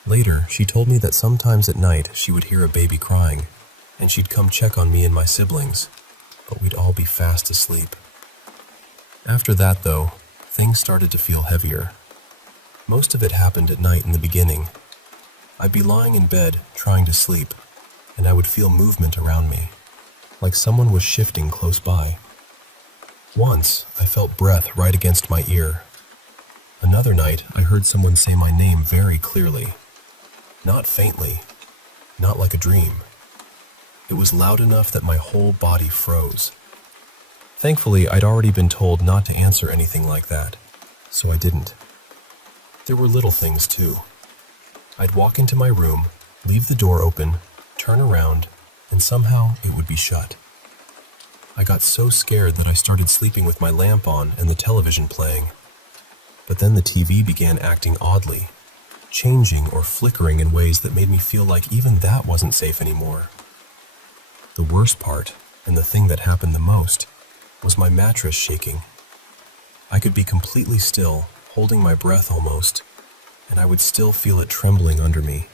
Later, she told me that sometimes at night she would hear a baby crying, and she'd come check on me and my siblings, but we'd all be fast asleep. After that, though, things started to feel heavier. Most of it happened at night in the beginning. I'd be lying in bed, trying to sleep, and I would feel movement around me, like someone was shifting close by. Once, I felt breath right against my ear. Another night, I heard someone say my name very clearly. Not faintly, not like a dream. It was loud enough that my whole body froze. Thankfully, I'd already been told not to answer anything like that, so I didn't. There were little things too. I'd walk into my room, leave the door open, turn around, and somehow it would be shut. I got so scared that I started sleeping with my lamp on and the television playing. But then the TV began acting oddly, changing or flickering in ways that made me feel like even that wasn't safe anymore. The worst part, and the thing that happened the most, was my mattress shaking. I could be completely still, holding my breath almost, and I would still feel it trembling under me.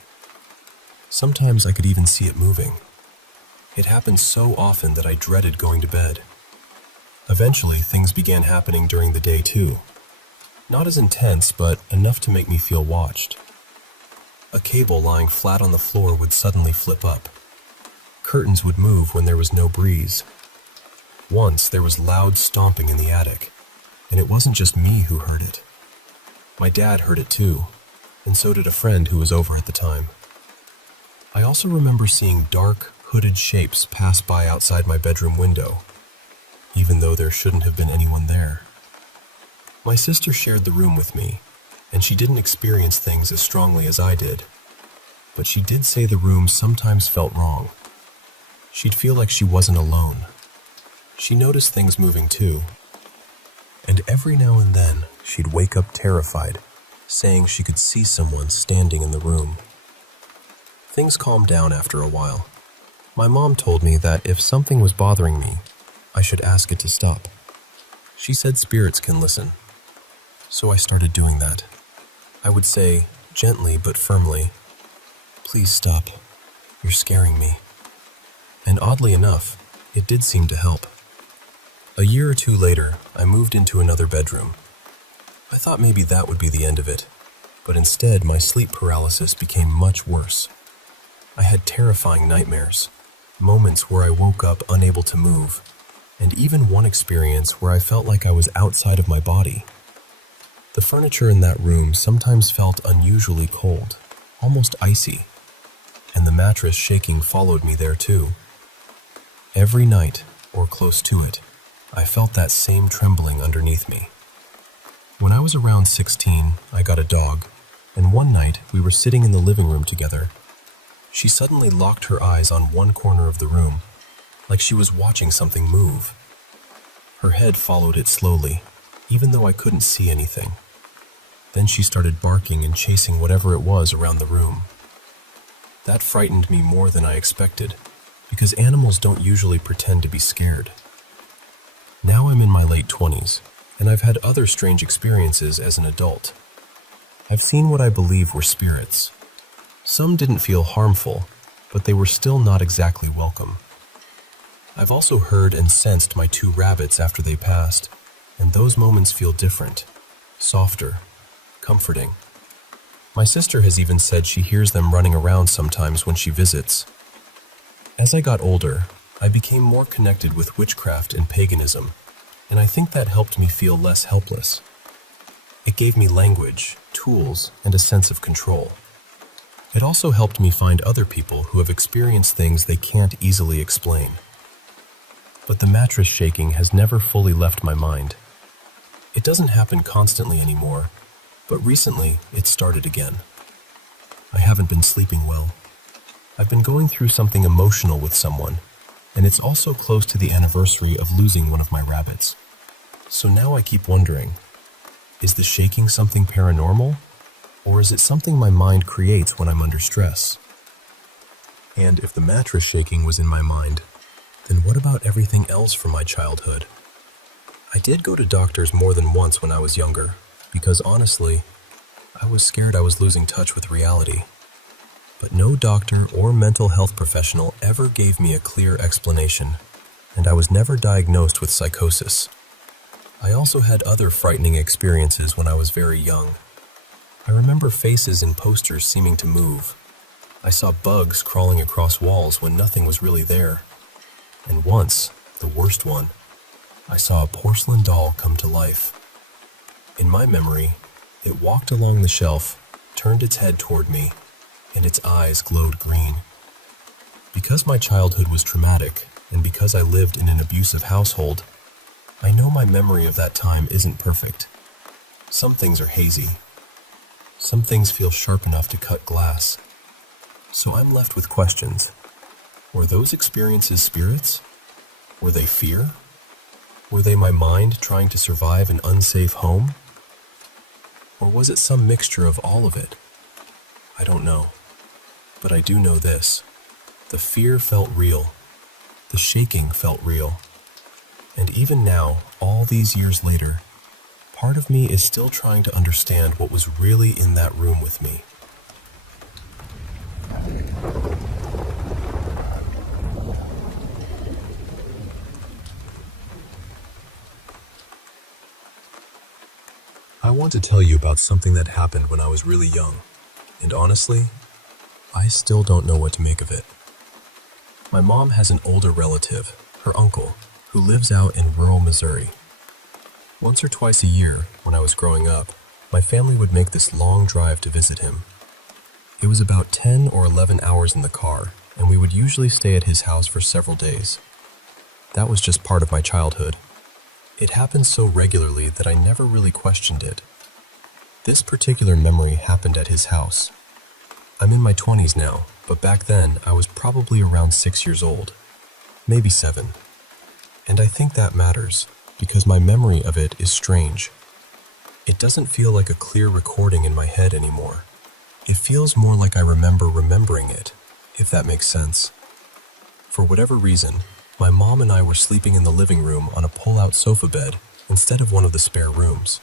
Sometimes I could even see it moving. It happened so often that I dreaded going to bed. Eventually, things began happening during the day too. Not as intense, but enough to make me feel watched. A cable lying flat on the floor would suddenly flip up. Curtains would move when there was no breeze. Once, there was loud stomping in the attic, and it wasn't just me who heard it. My dad heard it too, and so did a friend who was over at the time. I also remember seeing dark, hooded shapes pass by outside my bedroom window, even though there shouldn't have been anyone there. My sister shared the room with me, and she didn't experience things as strongly as I did, but she did say the room sometimes felt wrong. She'd feel like she wasn't alone. She noticed things moving too, and every now and then she'd wake up terrified, saying she could see someone standing in the room. Things calmed down after a while. My mom told me that if something was bothering me, I should ask it to stop. She said spirits can listen. So I started doing that. I would say, gently but firmly, "Please stop. You're scaring me." And oddly enough, it did seem to help. A year or two later, I moved into another bedroom. I thought maybe that would be the end of it, but instead my sleep paralysis became much worse. I had terrifying nightmares, moments where I woke up unable to move, and even one experience where I felt like I was outside of my body. The furniture in that room sometimes felt unusually cold, almost icy, and the mattress shaking followed me there too. Every night, or close to it, I felt that same trembling underneath me. When I was around 16, I got a dog, and one night we were sitting in the living room together. She suddenly locked her eyes on one corner of the room, like she was watching something move. Her head followed it slowly, even though I couldn't see anything. Then she started barking and chasing whatever it was around the room. That frightened me more than I expected, because animals don't usually pretend to be scared. Now I'm in my late 20s, and I've had other strange experiences as an adult. I've seen what I believe were spirits. Some didn't feel harmful, but they were still not exactly welcome. I've also heard and sensed my 2 rabbits after they passed, and those moments feel different, softer, comforting. My sister has even said she hears them running around sometimes when she visits. As I got older, I became more connected with witchcraft and paganism, and I think that helped me feel less helpless. It gave me language, tools, and a sense of control. It also helped me find other people who have experienced things they can't easily explain. But the mattress shaking has never fully left my mind. It doesn't happen constantly anymore, but recently it started again. I haven't been sleeping well. I've been going through something emotional with someone, and it's also close to the anniversary of losing one of my rabbits. So now I keep wondering, is the shaking something paranormal, or is it something my mind creates when I'm under stress? And if the mattress shaking was in my mind, then what about everything else from my childhood? I did go to doctors more than once when I was younger, because honestly, I was scared I was losing touch with reality. But no doctor or mental health professional ever gave me a clear explanation, and I was never diagnosed with psychosis. I also had other frightening experiences when I was very young. I remember faces in posters seeming to move. I saw bugs crawling across walls when nothing was really there. And once, the worst one, I saw a porcelain doll come to life. In my memory, it walked along the shelf, turned its head toward me, and its eyes glowed green. Because my childhood was traumatic, and because I lived in an abusive household, I know my memory of that time isn't perfect. Some things are hazy. Some things feel sharp enough to cut glass. So I'm left with questions. Were those experiences spirits? Were they fear? Were they my mind trying to survive an unsafe home? Or was it some mixture of all of it? I don't know. But I do know this. The fear felt real. The shaking felt real. And even now, all these years later, part of me is still trying to understand what was really in that room with me. I want to tell you about something that happened when I was really young, and honestly, I still don't know what to make of it. My mom has an older relative, her uncle, who lives out in rural Missouri. Once or twice a year, when I was growing up, my family would make this long drive to visit him. It was about 10 or 11 hours in the car, and we would usually stay at his house for several days. That was just part of my childhood. It happened so regularly that I never really questioned it. This particular memory happened at his house. I'm in my 20s now, but back then I was probably around 6 years old, maybe 7. And I think that matters, because my memory of it is strange. It doesn't feel like a clear recording in my head anymore. It feels more like I remember remembering it, if that makes sense. For whatever reason, my mom and I were sleeping in the living room on a pull-out sofa bed instead of one of the spare rooms.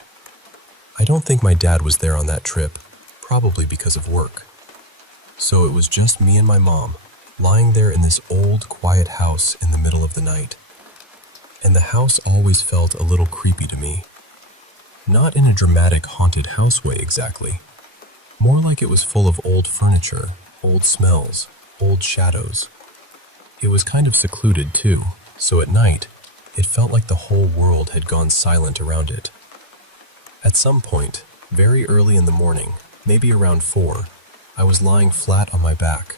I don't think my dad was there on that trip, probably because of work. So it was just me and my mom, lying there in this old, quiet house in the middle of the night. And the house always felt a little creepy to me. Not in a dramatic haunted house way exactly. More like it was full of old furniture, old smells, old shadows. It was kind of secluded too, so at night, it felt like the whole world had gone silent around it. At some point, very early in the morning, maybe around 4, I was lying flat on my back.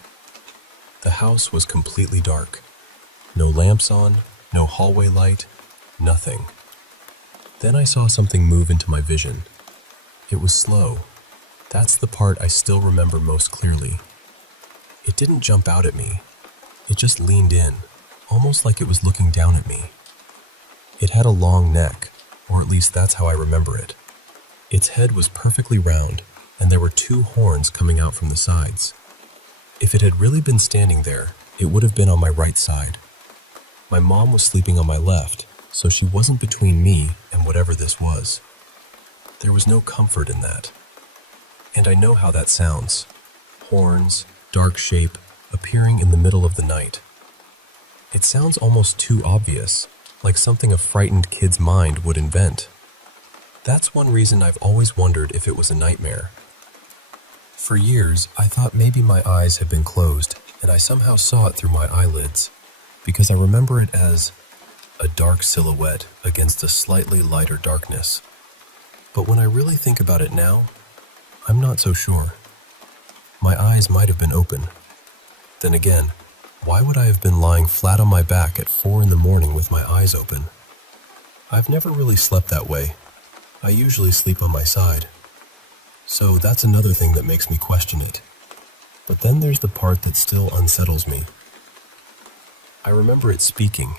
The house was completely dark. No lamps on, no hallway light, nothing. Then I saw something move into my vision. It was slow. That's the part I still remember most clearly. It didn't jump out at me. It just leaned in, almost like it was looking down at me. It had a long neck, or at least that's how I remember it. Its head was perfectly round, and there were 2 horns coming out from the sides. If it had really been standing there, it would have been on my right side. My mom was sleeping on my left, so she wasn't between me and whatever this was. There was no comfort in that. And I know how that sounds. Horns, dark shape, appearing in the middle of the night. It sounds almost too obvious, like something a frightened kid's mind would invent. That's one reason I've always wondered if it was a nightmare. For years, I thought maybe my eyes had been closed, and I somehow saw it through my eyelids, because I remember it as a dark silhouette against a slightly lighter darkness. But when I really think about it now, I'm not so sure. My eyes might have been open. Then again, why would I have been lying flat on my back at 4 in the morning with my eyes open? I've never really slept that way. I usually sleep on my side. So that's another thing that makes me question it. But then there's the part that still unsettles me. I remember it speaking.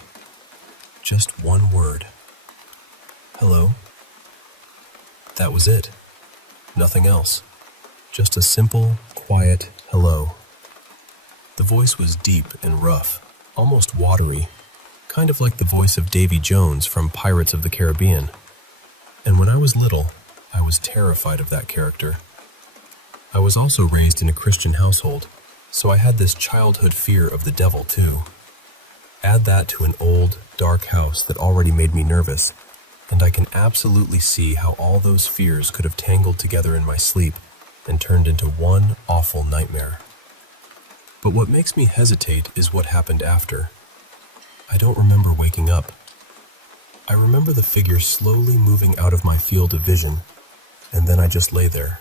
Just one word. Hello? That was it. Nothing else. Just a simple, quiet hello. The voice was deep and rough, almost watery, kind of like the voice of Davy Jones from Pirates of the Caribbean. And when I was little, I was terrified of that character. I was also raised in a Christian household, so I had this childhood fear of the devil too. Add that to an old, dark house that already made me nervous, and I can absolutely see how all those fears could have tangled together in my sleep and turned into one awful nightmare. But what makes me hesitate is what happened after. I don't remember waking up. I remember the figure slowly moving out of my field of vision, and then I just lay there.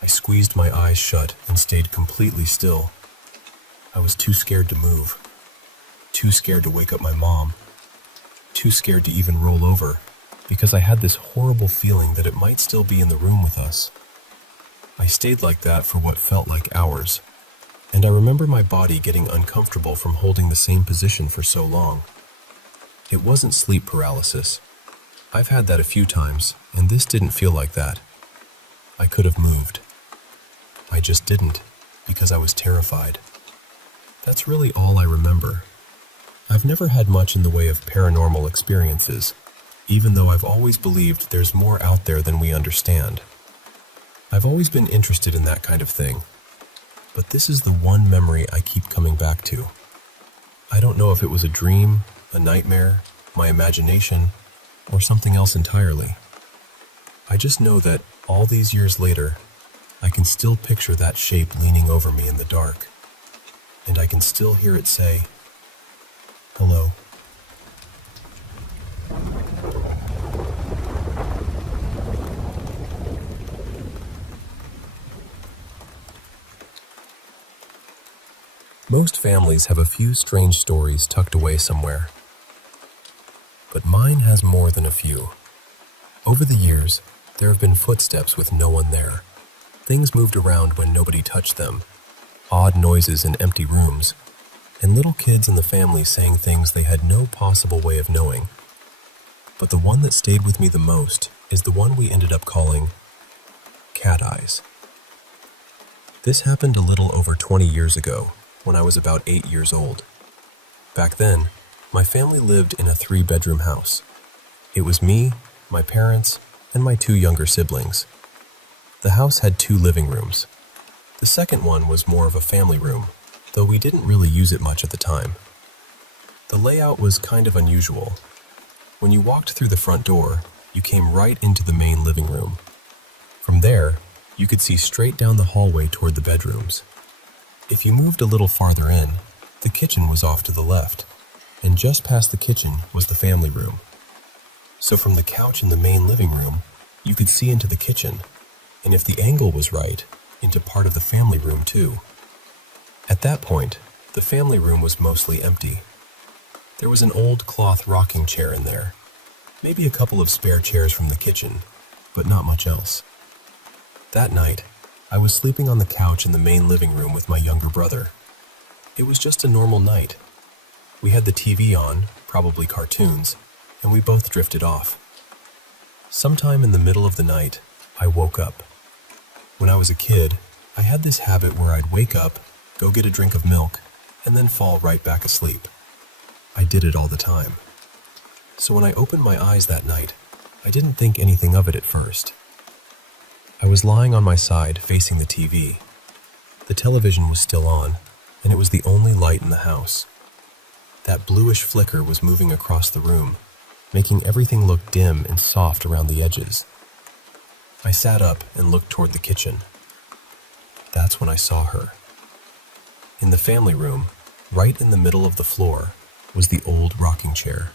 I squeezed my eyes shut and stayed completely still. I was too scared to move, too scared to wake up my mom, too scared to even roll over, because I had this horrible feeling that it might still be in the room with us. I stayed like that for what felt like hours, and I remember my body getting uncomfortable from holding the same position for so long. It wasn't sleep paralysis. I've had that a few times, and this didn't feel like that. I could have moved. I just didn't, because I was terrified. That's really all I remember. I've never had much in the way of paranormal experiences, even though I've always believed there's more out there than we understand. I've always been interested in that kind of thing, but this is the one memory I keep coming back to. I don't know if it was a dream, a nightmare, my imagination, or something else entirely. I just know that all these years later, I can still picture that shape leaning over me in the dark, and I can still hear it say, hello. Most families have a few strange stories tucked away somewhere, but mine has more than a few. Over the years, there have been footsteps with no one there. Things moved around when nobody touched them, odd noises in empty rooms, and little kids in the family saying things they had no possible way of knowing. But the one that stayed with me the most is the one we ended up calling Cat Eyes. This happened a little over 20 years ago, when I was about 8 years old. Back then, my family lived in a 3-bedroom house. It was me, my parents, and my 2 younger siblings. The house had 2 living rooms. The second one was more of a family room, though we didn't really use it much at the time. The layout was kind of unusual. When you walked through the front door, you came right into the main living room. From there, you could see straight down the hallway toward the bedrooms. If you moved a little farther in, the kitchen was off to the left, and just past the kitchen was the family room. So from the couch in the main living room, you could see into the kitchen, and if the angle was right, into part of the family room too. At that point, the family room was mostly empty. There was an old cloth rocking chair in there, maybe a couple of spare chairs from the kitchen, but not much else. That night, I was sleeping on the couch in the main living room with my younger brother. It was just a normal night. We had the TV on, probably cartoons, and we both drifted off. Sometime in the middle of the night, I woke up. When I was a kid, I had this habit where I'd wake up, go get a drink of milk, and then fall right back asleep. I did it all the time. So when I opened my eyes that night, I didn't think anything of it at first. I was lying on my side, facing the TV. The television was still on, and it was the only light in the house. That bluish flicker was moving across the room, making everything look dim and soft around the edges. I sat up and looked toward the kitchen. That's when I saw her. In the family room, right in the middle of the floor, was the old rocking chair,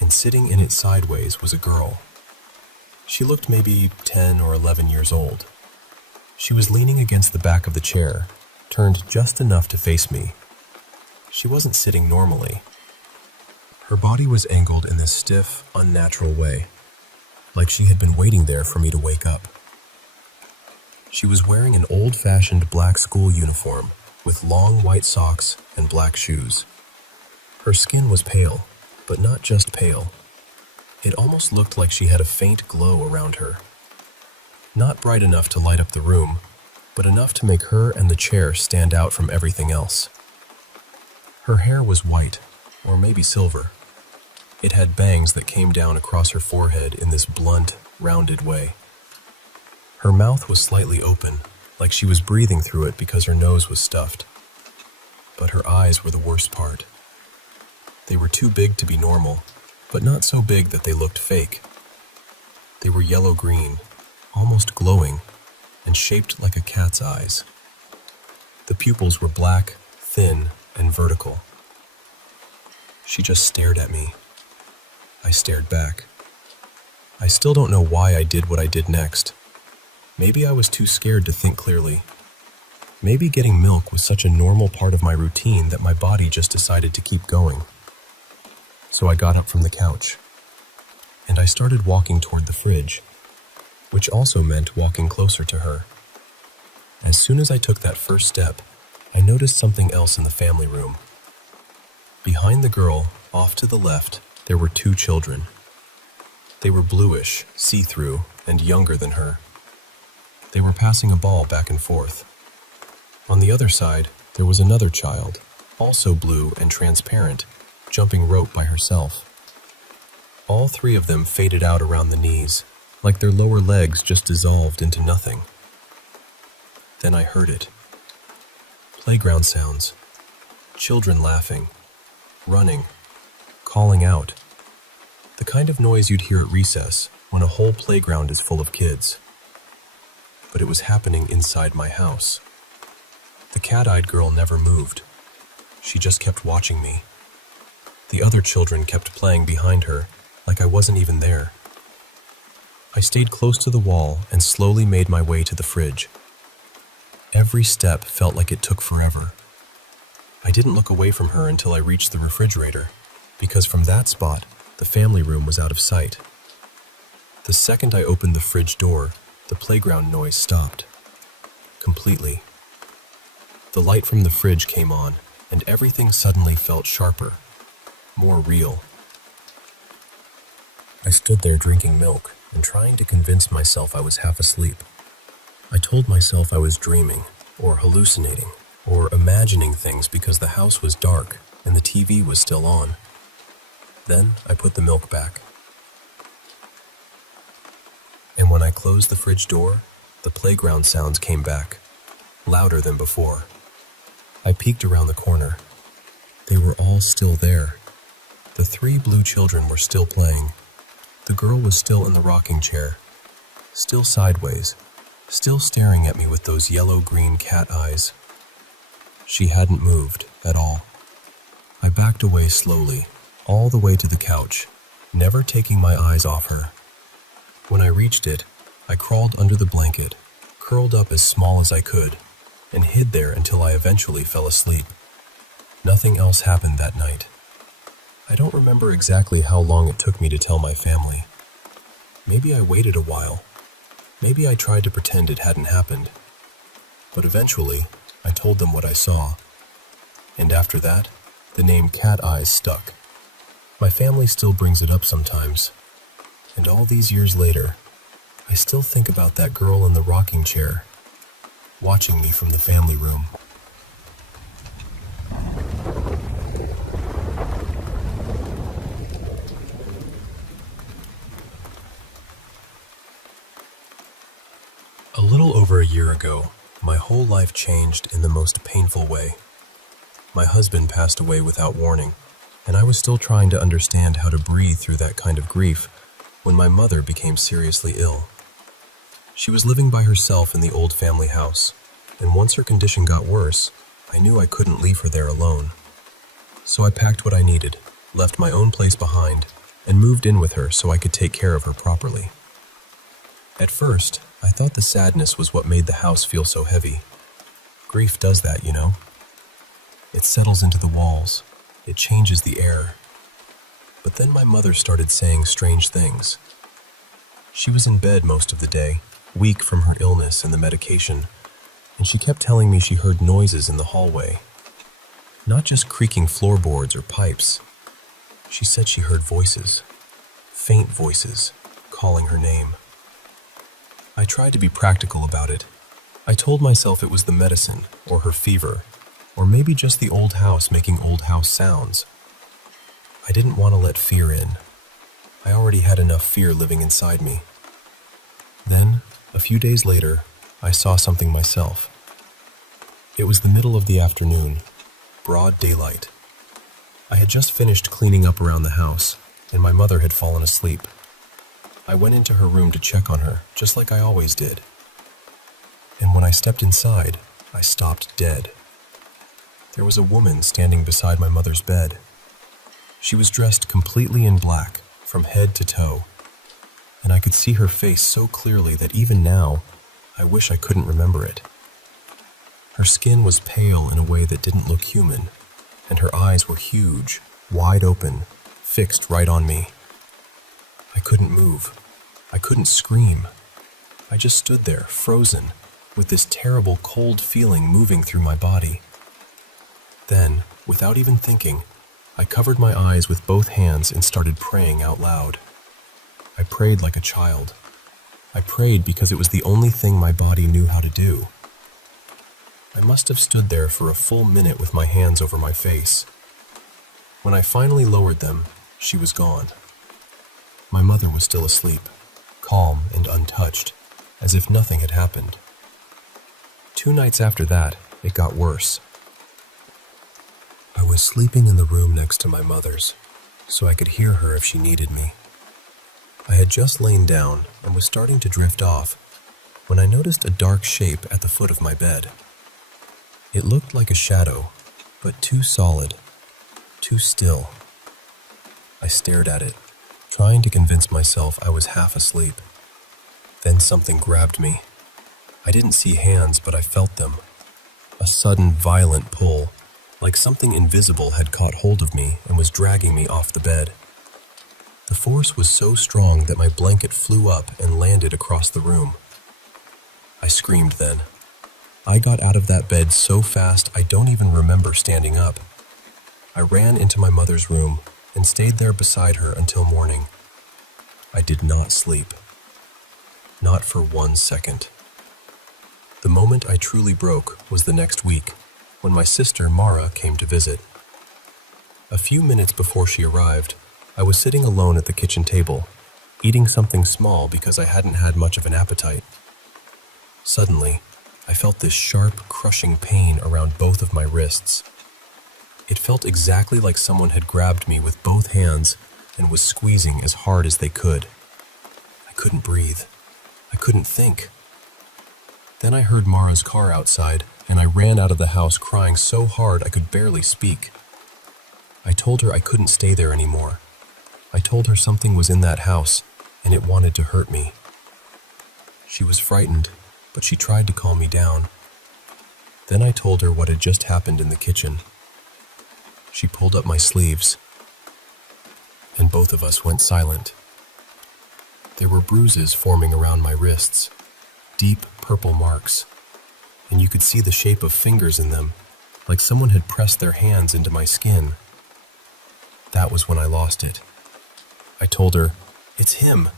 and sitting in it sideways was a girl. She looked maybe 10 or 11 years old. She was leaning against the back of the chair, turned just enough to face me. She wasn't sitting normally. Her body was angled in this stiff, unnatural way, like she had been waiting there for me to wake up. She was wearing an old-fashioned black school uniform with long white socks and black shoes. Her skin was pale, but not just pale. It almost looked like she had a faint glow around her. Not bright enough to light up the room, but enough to make her and the chair stand out from everything else. Her hair was white, or maybe silver. It had bangs that came down across her forehead in this blunt, rounded way. Her mouth was slightly open, like she was breathing through it because her nose was stuffed. But her eyes were the worst part. They were too big to be normal, but not so big that they looked fake. They were yellow-green, almost glowing, and shaped like a cat's eyes. The pupils were black, thin, and vertical. She just stared at me. I stared back. I still don't know why I did what I did next. Maybe I was too scared to think clearly. Maybe getting milk was such a normal part of my routine that my body just decided to keep going. So I got up from the couch, and I started walking toward the fridge, which also meant walking closer to her. As soon as I took that first step, I noticed something else in the family room. Behind the girl, off to the left, there were two children. They were bluish, see-through, and younger than her. They were passing a ball back and forth. On the other side, there was another child, also blue and transparent, jumping rope by herself. All three of them faded out around the knees, like their lower legs just dissolved into nothing. Then I heard it. Playground sounds. Children laughing, running, calling out. The kind of noise you'd hear at recess when a whole playground is full of kids. But it was happening inside my house. The cat-eyed girl never moved. She just kept watching me. The other children kept playing behind her, like I wasn't even there. I stayed close to the wall and slowly made my way to the fridge. Every step felt like it took forever. I didn't look away from her until I reached the refrigerator, because from that spot, the family room was out of sight. The second I opened the fridge door, the playground noise stopped. Completely. The light from the fridge came on, and everything suddenly felt sharper, more real. I stood there drinking milk and trying to convince myself I was half asleep. I told myself I was dreaming, or hallucinating, or imagining things because the house was dark and the TV was still on. Then I put the milk back. And when I closed the fridge door, the playground sounds came back, louder than before. I peeked around the corner. They were all still there. The three blue children were still playing. The girl was still in the rocking chair, still sideways, still staring at me with those yellow-green cat eyes. She hadn't moved at all. I backed away slowly, all the way to the couch, never taking my eyes off her. When I reached it, I crawled under the blanket, curled up as small as I could, and hid there until I eventually fell asleep. Nothing else happened that night. I don't remember exactly how long it took me to tell my family. Maybe I waited a while. Maybe I tried to pretend it hadn't happened. But eventually, I told them what I saw. And after that, the name Cat Eyes stuck. My family still brings it up sometimes. And all these years later, I still think about that girl in the rocking chair, watching me from the family room. A little over a year ago, my whole life changed in the most painful way. My husband passed away without warning, and I was still trying to understand how to breathe through that kind of grief when my mother became seriously ill. She was living by herself in the old family house, and once her condition got worse, I knew I couldn't leave her there alone. So I packed what I needed, left my own place behind, and moved in with her so I could take care of her properly. At first, I thought the sadness was what made the house feel so heavy. Grief does that, you know? It settles into the walls. It changes the air. But then my mother started saying strange things. She was in bed most of the day, weak from her illness and the medication, and she kept telling me she heard noises in the hallway. Not just creaking floorboards or pipes. She said she heard voices, faint voices, calling her name. I tried to be practical about it. I told myself it was the medicine, or her fever, or maybe just the old house making old house sounds. I didn't want to let fear in. I already had enough fear living inside me. Then, a few days later, I saw something myself. It was the middle of the afternoon, broad daylight. I had just finished cleaning up around the house, and my mother had fallen asleep. I went into her room to check on her, just like I always did. And when I stepped inside, I stopped dead. There was a woman standing beside my mother's bed. She was dressed completely in black, from head to toe, and I could see her face so clearly that even now, I wish I couldn't remember it. Her skin was pale in a way that didn't look human, and her eyes were huge, wide open, fixed right on me. I couldn't move. I couldn't scream. I just stood there, frozen, with this terrible cold feeling moving through my body. Then, without even thinking, I covered my eyes with both hands and started praying out loud. I prayed like a child. I prayed because it was the only thing my body knew how to do. I must have stood there for a full minute with my hands over my face. When I finally lowered them, she was gone. My mother was still asleep, calm and untouched, as if nothing had happened. 2 nights after that, it got worse. I was sleeping in the room next to my mother's, so I could hear her if she needed me. I had just lain down and was starting to drift off when I noticed a dark shape at the foot of my bed. It looked like a shadow, but too solid, too still. I stared at it, trying to convince myself I was half asleep. Then something grabbed me. I didn't see hands, but I felt them. A sudden, violent pull, like something invisible had caught hold of me and was dragging me off the bed. The force was so strong that my blanket flew up and landed across the room. I screamed then. I got out of that bed so fast I don't even remember standing up. I ran into my mother's room and stayed there beside her until morning. I did not sleep. Not for 1 second. The moment I truly broke was the next week, when my sister Mara came to visit. A few minutes before she arrived, I was sitting alone at the kitchen table, eating something small because I hadn't had much of an appetite. Suddenly, I felt this sharp, crushing pain around both of my wrists. It felt exactly like someone had grabbed me with both hands and was squeezing as hard as they could. I couldn't breathe. I couldn't think. Then I heard Mara's car outside, and I ran out of the house crying so hard I could barely speak. I told her I couldn't stay there anymore. I told her something was in that house, and it wanted to hurt me. She was frightened, but she tried to calm me down. Then I told her what had just happened in the kitchen. She pulled up my sleeves, and both of us went silent. There were bruises forming around my wrists, deep purple marks, and you could see the shape of fingers in them, like someone had pressed their hands into my skin. That was when I lost it. I told her, "It's him.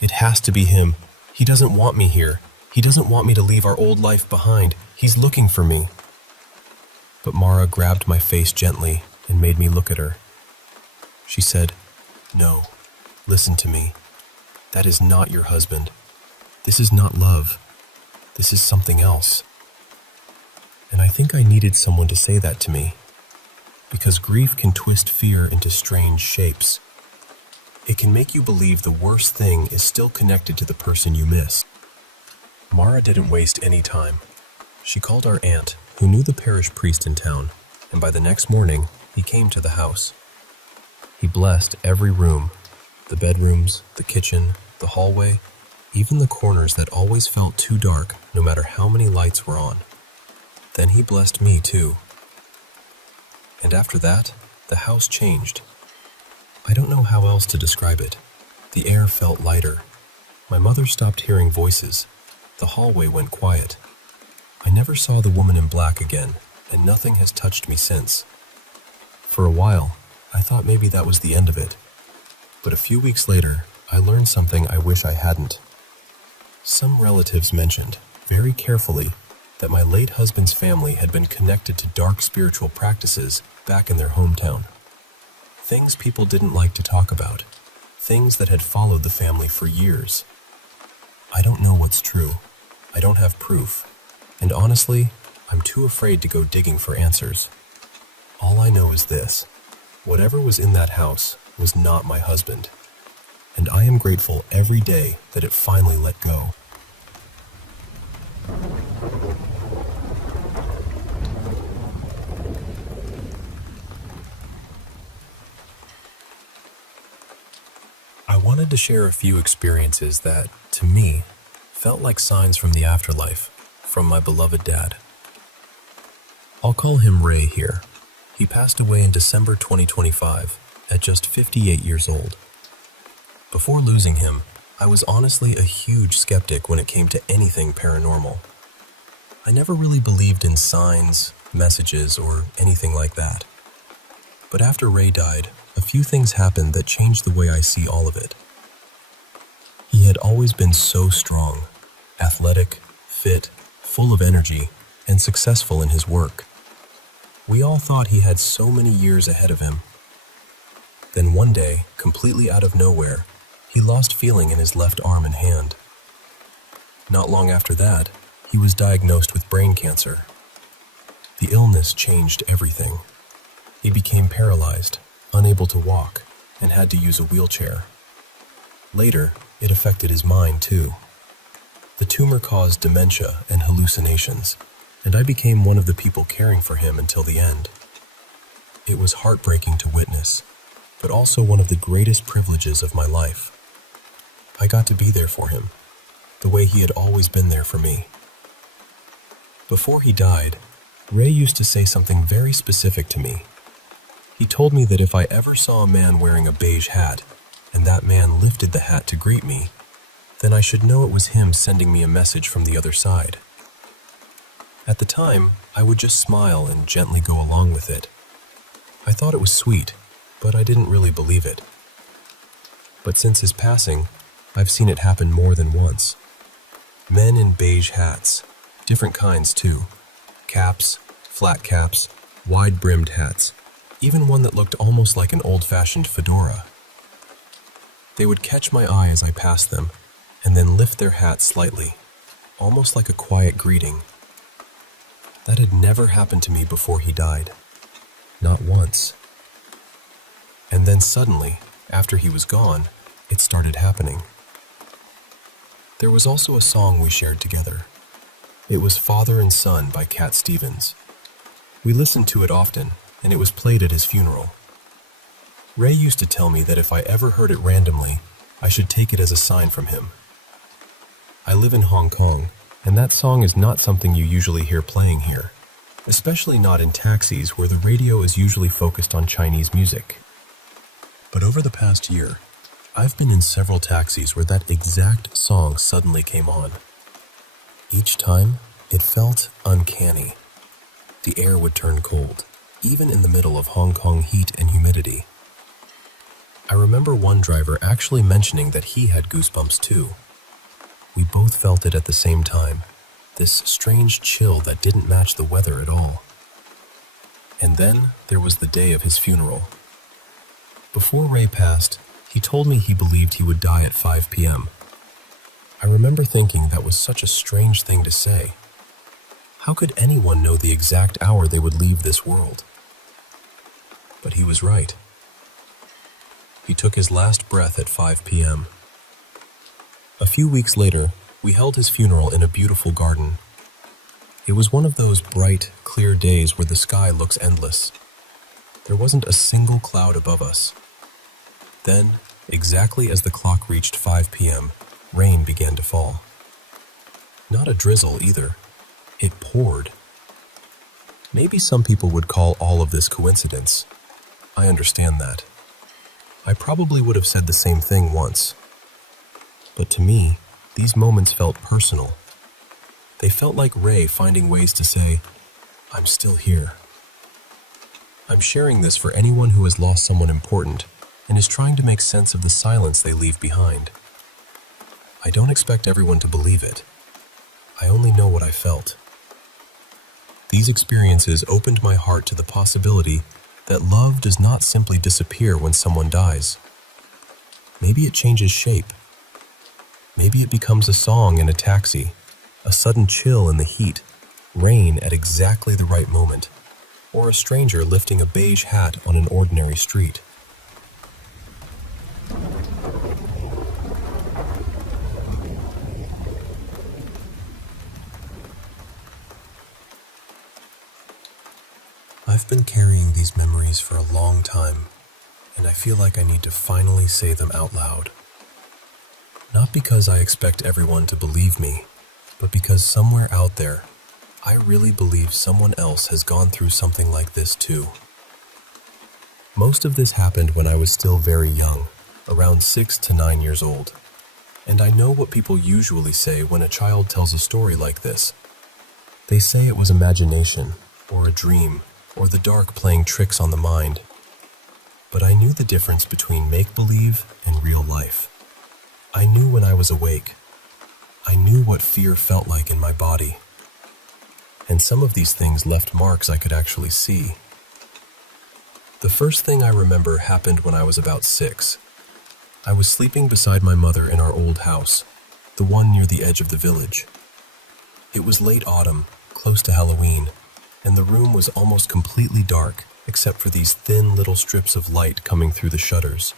It has to be him. He doesn't want me here. He doesn't want me to leave our old life behind. He's looking for me." But Mara grabbed my face gently and made me look at her. She said, "No, listen to me. That is not your husband. This is not love. This is something else." And I think I needed someone to say that to me, because grief can twist fear into strange shapes. It can make you believe the worst thing is still connected to the person you miss. Mara didn't waste any time. She called our aunt, who knew the parish priest in town, and by the next morning, he came to the house. He blessed every room, the bedrooms, the kitchen, the hallway, even the corners that always felt too dark no matter how many lights were on. Then he blessed me too. And after that, the house changed. I don't know how else to describe it. The air felt lighter. My mother stopped hearing voices, The hallway went quiet. I never saw the woman in black again, and nothing has touched me since. For a while, I thought maybe that was the end of it. But a few weeks later, I learned something I wish I hadn't. Some relatives mentioned, very carefully, that my late husband's family had been connected to dark spiritual practices back in their hometown. Things people didn't like to talk about. Things that had followed the family for years. I don't know what's true. I don't have proof. And honestly, I'm too afraid to go digging for answers. All I know is this. Whatever was in that house was not my husband. And I am grateful every day that it finally let go. I wanted to share a few experiences that, to me, felt like signs from the afterlife, from my beloved dad. I'll call him Ray here. He passed away in December 2025 at just 58 years old. Before losing him, I was honestly a huge skeptic when it came to anything paranormal. I never really believed in signs, messages, or anything like that. But after Ray died, a few things happened that changed the way I see all of it. He had always been so strong, athletic, fit, full of energy, and successful in his work. We all thought he had so many years ahead of him. Then one day, completely out of nowhere, he lost feeling in his left arm and hand. Not long after that, he was diagnosed with brain cancer. The illness changed everything. He became paralyzed, unable to walk, and had to use a wheelchair. Later, it affected his mind too. The tumor caused dementia and hallucinations, and I became one of the people caring for him until the end. It was heartbreaking to witness, but also one of the greatest privileges of my life. I got to be there for him, the way he had always been there for me. Before he died, Ray used to say something very specific to me. He told me that if I ever saw a man wearing a beige hat, and that man lifted the hat to greet me, then I should know it was him sending me a message from the other side. At the time, I would just smile and gently go along with it. I thought it was sweet, but I didn't really believe it. But since his passing, I've seen it happen more than once. Men in beige hats, different kinds too. Caps, flat caps, wide-brimmed hats, even one that looked almost like an old-fashioned fedora. They would catch my eye as I passed them, and then lift their hats slightly, almost like a quiet greeting. That had never happened to me before he died. Not once. And then suddenly, after he was gone, it started happening. There was also a song we shared together. It was Father and Son by Cat Stevens. We listened to it often, and it was played at his funeral. Ray used to tell me that if I ever heard it randomly, I should take it as a sign from him. I live in Hong Kong, and that song is not something you usually hear playing here, especially not in taxis where the radio is usually focused on Chinese music. But over the past year, I've been in several taxis where that exact song suddenly came on. Each time, it felt uncanny. The air would turn cold, even in the middle of Hong Kong heat and humidity. I remember one driver actually mentioning that he had goosebumps too. We both felt it at the same time, this strange chill that didn't match the weather at all. And then there was the day of his funeral. Before Ray passed, he told me he believed he would die at 5 p.m. I remember thinking that was such a strange thing to say. How could anyone know the exact hour they would leave this world? But he was right. He took his last breath at 5 p.m. A few weeks later, we held his funeral in a beautiful garden. It was one of those bright, clear days where the sky looks endless. There wasn't a single cloud above us. Then, exactly as the clock reached 5 p.m., rain began to fall. Not a drizzle either. It poured. Maybe some people would call all of this coincidence. I understand that. I probably would have said the same thing once. But to me, these moments felt personal, They felt like Ray finding ways to say, "I'm still here." I'm sharing this for anyone who has lost someone important and is trying to make sense of the silence they leave behind. I don't expect everyone to believe it. I only know what I felt. These experiences opened my heart to the possibility that love does not simply disappear when someone dies. Maybe it changes shape. Maybe it becomes a song in a taxi, a sudden chill in the heat, rain at exactly the right moment, or a stranger lifting a beige hat on an ordinary street. I've been carrying these memories for a long time, and I feel like I need to finally say them out loud. Not because I expect everyone to believe me, but because somewhere out there, I really believe someone else has gone through something like this too. Most of this happened when I was still very young, around 6 to 9 years old. And I know what people usually say when a child tells a story like this. They say it was imagination, or a dream, or the dark playing tricks on the mind. But I knew the difference between make-believe and real life. I knew when I was awake. I knew what fear felt like in my body. And some of these things left marks I could actually see. The first thing I remember happened when I was about 6. I was sleeping beside my mother in our old house, the one near the edge of the village. It was late autumn, close to Halloween, and the room was almost completely dark except for these thin little strips of light coming through the shutters.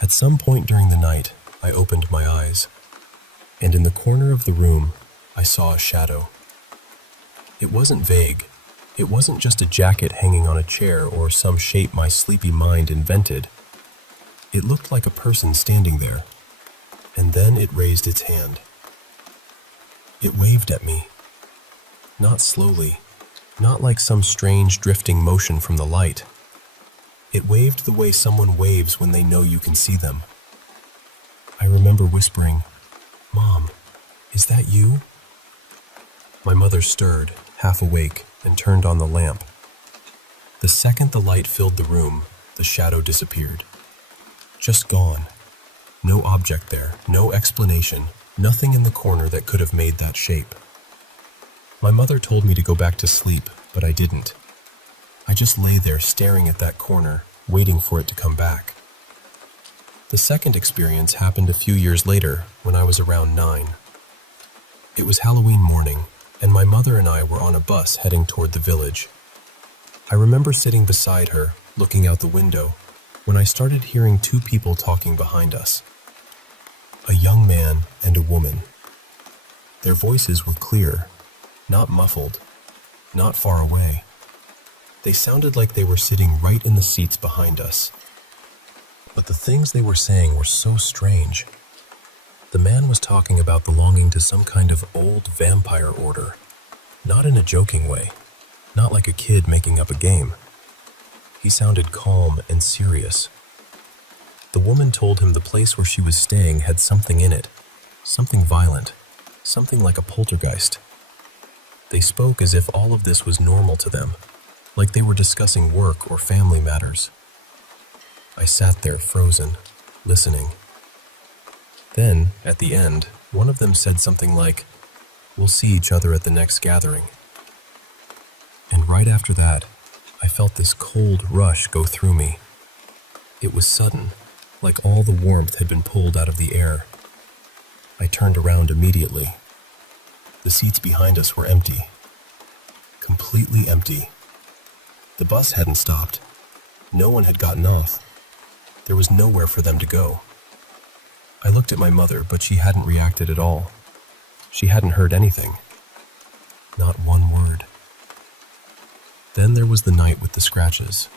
At some point during the night, I opened my eyes, and in the corner of the room, I saw a shadow. It wasn't vague. It wasn't just a jacket hanging on a chair or some shape my sleepy mind invented. It looked like a person standing there, and then it raised its hand. It waved at me. Not slowly, not like some strange drifting motion from the light. It waved the way someone waves when they know you can see them. I remember whispering, "Mom, is that you?" My mother stirred, half awake, and turned on the lamp. The second the light filled the room, the shadow disappeared. Just gone. No object there, no explanation, nothing in the corner that could have made that shape. My mother told me to go back to sleep, but I didn't. I just lay there staring at that corner, waiting for it to come back. The second experience happened a few years later, when I was around 9. It was Halloween morning, and my mother and I were on a bus heading toward the village. I remember sitting beside her, looking out the window, when I started hearing 2 people talking behind us. A young man and a woman. Their voices were clear, not muffled, not far away. They sounded like they were sitting right in the seats behind us. But the things they were saying were so strange. The man was talking about belonging to some kind of old vampire order, not in a joking way, not like a kid making up a game. He sounded calm and serious. The woman told him the place where she was staying had something in it, something violent, something like a poltergeist. They spoke as if all of this was normal to them, like they were discussing work or family matters. I sat there frozen, listening. Then, at the end, one of them said something like, "We'll see each other at the next gathering." And right after that, I felt this cold rush go through me. It was sudden, like all the warmth had been pulled out of the air. I turned around immediately. The seats behind us were empty. Completely empty. The bus hadn't stopped. No one had gotten off. There was nowhere for them to go. I looked at my mother, but she hadn't reacted at all. She hadn't heard anything. Not one word. Then there was the night with the scratches.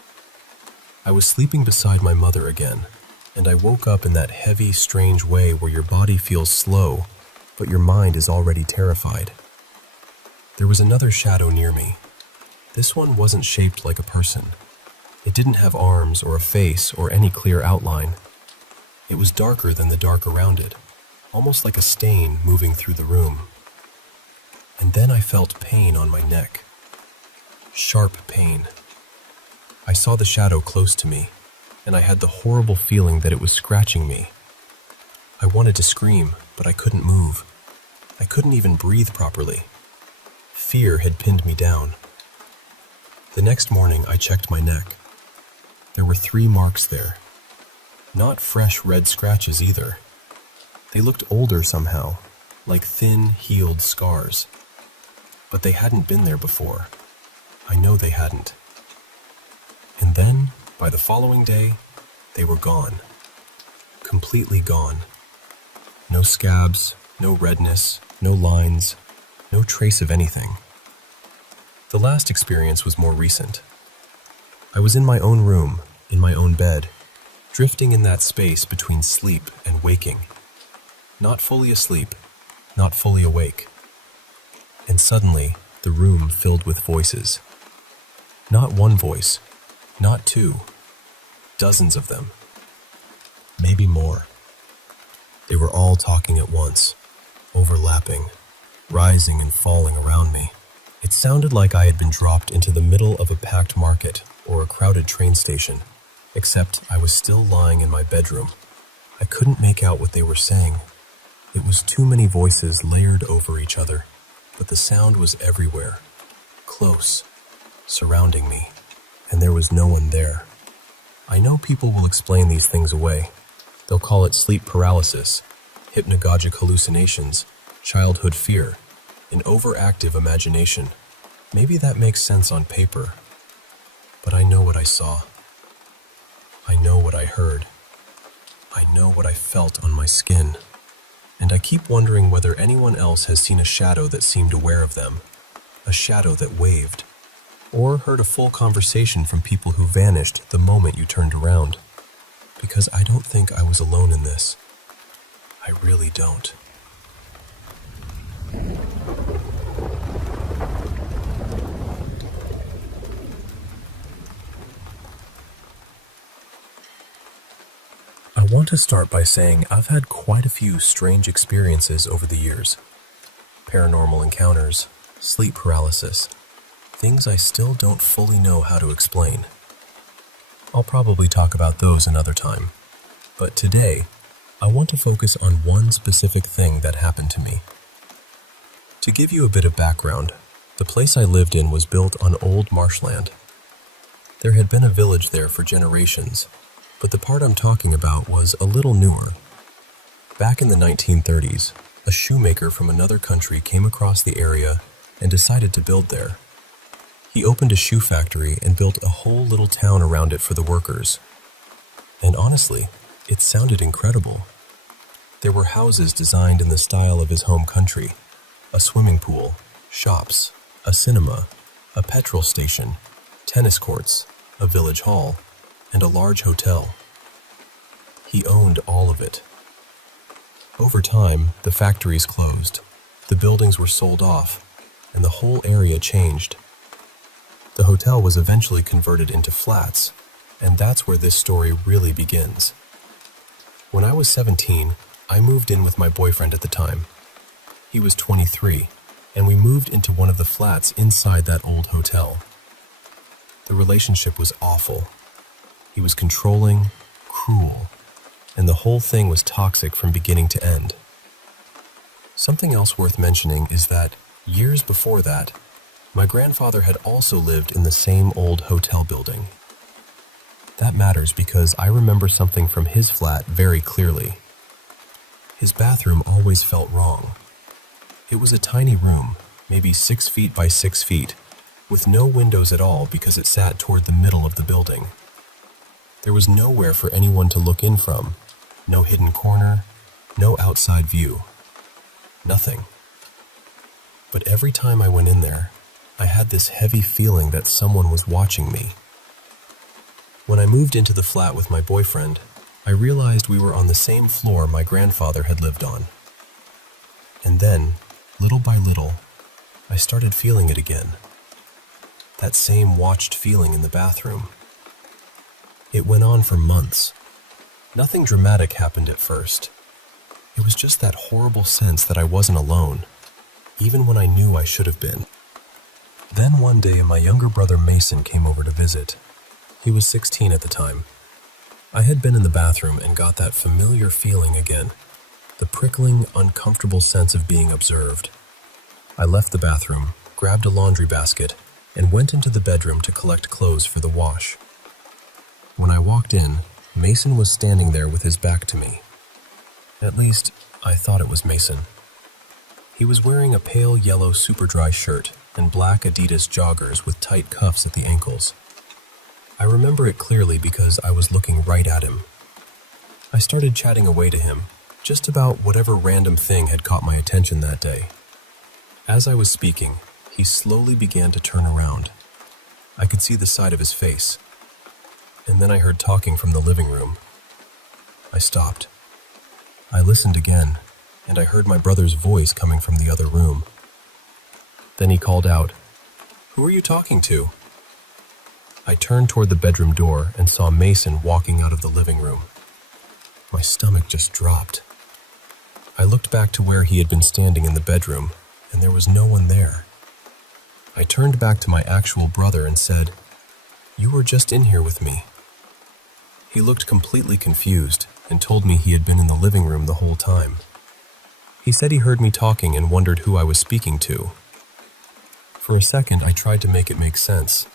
I was sleeping beside my mother again, and I woke up in that heavy, strange way where your body feels slow, but your mind is already terrified. There was another shadow near me. This one wasn't shaped like a person. It didn't have arms or a face or any clear outline. It was darker than the dark around it, almost like a stain moving through the room. And then I felt pain on my neck. Sharp pain. I saw the shadow close to me, and I had the horrible feeling that it was scratching me. I wanted to scream, but I couldn't move. I couldn't even breathe properly. Fear had pinned me down. The next morning, I checked my neck. There were 3 marks there. Not fresh red scratches either. They looked older somehow, like thin, healed scars. But they hadn't been there before. I know they hadn't. And then, by the following day, they were gone. Completely gone. No scabs, no redness, no lines, no trace of anything. The last experience was more recent. I was in my own room, in my own bed, drifting in that space between sleep and waking. Not fully asleep, not fully awake. And suddenly, the room filled with voices. Not one voice, not 2, dozens of them. Maybe more. They were all talking at once, overlapping, rising and falling around me. It sounded like I had been dropped into the middle of a packed market or a crowded train station, except I was still lying in my bedroom. I couldn't make out what they were saying. It was too many voices layered over each other, but the sound was everywhere, close, surrounding me, and there was no one there. I know people will explain these things away. They'll call it sleep paralysis, hypnagogic hallucinations, childhood fear, an overactive imagination. Maybe that makes sense on paper, but I know what I saw. I know what I heard. I know what I felt on my skin. And I keep wondering whether anyone else has seen a shadow that seemed aware of them, a shadow that waved, or heard a full conversation from people who vanished the moment you turned around. Because I don't think I was alone in this. I really don't. I want to start by saying I've had quite a few strange experiences over the years. Paranormal encounters, sleep paralysis, things I still don't fully know how to explain. I'll probably talk about those another time, but today, I want to focus on one specific thing that happened to me. To give you a bit of background, the place I lived in was built on old marshland. There had been a village there for generations, but the part I'm talking about was a little newer. Back in the 1930s, a shoemaker from another country came across the area and decided to build there. He opened a shoe factory and built a whole little town around it for the workers. And honestly, it sounded incredible. There were houses designed in the style of his home country, a swimming pool, shops, a cinema, a petrol station, tennis courts, a village hall, and a large hotel. He owned all of it. Over time, the factories closed, the buildings were sold off, and the whole area changed. The hotel was eventually converted into flats, and that's where this story really begins. When I was 17, I moved in with my boyfriend at the time. He was 23, and we moved into one of the flats inside that old hotel. The relationship was awful. He was controlling, cruel, and the whole thing was toxic from beginning to end. Something else worth mentioning is that, years before that, my grandfather had also lived in the same old hotel building. That matters because I remember something from his flat very clearly. His bathroom always felt wrong. It was a tiny room, maybe 6 feet by 6 feet, with no windows at all because it sat toward the middle of the building. There was nowhere for anyone to look in from, no hidden corner, no outside view. Nothing. But every time I went in there, I had this heavy feeling that someone was watching me. When I moved into the flat with my boyfriend, I realized we were on the same floor my grandfather had lived on. And then, little by little, I started feeling it again. That same watched feeling in the bathroom. It went on for months. Nothing dramatic happened at first. It was just that horrible sense that I wasn't alone. even when I knew I should have been. Then one day, my younger brother Mason came over to visit. He was 16 at the time. I had been in the bathroom and got that familiar feeling again, the prickling, uncomfortable sense of being observed. I left the bathroom, grabbed a laundry basket, and went into the bedroom to collect clothes for the wash. When I walked in, Mason was standing there with his back to me. At least, I thought it was Mason. He was wearing a pale yellow super dry shirt and black Adidas joggers with tight cuffs at the ankles. I remember it clearly because I was looking right at him. I started chatting away to him, just about whatever random thing had caught my attention that day. As I was speaking, he slowly began to turn around. I could see the side of his face. And then I heard talking from the living room. I stopped. I listened again, and I heard my brother's voice coming from the other room. Then he called out, "Who are you talking to?" I turned toward the bedroom door and saw Mason walking out of the living room. My stomach just dropped. I looked back to where he had been standing in the bedroom, and there was no one there. I turned back to my actual brother and said, "You were just in here with me." He looked completely confused and told me he had been in the living room the whole time. He said he heard me talking and wondered who I was speaking to. For a second, I tried to make it make sense.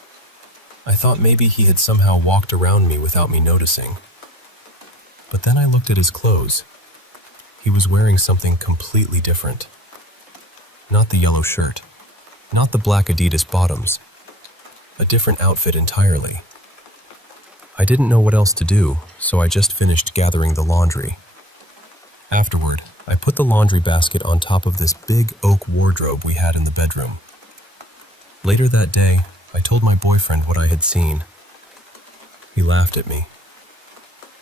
I thought maybe he had somehow walked around me without me noticing. But then I looked at his clothes. He was wearing something completely different. Not the yellow shirt, not the black Adidas bottoms. A different outfit entirely. I didn't know what else to do, so I just finished gathering the laundry. Afterward, I put the laundry basket on top of this big oak wardrobe we had in the bedroom. Later that day, I told my boyfriend what I had seen. He laughed at me.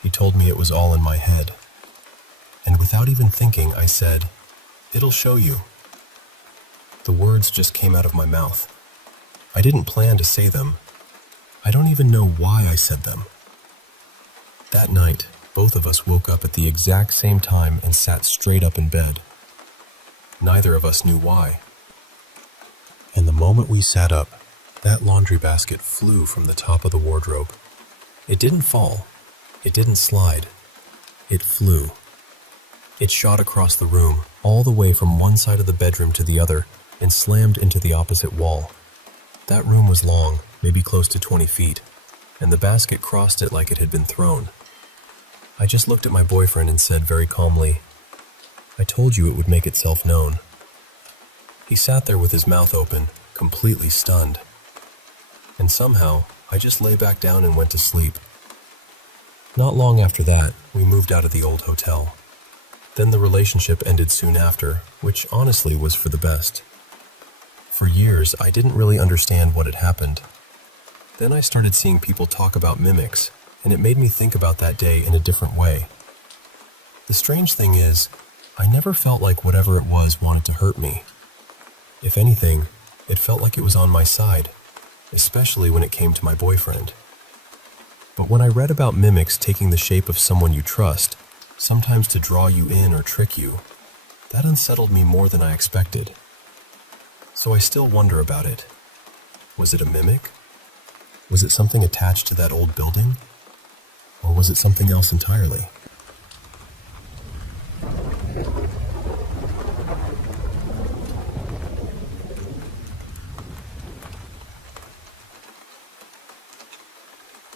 He told me it was all in my head. And without even thinking, I said, "It'll show you." The words just came out of my mouth. I didn't plan to say them. I don't even know why I said them. That night, both of us woke up at the exact same time and sat straight up in bed. Neither of us knew why. And the moment we sat up, that laundry basket flew from the top of the wardrobe. It didn't fall. It didn't slide. It flew. It shot across the room, all the way from one side of the bedroom to the other, and slammed into the opposite wall. That room was long, maybe close to 20 feet, and the basket crossed it like it had been thrown. I just looked at my boyfriend and said very calmly, "I told you it would make itself known." He sat there with his mouth open, completely stunned. And somehow, I just lay back down and went to sleep. Not long after that, we moved out of the old hotel. Then the relationship ended soon after, which honestly was for the best. For years, I didn't really understand what had happened. Then I started seeing people talk about mimics, and it made me think about that day in a different way. The strange thing is, I never felt like whatever it was wanted to hurt me. If anything, it felt like it was on my side, especially when it came to my boyfriend. But when I read about mimics taking the shape of someone you trust, sometimes to draw you in or trick you, that unsettled me more than I expected. So I still wonder about it. Was it a mimic? Was it something attached to that old building? Or was it something else entirely?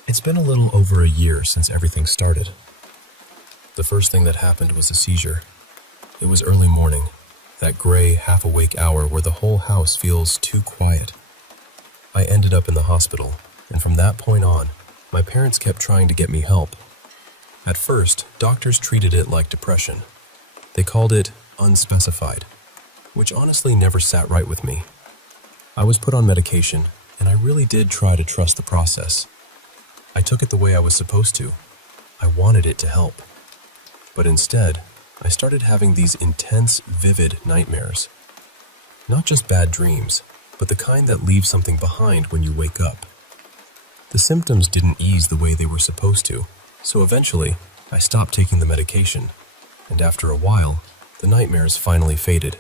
It's been a little over a year since everything started. The first thing that happened was a seizure. It was early morning, that gray, half-awake hour where the whole house feels too quiet. I ended up in the hospital, and from that point on, my parents kept trying to get me help. At first, doctors treated it like depression. They called it unspecified, which honestly never sat right with me. I was put on medication, and I really did try to trust the process. I took it the way I was supposed to. I wanted it to help. But instead, I started having these intense, vivid nightmares. Not just bad dreams, but the kind that leave something behind when you wake up. The symptoms didn't ease the way they were supposed to, so eventually, I stopped taking the medication, and after a while, the nightmares finally faded.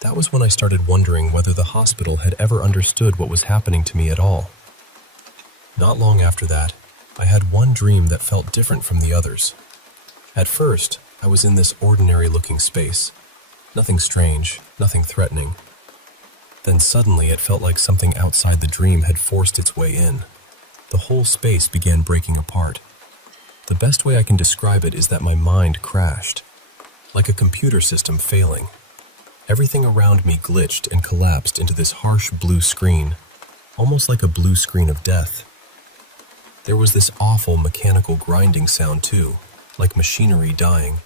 That was when I started wondering whether the hospital had ever understood what was happening to me at all. Not long after that, I had one dream that felt different from the others. At first, I was in this ordinary-looking space. Nothing strange, nothing threatening. Then suddenly it felt like something outside the dream had forced its way in. The whole space began breaking apart. The best way I can describe it is that my mind crashed, like a computer system failing. Everything around me glitched and collapsed into this harsh blue screen, almost like a blue screen of death. There was this awful mechanical grinding sound too, like machinery dying.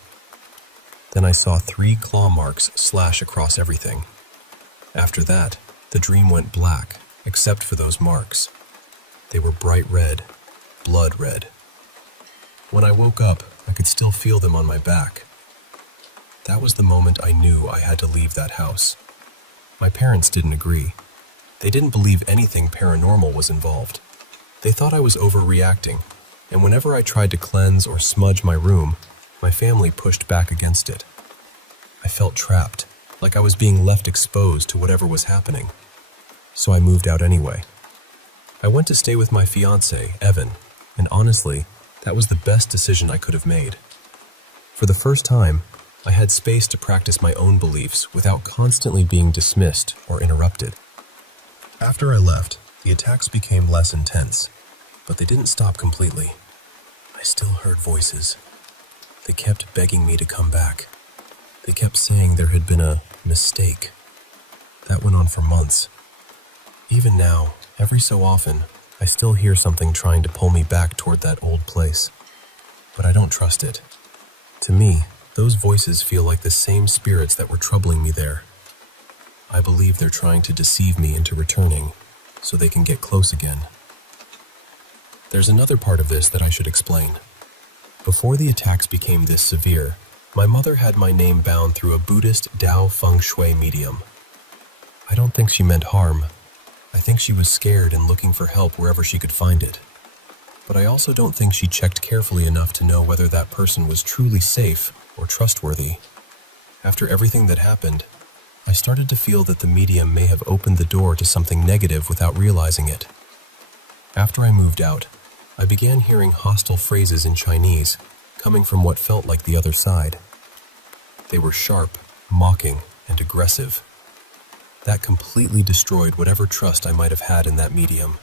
Then I saw 3 claw marks slash across everything. After that, the dream went black, except for those marks. They were bright red, blood red. When I woke up, I could still feel them on my back. That was the moment I knew I had to leave that house. My parents didn't agree. They didn't believe anything paranormal was involved. They thought I was overreacting, and whenever I tried to cleanse or smudge my room, my family pushed back against it. I felt trapped, like I was being left exposed to whatever was happening. So I moved out anyway. I went to stay with my fiancé, Evan, and honestly, that was the best decision I could have made. For the first time, I had space to practice my own beliefs without constantly being dismissed or interrupted. After I left, the attacks became less intense, but they didn't stop completely. I still heard voices. They kept begging me to come back. They kept saying there had been a mistake. That went on for months. Even now, every so often, I still hear something trying to pull me back toward that old place. But I don't trust it. To me, those voices feel like the same spirits that were troubling me there. I believe they're trying to deceive me into returning, so they can get close again. There's another part of this that I should explain. Before the attacks became this severe, my mother had my name bound through a Buddhist Tao Feng Shui medium. I don't think she meant harm. I think she was scared and looking for help wherever she could find it. But I also don't think she checked carefully enough to know whether that person was truly safe or trustworthy. After everything that happened, I started to feel that the medium may have opened the door to something negative without realizing it. After I moved out, I began hearing hostile phrases in Chinese coming from what felt like the other side. They were sharp, mocking, and aggressive. That completely destroyed whatever trust I might have had in that medium.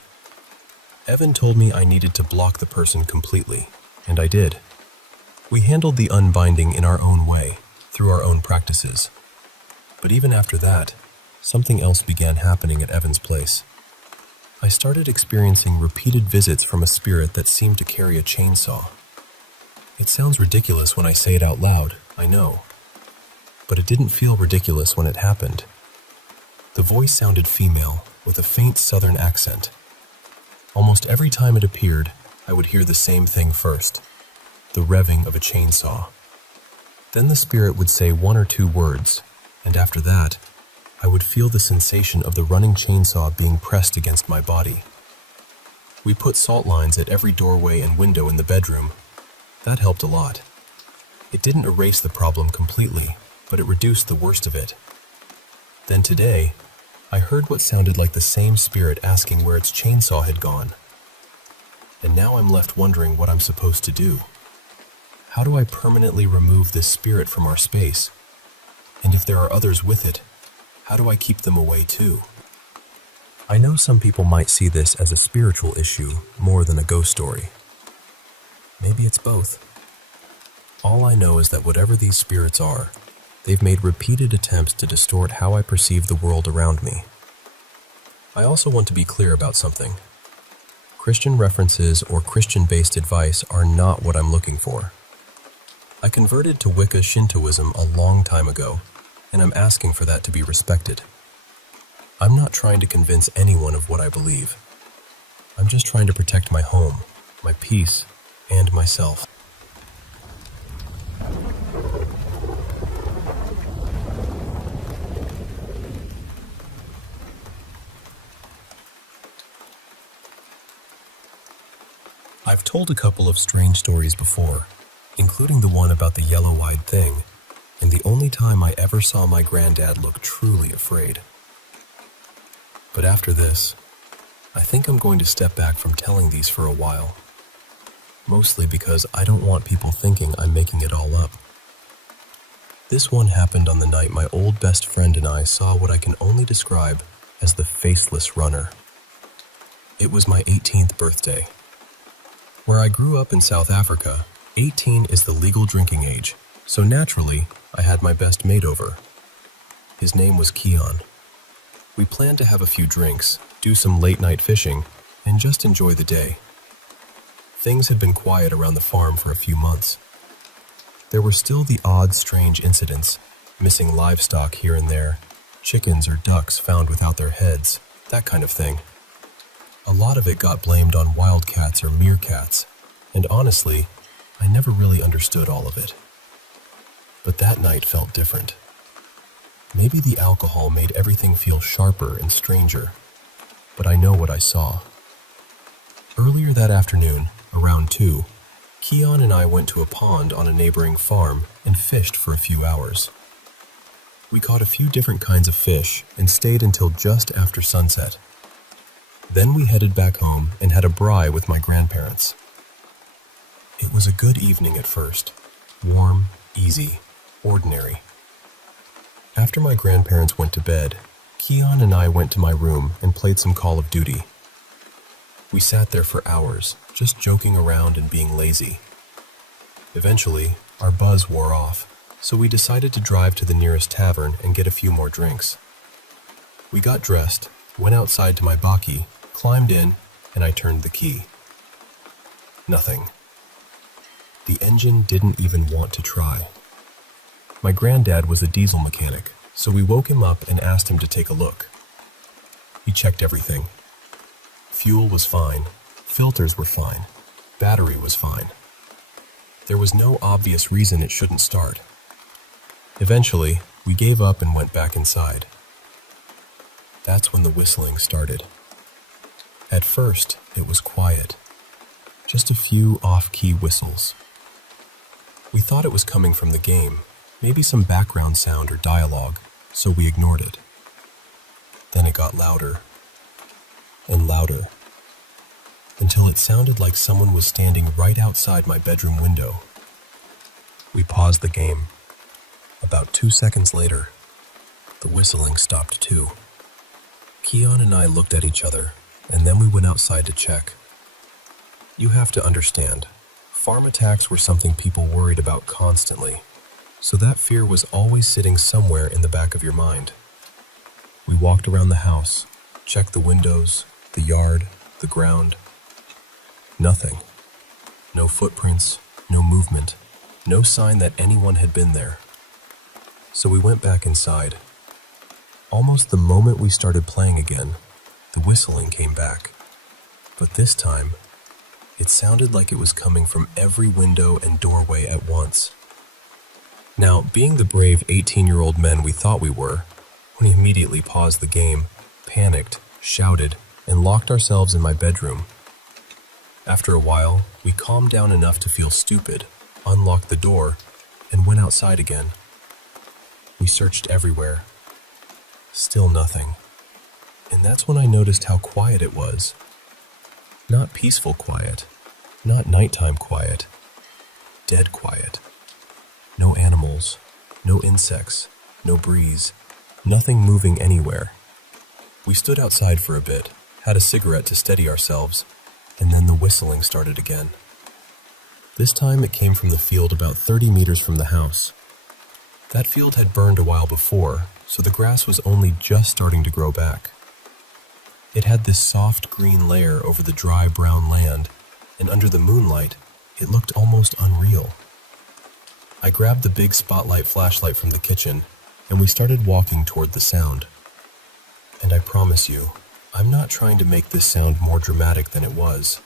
Evan told me I needed to block the person completely, and I did. We handled the unbinding in our own way, through our own practices. But even after that, something else began happening at Evan's place. I started experiencing repeated visits from a spirit that seemed to carry a chainsaw. It sounds ridiculous when I say it out loud, I know. But it didn't feel ridiculous when it happened. The voice sounded female, with a faint southern accent. Almost every time it appeared, I would hear the same thing first, the revving of a chainsaw. Then the spirit would say 1 or 2 words, and after that, I would feel the sensation of the running chainsaw being pressed against my body. We put salt lines at every doorway and window in the bedroom. That helped a lot. It didn't erase the problem completely, but it reduced the worst of it. Then today, I heard what sounded like the same spirit asking where its chainsaw had gone. And now I'm left wondering what I'm supposed to do. How do I permanently remove this spirit from our space? And if there are others with it, how do I keep them away too? I know some people might see this as a spiritual issue more than a ghost story. Maybe it's both. All I know is that whatever these spirits are, they've made repeated attempts to distort how I perceive the world around me. I also want to be clear about something. Christian references or Christian-based advice are not what I'm looking for. I converted to Wicca Shintoism a long time ago, and I'm asking for that to be respected. I'm not trying to convince anyone of what I believe. I'm just trying to protect my home, my peace, and myself. I've told a couple of strange stories before, including the one about the yellow-eyed thing, and the only time I ever saw my granddad look truly afraid. But after this, I think I'm going to step back from telling these for a while, mostly because I don't want people thinking I'm making it all up. This one happened on the night my old best friend and I saw what I can only describe as the faceless runner. It was my 18th birthday. Where I grew up in South Africa, 18 is the legal drinking age, so naturally, I had my best mate over. His name was Keon. We planned to have a few drinks, do some late-night fishing, and just enjoy the day. Things had been quiet around the farm for a few months. There were still the odd, strange incidents, missing livestock here and there, chickens or ducks found without their heads, that kind of thing. A lot of it got blamed on wildcats or meerkats, and honestly, I never really understood all of it. But that night felt different. Maybe the alcohol made everything feel sharper and stranger, but I know what I saw. Earlier that afternoon, around 2, Keon and I went to a pond on a neighboring farm and fished for a few hours. We caught a few different kinds of fish and stayed until just after sunset. Then we headed back home and had a braai with my grandparents. It was a good evening at first, warm, easy, ordinary. After my grandparents went to bed, Keon and I went to my room and played some Call of Duty. We sat there for hours, just joking around and being lazy. Eventually, our buzz wore off, so we decided to drive to the nearest tavern and get a few more drinks. We got dressed, went outside to my bakkie, climbed in, and I turned the key. Nothing. The engine didn't even want to try. My granddad was a diesel mechanic, so we woke him up and asked him to take a look. He checked everything. Fuel was fine, filters were fine, battery was fine. There was no obvious reason it shouldn't start. Eventually, we gave up and went back inside. That's when the whistling started. At first, it was quiet. Just a few off-key whistles. We thought it was coming from the game, maybe some background sound or dialogue, so we ignored it. Then it got louder and louder, until it sounded like someone was standing right outside my bedroom window. We paused the game. About 2 seconds later, the whistling stopped too. Keon and I looked at each other, and then we went outside to check. You have to understand, farm attacks were something people worried about constantly, so that fear was always sitting somewhere in the back of your mind. We walked around the house, checked the windows, the yard, the ground. Nothing. No footprints, no movement, no sign that anyone had been there. So we went back inside. Almost the moment we started playing again, the whistling came back. But this time, it sounded like it was coming from every window and doorway at once. Now, being the brave 18-year-old men we thought we were, we immediately paused the game, panicked, shouted, and locked ourselves in my bedroom. After a while, we calmed down enough to feel stupid, unlocked the door, and went outside again. We searched everywhere. Still nothing. And that's when I noticed how quiet it was. Not peaceful quiet, not nighttime quiet, dead quiet. No animals, no insects, no breeze, nothing moving anywhere. We stood outside for a bit, had a cigarette to steady ourselves, and then the whistling started again. This time it came from the field about 30 meters from the house. That field had burned a while before, so the grass was only just starting to grow back. It had this soft green layer over the dry brown land, and under the moonlight, it looked almost unreal. I grabbed the big spotlight flashlight from the kitchen, and we started walking toward the sound. And I promise you, I'm not trying to make this sound more dramatic than it was.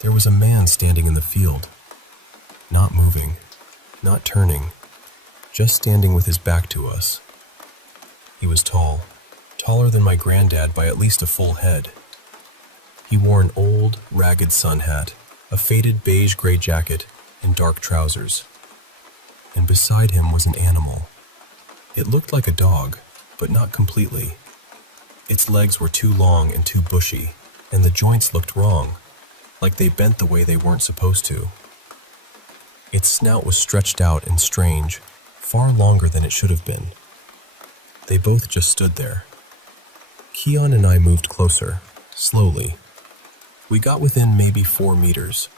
There was a man standing in the field, not moving, not turning, just standing with his back to us. He was tall, taller than my granddad by at least a full head. He wore an old, ragged sun hat, a faded beige-gray jacket, and dark trousers. and beside him was an animal. It looked like a dog, but not completely. Its legs were too long and too bushy, and the joints looked wrong, like they bent the way they weren't supposed to. Its snout was stretched out and strange, far longer than it should have been. They both just stood there. Keon and I moved closer, slowly. We got within maybe 4 meters.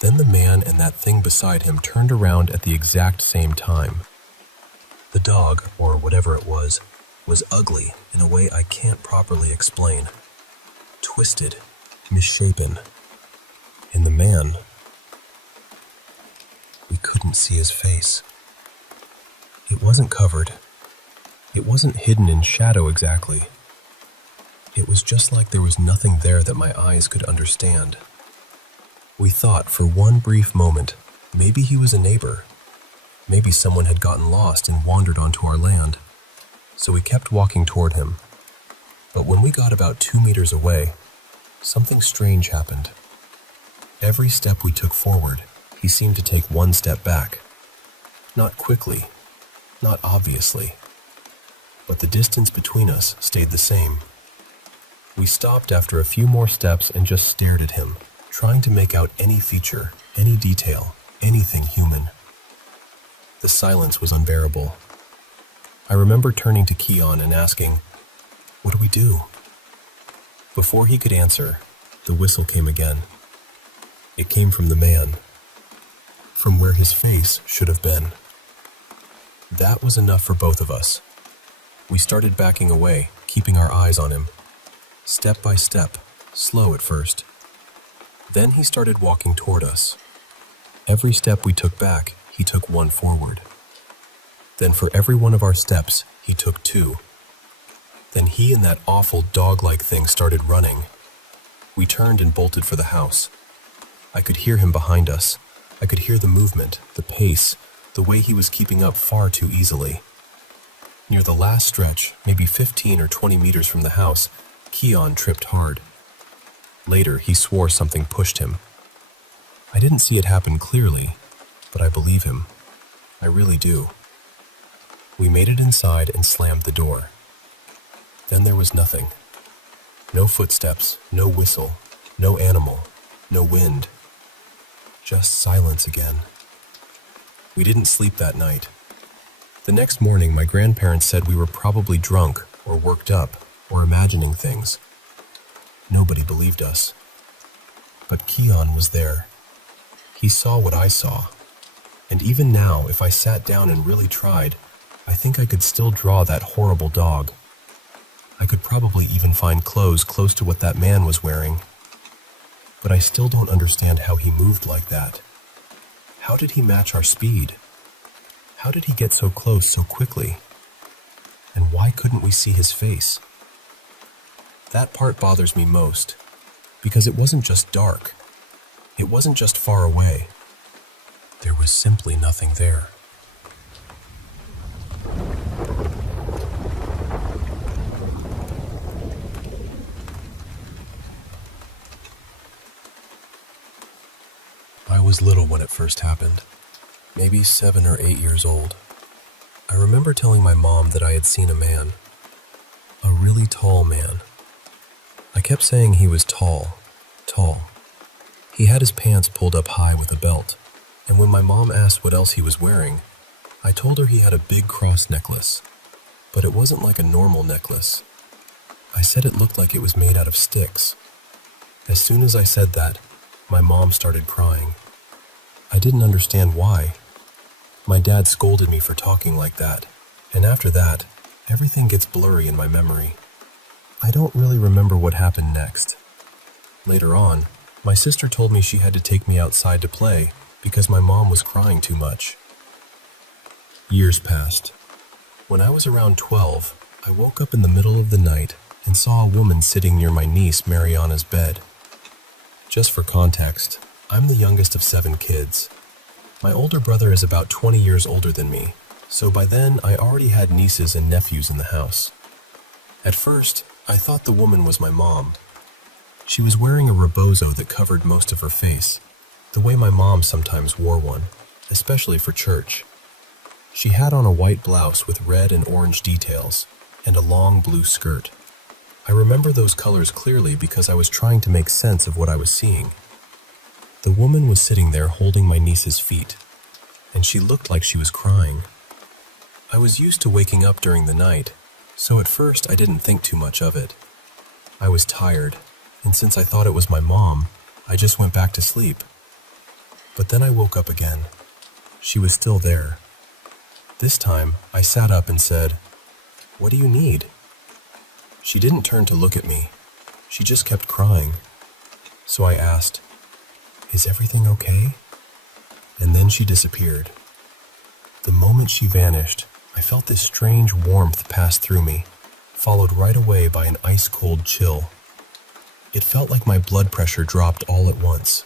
Then the man and that thing beside him turned around at the exact same time. The dog, or whatever it was ugly in a way I can't properly explain. Twisted, misshapen. And the man, we couldn't see his face. It wasn't covered. It wasn't hidden in shadow exactly. It was just like there was nothing there that my eyes could understand. We thought for one brief moment, maybe he was a neighbor. Maybe someone had gotten lost and wandered onto our land. So we kept walking toward him. But when we got about 2 meters away, something strange happened. Every step we took forward, he seemed to take 1 step back. Not quickly, not obviously, but the distance between us stayed the same. We stopped after a few more steps and just stared at him, trying to make out any feature, any detail, anything human. The silence was unbearable. I remember turning to Keon and asking, "What do we do?" Before he could answer, the whistle came again. It came from the man, from where his face should have been. That was enough for both of us. We started backing away, keeping our eyes on him. Step by step, slow at first. Then he started walking toward us. Every step we took back, he took 1 forward. Then for every one of our steps, he took 2. Then he and that awful dog-like thing started running. We turned and bolted for the house. I could hear him behind us. I could hear the movement, the pace, the way he was keeping up far too easily. Near the last stretch, maybe 15 or 20 meters from the house, Keon tripped hard. Later, he swore something pushed him. I didn't see it happen clearly, but I believe him. I really do. We made it inside and slammed the door. Then there was nothing. No footsteps, no whistle, no animal, no wind. Just silence again. We didn't sleep that night. The next morning, my grandparents said we were probably drunk or worked up or imagining things. Nobody believed us. But Keon was there. He saw what I saw. And even now, if I sat down and really tried, I think I could still draw that horrible dog. I could probably even find clothes close to what that man was wearing. But I still don't understand how he moved like that. How did he match our speed? How did he get so close so quickly? And why couldn't we see his face? That part bothers me most, because it wasn't just dark. It wasn't just far away. There was simply nothing there. I was little when it first happened, maybe 7 or 8 years old. I remember telling my mom that I had seen a man, a really tall man. I kept saying he was tall. He had his pants pulled up high with a belt, and when my mom asked what else he was wearing, I told her he had a big cross necklace, but it wasn't like a normal necklace. I said it looked like it was made out of sticks. As soon as I said that, my mom started crying. I didn't understand why. My dad scolded me for talking like that, and after that, everything gets blurry in my memory. I don't really remember what happened next. Later on, my sister told me she had to take me outside to play because my mom was crying too much. Years passed. When I was around 12, I woke up in the middle of the night and saw a woman sitting near my niece Mariana's bed. Just for context, I'm the youngest of 7 kids. My older brother is about 20 years older than me, so by then I already had nieces and nephews in the house. At first, I thought the woman was my mom. She was wearing a rebozo that covered most of her face, the way my mom sometimes wore one, especially for church. She had on a white blouse with red and orange details and a long blue skirt. I remember those colors clearly because I was trying to make sense of what I was seeing. The woman was sitting there holding my niece's feet, and she looked like she was crying. I was used to waking up during the night, so at first I didn't think too much of it. I was tired, and since I thought it was my mom, I just went back to sleep. But then I woke up again. She was still there. This time, I sat up and said, "What do you need?" She didn't turn to look at me. She just kept crying. So I asked, "Is everything okay?" And then she disappeared. The moment she vanished, I felt this strange warmth pass through me, followed right away by an ice-cold chill. It felt like my blood pressure dropped all at once.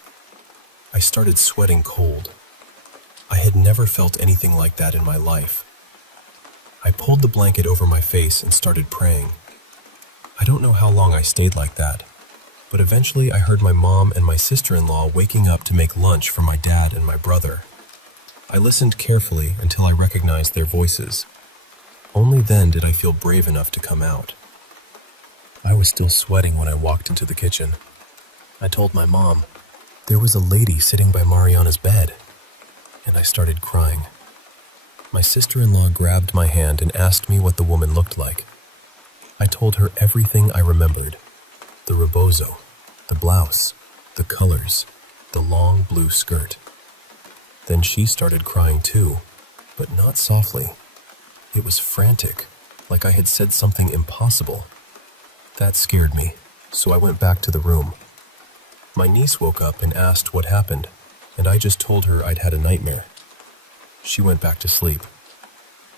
I started sweating cold. I had never felt anything like that in my life. I pulled the blanket over my face and started praying. I don't know how long I stayed like that, but eventually I heard my mom and my sister-in-law waking up to make lunch for my dad and my brother. I listened carefully until I recognized their voices. Only then did I feel brave enough to come out. I was still sweating when I walked into the kitchen. I told my mom, "There was a lady sitting by Mariana's bed," and I started crying. My sister-in-law grabbed my hand and asked me what the woman looked like. I told her everything I remembered: the rebozo, the blouse, the colors, the long blue skirt. Then she started crying too, but not softly. It was frantic, like I had said something impossible. That scared me, so I went back to the room. My niece woke up and asked what happened, and I just told her I'd had a nightmare. She went back to sleep.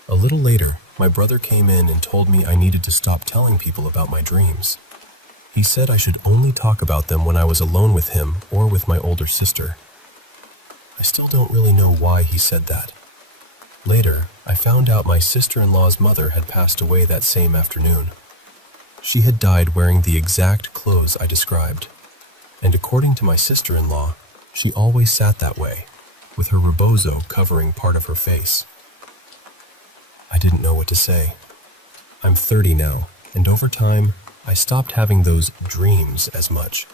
A little later, my brother came in and told me I needed to stop telling people about my dreams. He said I should only talk about them when I was alone with him or with my older sister. I still don't really know why he said that. Later, I found out my sister-in-law's mother had passed away that same afternoon. She had died wearing the exact clothes I described, and according to my sister-in-law, she always sat that way, with her rebozo covering part of her face. I didn't know what to say. I'm 30 now, and over time, I stopped having those dreams as much.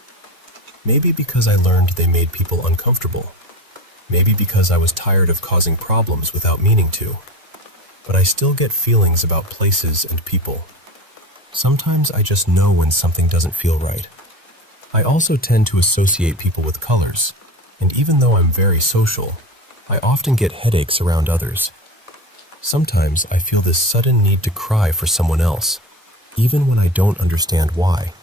Maybe because I learned they made people uncomfortable. Maybe because I was tired of causing problems without meaning to. But I still get feelings about places and people. Sometimes I just know when something doesn't feel right. I also tend to associate people with colors, and even though I'm very social, I often get headaches around others. Sometimes I feel this sudden need to cry for someone else, even when I don't understand why.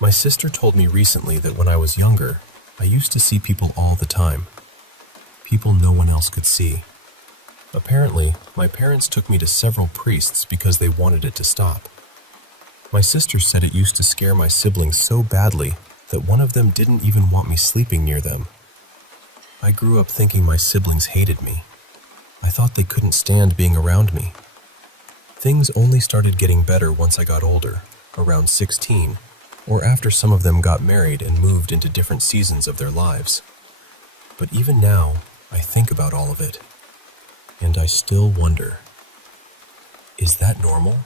My sister told me recently that when I was younger, I used to see people all the time. People no one else could see. Apparently, my parents took me to several priests because they wanted it to stop. My sister said it used to scare my siblings so badly that one of them didn't even want me sleeping near them. I grew up thinking my siblings hated me. I thought they couldn't stand being around me. Things only started getting better once I got older, around 16, or after some of them got married and moved into different seasons of their lives. But even now, I think about all of it, and I still wonder, is that normal?